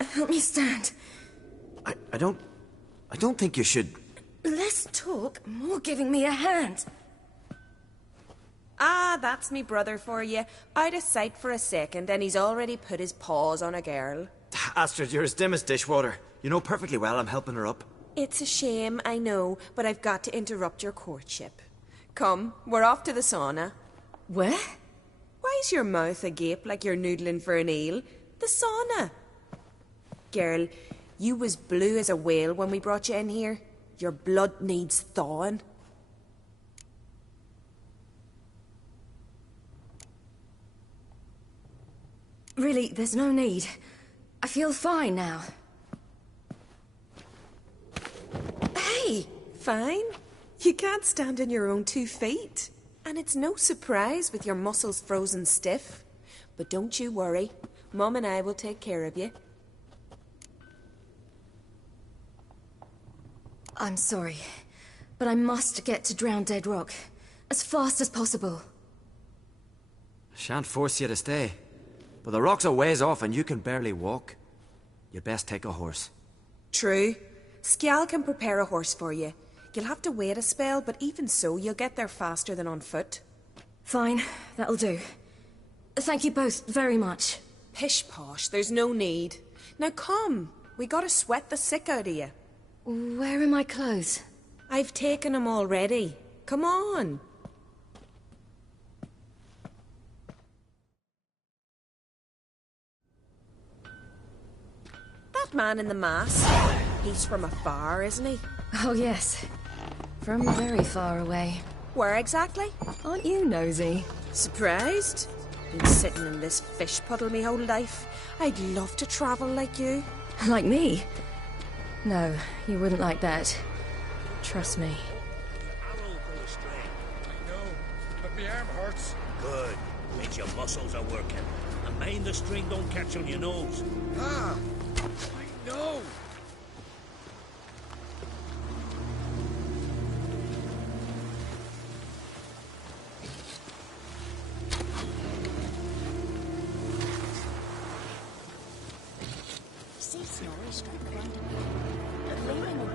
Help me stand. I don't think you should... Less talk, more giving me a hand. Ah, that's me brother for you. Out of sight for a second, and he's already put his paws on a girl. Astrid, you're as dim as dishwater. You know perfectly well I'm helping her up. It's a shame, I know, but I've got to interrupt your courtship. Come, we're off to the sauna. Where? Why's your mouth agape like you're noodling for an eel? The sauna. Girl, you was blue as a whale when we brought you in here. Your blood needs thawing. Really, there's no need. I feel fine now. Hey, fine? You can't stand on your own 2 feet. And it's no surprise with your muscles frozen stiff. But don't you worry. Mum and I will take care of you. I'm sorry, but I must get to Drown Dead Rock as fast as possible. Shan't force you to stay. But the rock's a ways off and you can barely walk. You'd best take a horse. True. Skjal can prepare a horse for you. You'll have to wait a spell, but even so, you'll get there faster than on foot. Fine, that'll do. Thank you both very much. Pish-posh, there's no need. Now come, we gotta sweat the sick out of you. Where are my clothes? I've taken them already. Come on. That man in the mask, he's from afar, isn't he? Oh, yes. From very far away. Where exactly? Aren't you nosy? Surprised? Been sitting in this fish puddle me whole life. I'd love to travel like you. Like me? No, you wouldn't like that. Trust me. I know, but my arm hurts. Good. Means your muscles are working. And mind the string don't catch on your nose. Ah, I know. See Snorri strike around the leaning and going.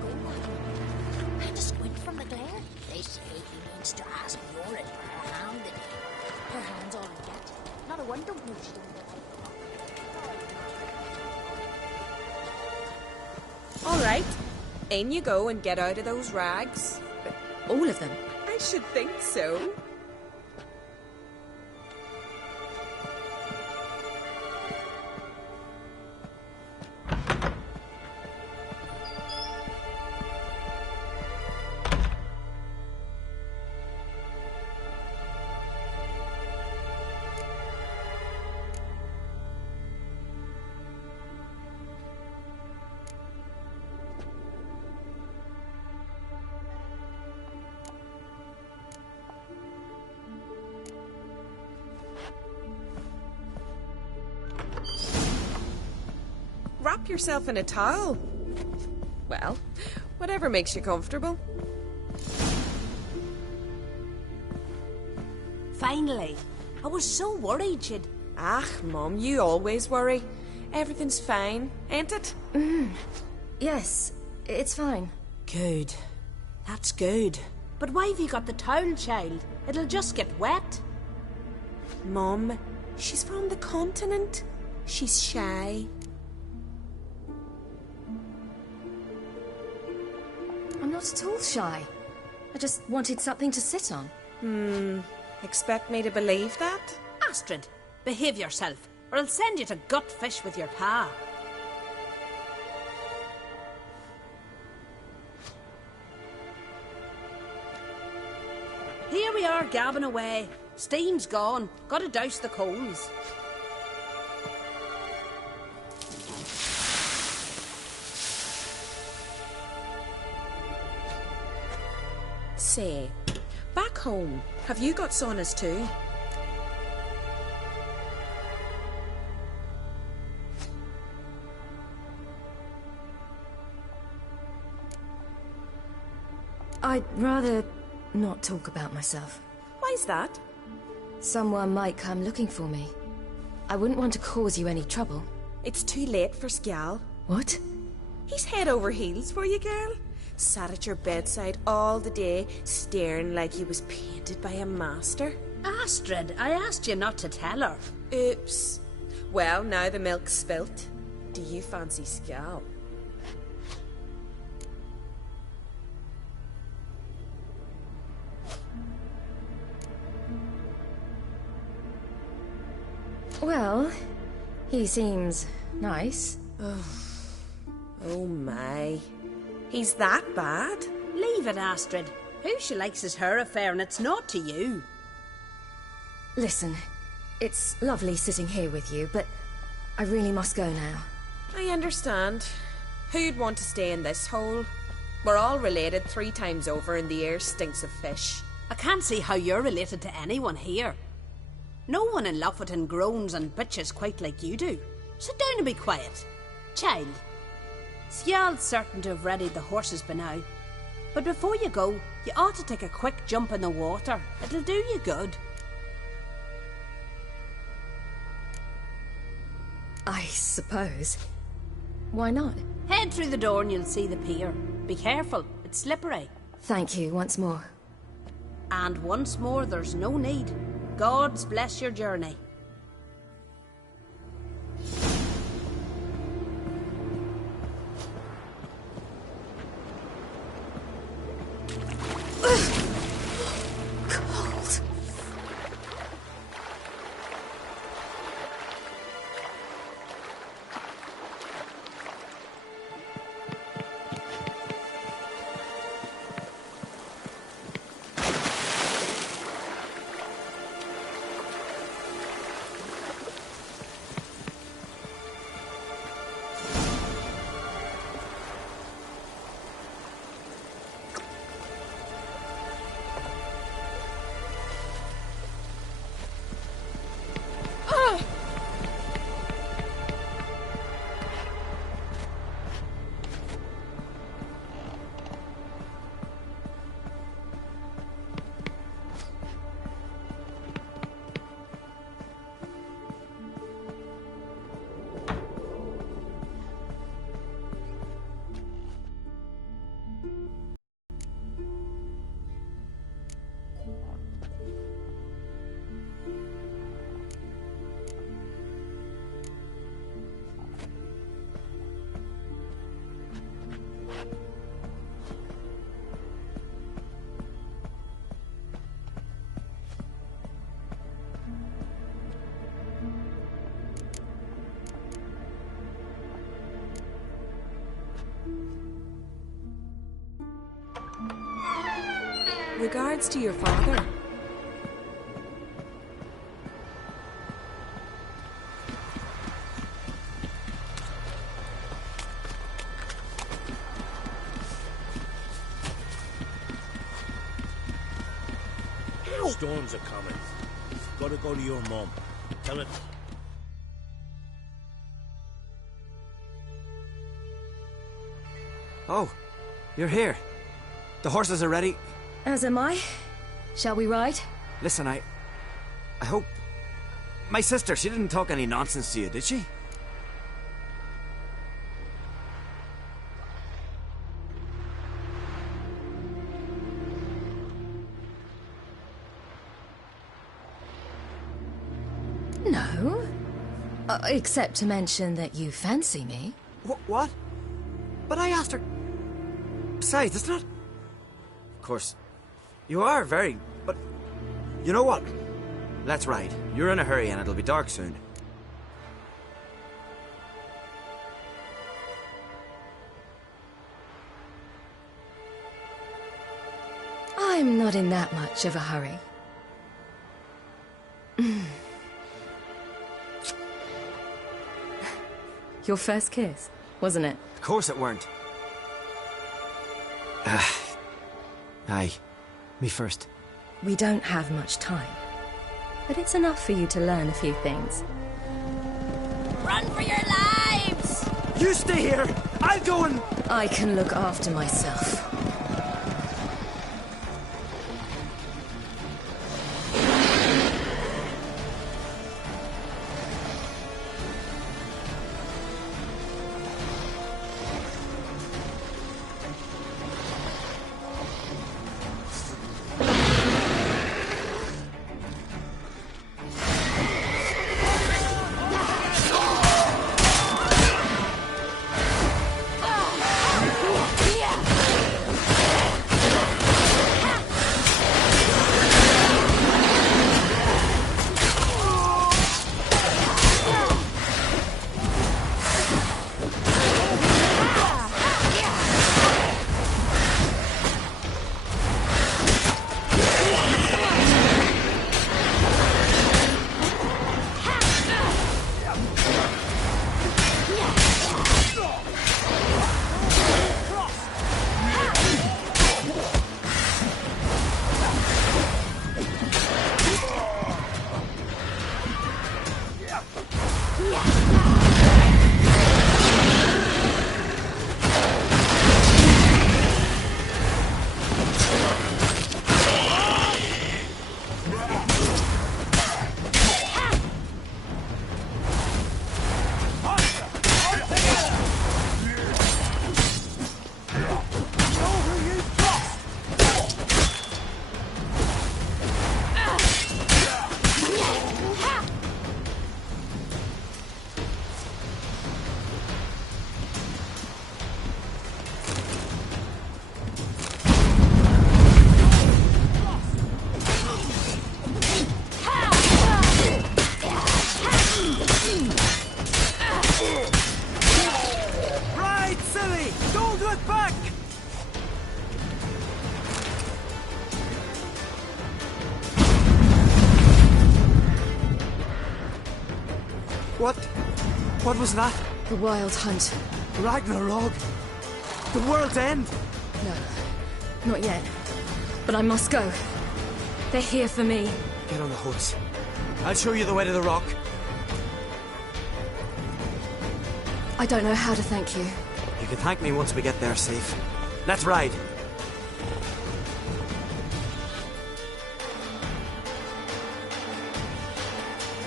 I had to squint from the glare. They say he needs to ask Jorrit for her hand today. Her hand's all in debt. Not a one don't know she don't get All right. In you go and get out of those rags. All of them? I should think so. Wrap yourself in a towel. Well, whatever makes you comfortable. finally. I was so worried she'd... Ah, Mum, you always worry. Everything's fine, ain't it? Yes, it's fine. Good. That's good. But why have you got the towel, child? It'll just get wet. Mum, she's from the continent. She's shy. I'm not at all shy. I just wanted something to sit on. Expect me to believe that? Astrid, behave yourself, or I'll send you to gut fish with your pa. Here we are, gabbing away. Steam's gone. Gotta douse the coals. Say, back home, have you got saunas too? I'd rather not talk about myself. Why's that? Someone might come looking for me. I wouldn't want to cause you any trouble. It's too late for Skjal. What? He's head over heels for you, girl. Sat at your bedside all the day, staring like he was painted by a master. Astrid, I asked you not to tell her. Oops. Well, now the milk's spilt. Do you fancy Skjal? Well, he seems nice. Oh my. He's that bad? Leave it, Astrid. Who she likes is her affair, and it's not to you. Listen, it's lovely sitting here with you, but I really must go now. I understand. Who'd want to stay in this hole? We're all related 3 times over, and the air stinks of fish. I can't see how you're related to anyone here. No one in Lofoten groans and bitches quite like you do. Sit down and be quiet. Child, Skjal's certain to have readied the horses by now. But before you go, you ought to take a quick jump in the water. It'll do you good. I suppose. Why not? Head through the door and you'll see the pier. Be careful, it's slippery. Thank you once more. And once more, there's no need. Gods bless your journey. Cold. Regards to your father. Storms are coming. Gotta go to your mum. Tell it. Oh, you're here. The horses are ready. As am I. Shall we ride? Listen, I hope... My sister, she didn't talk any nonsense to you, did she? No. Except to mention that you fancy me. What? But I asked her... Besides, it's not... Of course, you are very... But... You know what? Let's ride. You're in a hurry and it'll be dark soon. I'm not in that much of a hurry. Your first kiss, wasn't it? Of course it weren't. Aye. Me first. We don't have much time. But it's enough for you to learn a few things. Run for your lives! You stay here! I'll go and... I can look after myself. What was that? The Wild Hunt. Ragnarok? The world's end? No, not yet. But I must go. They're here for me. Get on the horse. I'll show you the way to the rock. I don't know how to thank you. You can thank me once we get there safe. Let's ride.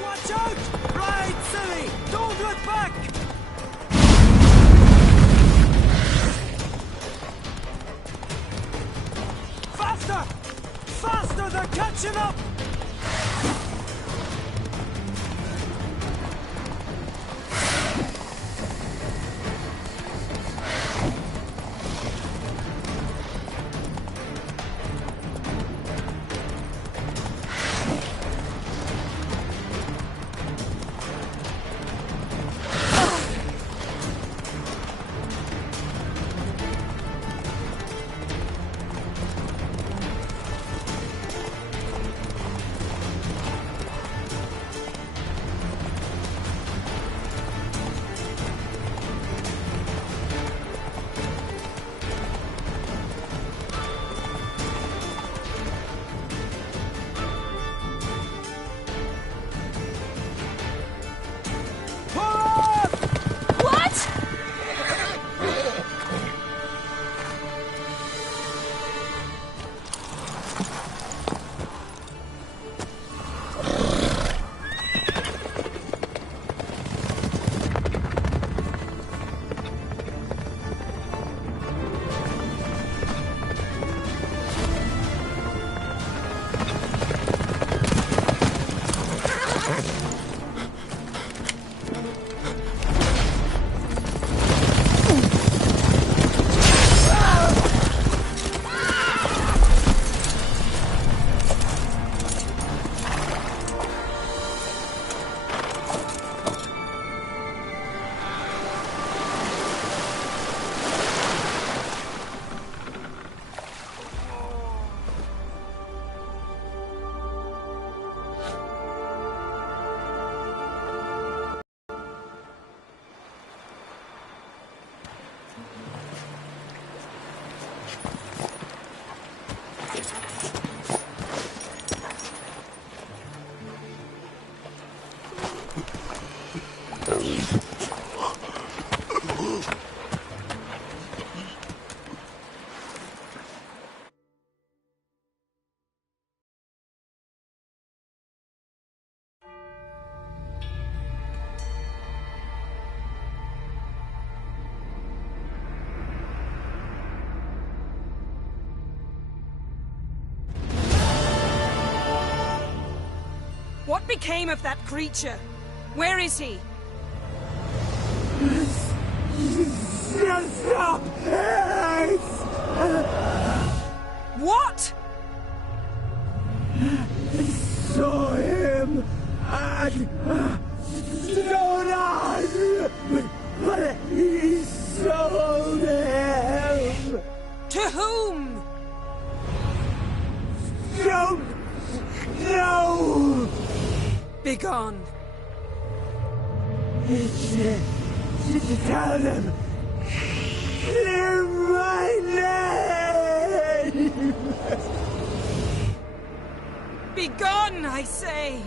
Watch out! Ride, silly! Don't look back! Faster! Faster! They're catching up! became of that creature? Where is he? Stop! What? I saw him at Stonan, but he sold him. To whom? Don't know. Begone. Tell them. Clear my name. Begone, I say!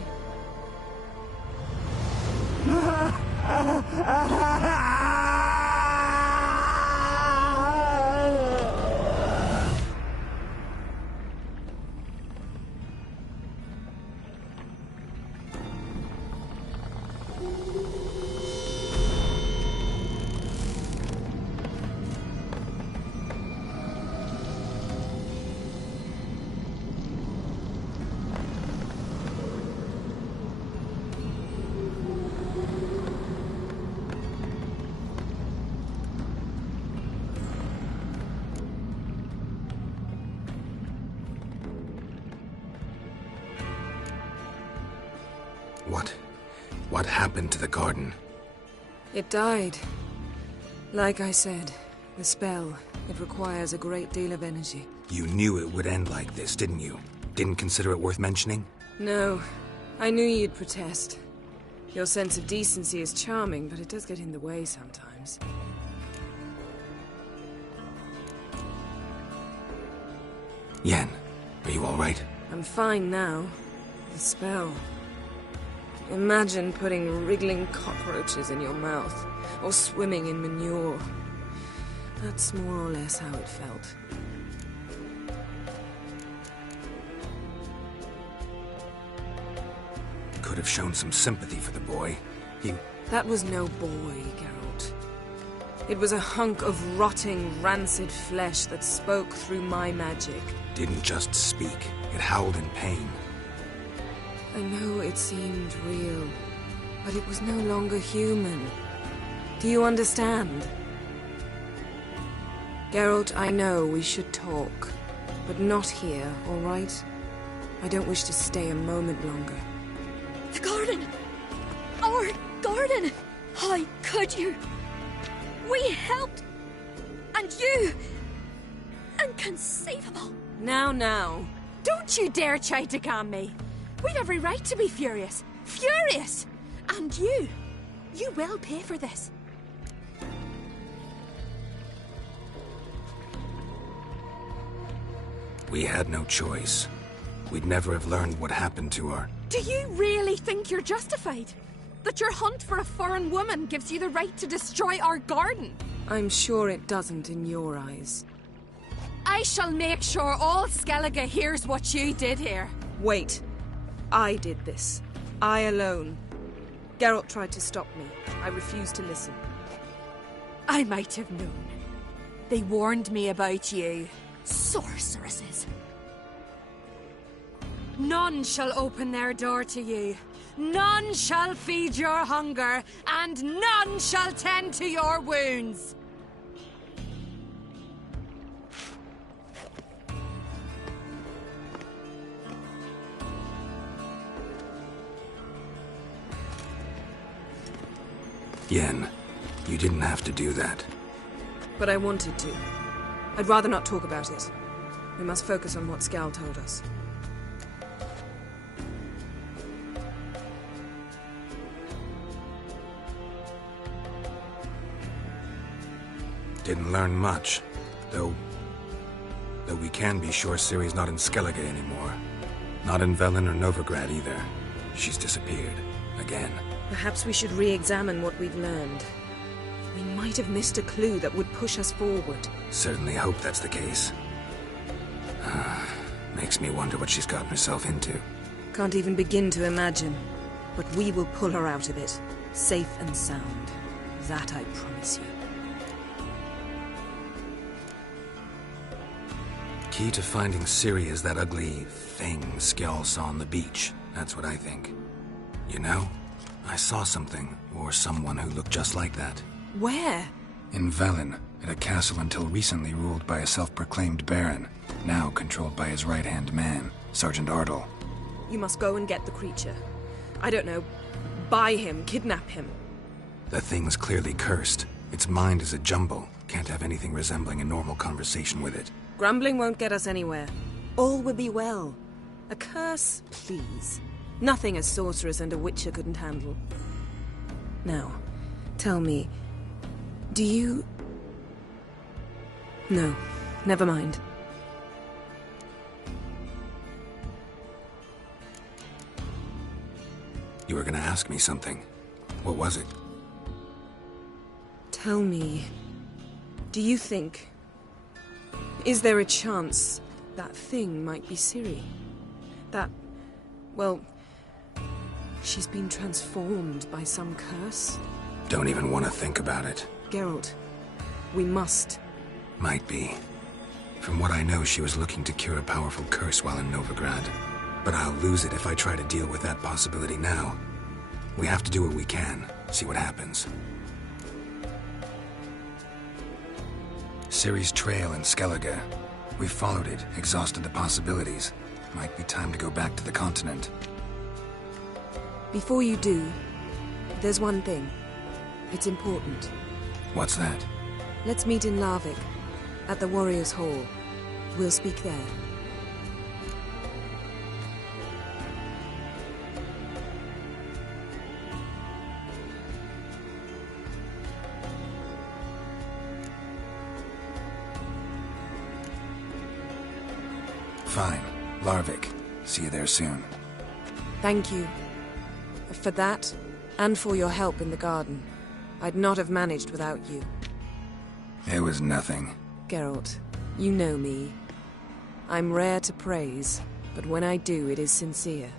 What happened to the garden? It died. Like I said, the spell, it requires a great deal of energy. You knew it would end like this, didn't you? Didn't consider it worth mentioning? No. I knew you'd protest. Your sense of decency is charming, but it does get in the way sometimes. Yen, are you all right? I'm fine now. The spell. Imagine putting wriggling cockroaches in your mouth, or swimming in manure. That's more or less how it felt. Could have shown some sympathy for the boy. That was no boy, Geralt. It was a hunk of rotting, rancid flesh that spoke through my magic. Didn't just speak. It howled in pain. I know it seemed real, but it was no longer human. Do you understand? Geralt, I know we should talk, but not here, all right? I don't wish to stay a moment longer. The garden! Our garden! How could you? We helped! And you! Inconceivable! Now. Don't you dare try to calm me! We'd every right to be furious. Furious! And you will pay for this. We had no choice. We'd never have learned what happened to her. Do you really think you're justified? That your hunt for a foreign woman gives you the right to destroy our garden? I'm sure it doesn't in your eyes. I shall make sure all Skellige hears what you did here. Wait. I did this. I alone. Geralt tried to stop me. I refused to listen. I might have known. They warned me about you. Sorceresses. None shall open their door to you. None shall feed your hunger, and none shall tend to your wounds. Yen, you didn't have to do that. But I wanted to. I'd rather not talk about it. We must focus on what Skal told us. Didn't learn much, though we can be sure Ciri's not in Skellige anymore. Not in Velen or Novigrad either. She's disappeared. Again. Perhaps we should re-examine what we've learned. We might have missed a clue that would push us forward. Certainly hope that's the case. Makes me wonder what she's gotten herself into. Can't even begin to imagine. But we will pull her out of it. Safe and sound. That I promise you. Key to finding Ciri is that ugly thing Skjall saw on the beach. That's what I think. You know, I saw something, or someone who looked just like that. Where? In Velen, at a castle until recently ruled by a self-proclaimed baron, now controlled by his right-hand man, Sergeant Ardle. You must go and get the creature. I don't know, buy him, kidnap him. The thing's clearly cursed. Its mind is a jumble. Can't have anything resembling a normal conversation with it. Grumbling won't get us anywhere. All will be well. A curse, please. Nothing a sorceress and a witcher couldn't handle. Now, tell me, do you... No, never mind. You were gonna ask me something. What was it? Tell me, do you think... Is there a chance that thing might be Ciri? That... well... she's been transformed by some curse? Don't even want to think about it. Geralt, we must. Might be. From what I know, she was looking to cure a powerful curse while in Novigrad. But I'll lose it if I try to deal with that possibility now. We have to do what we can, see what happens. Ciri's trail in Skellige. We've followed it, exhausted the possibilities. Might be time to go back to the continent. Before you do, there's one thing. It's important. What's that? Let's meet in Larvik, at the Warriors' Hall. We'll speak there. Fine. Larvik. See you there soon. Thank you. For that, and for your help in the garden. I'd not have managed without you. It was nothing. Geralt, you know me. I'm rare to praise, but when I do, it is sincere.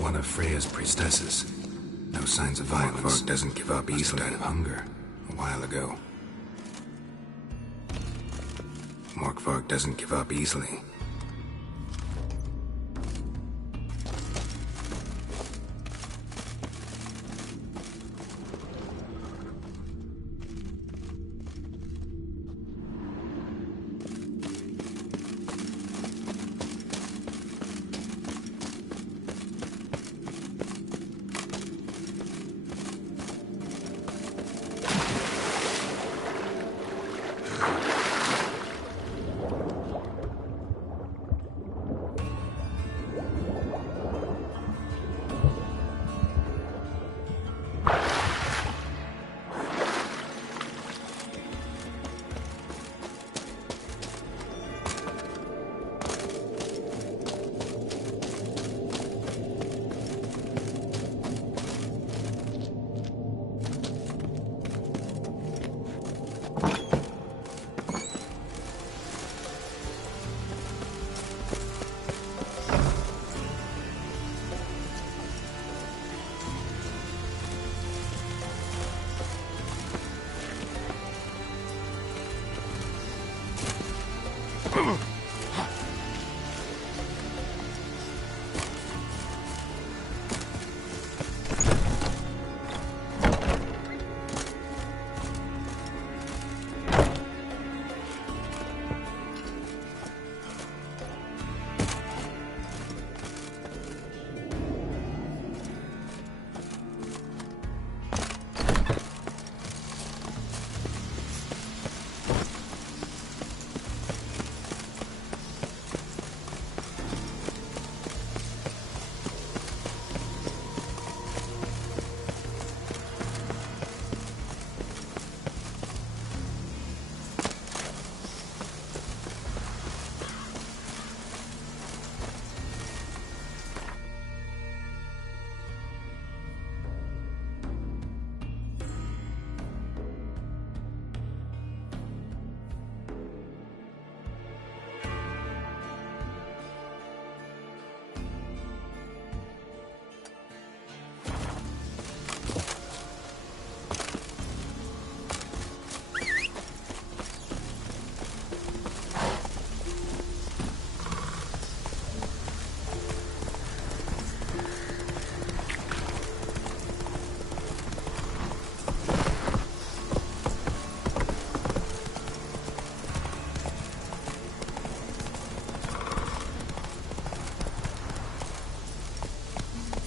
One of Freya's priestesses. No signs of violence. Doesn't give up easily. Died of hunger a while ago. Morkvarg doesn't give up easily.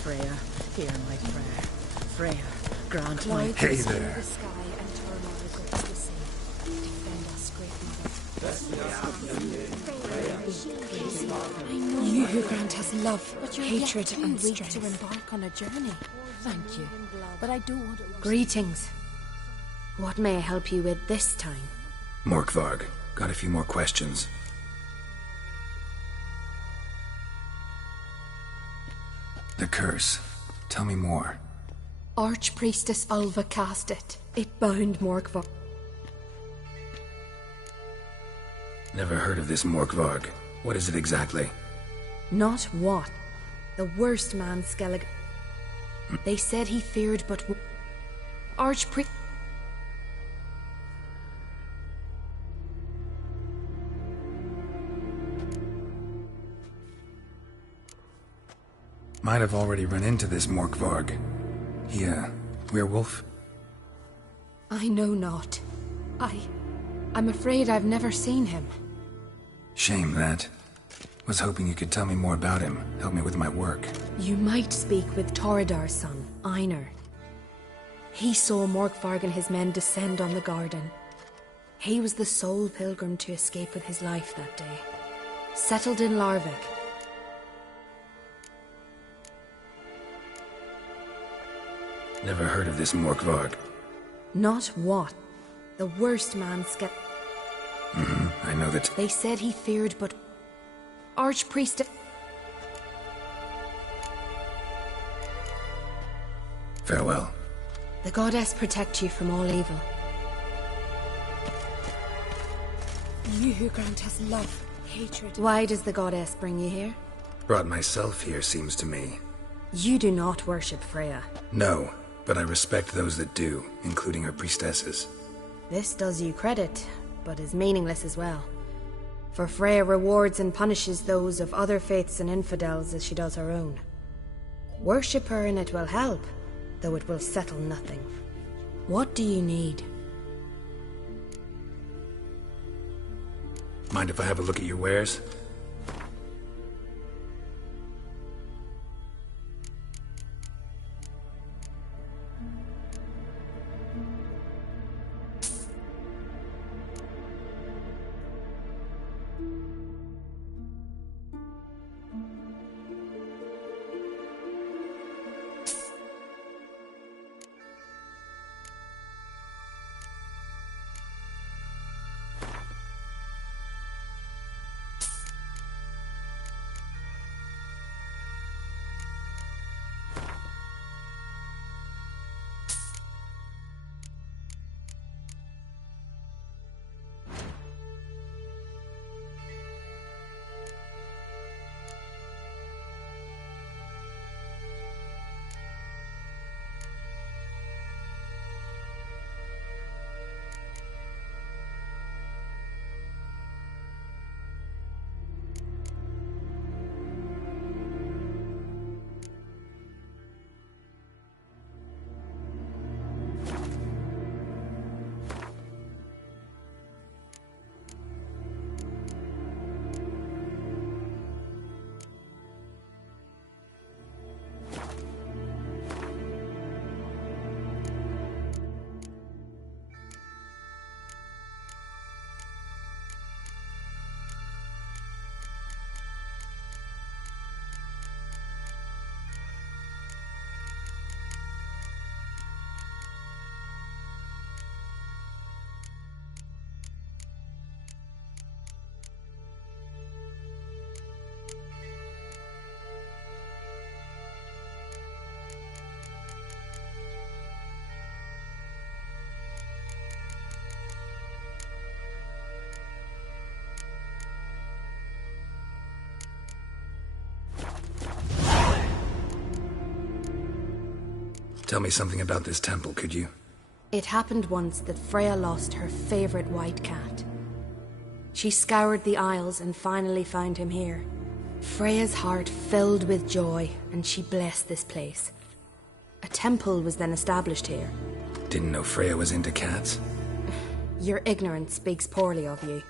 Freya, hear my prayer. Freya, grant my Hey peace. there. The sky and turn all the gods to sea. Defend us, great mother. You who grant us love, But you're hatred, yet too and weak strength. to embark on a journey. Thank you, but I do want to. Greetings. What may I help you with this time? Morkvarg, got a few more questions. The curse. Tell me more. Archpriestess Alva cast it. It bound Morkvarg. Never heard of this Morkvarg. What is it exactly? Not what? The worst man Skellig. They said he feared but... Archpriest... Might have already run into this Morkvarg. He, werewolf? I know not. I'm afraid I've never seen him. Shame that. Was hoping you could tell me more about him, help me with my work. You might speak with Toredar's son, Einar. He saw Morkvarg and his men descend on the garden. He was the sole pilgrim to escape with his life that day. Settled in Larvik. Never heard of this Morkvarg. Not what? The worst man I know that... They said he feared but... Archpriest... Farewell. The goddess protect you from all evil. You who grant us love, hatred... Why does the goddess bring you here? Brought myself here, seems to me. You do not worship Freya. No, but I respect those that do, including her priestesses. This does you credit, but is meaningless as well. For Freya rewards and punishes those of other faiths and infidels as she does her own. Worship her and it will help, though it will settle nothing. What do you need? Mind if I have a look at your wares? Tell me something about this temple, could you? It happened once that Freya lost her favorite white cat. She scoured the Isles and finally found him here. Freya's heart filled with joy, and she blessed this place. A temple was then established here. Didn't know Freya was into cats. Your ignorance speaks poorly of you.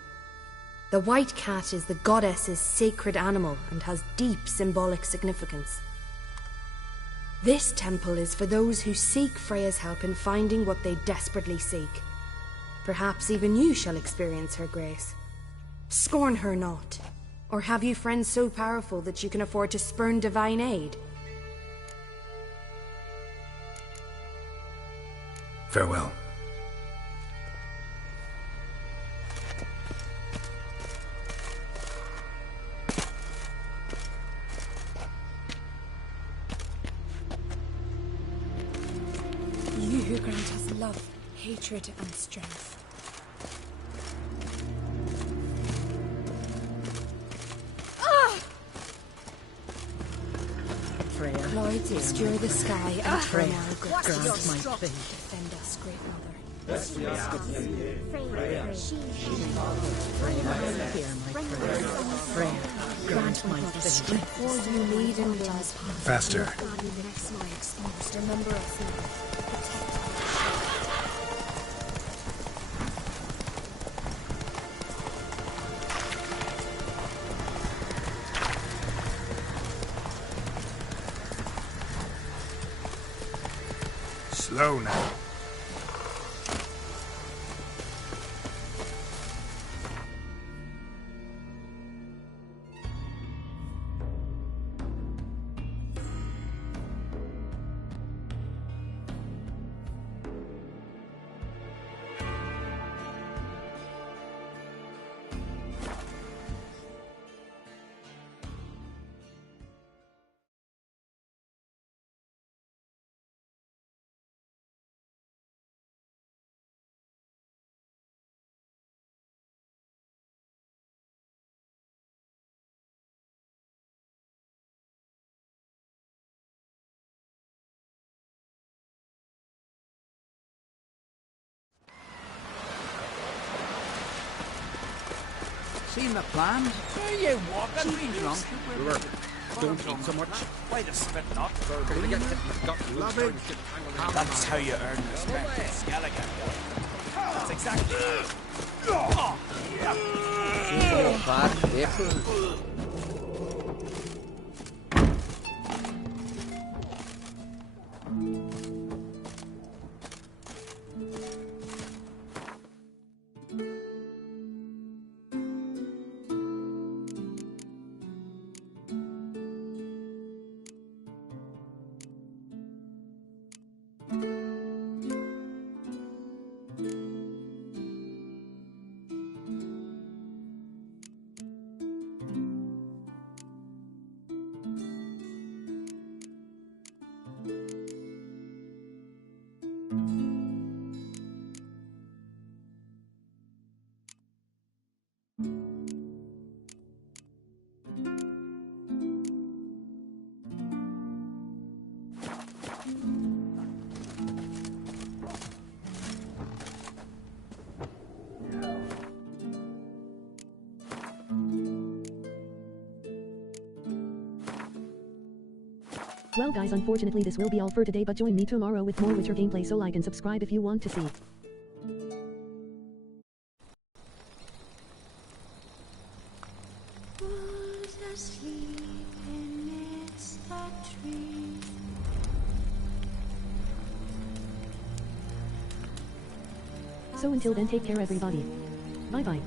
The white cat is the goddess's sacred animal and has deep symbolic significance. This temple is for those who seek Freya's help in finding what they desperately seek. Perhaps even you shall experience her grace. Scorn her not. Or have you friends so powerful that you can afford to spurn divine aid? Farewell. You who grant us love, hatred, and strength. Freya, Clouds obscure the sky and turn Freya, our grant my strength. faith. Defend us, Great Mother. Yes, we ask of you. Freya, hear my prayer. Freya, grant my faith. Before you lead in blood. Faster. Remember us now. Slow now. Seen the plans? Where you walking? Be drunk. Don't eat so much. Why the spit not? Gonna get hit in the gut. Love it. That's how you earn respect in Skellige. That's exactly Well guys, unfortunately this will be all for today, but join me tomorrow with more Witcher gameplay, so like and subscribe if you want to see. So until then, take care everybody. Bye bye.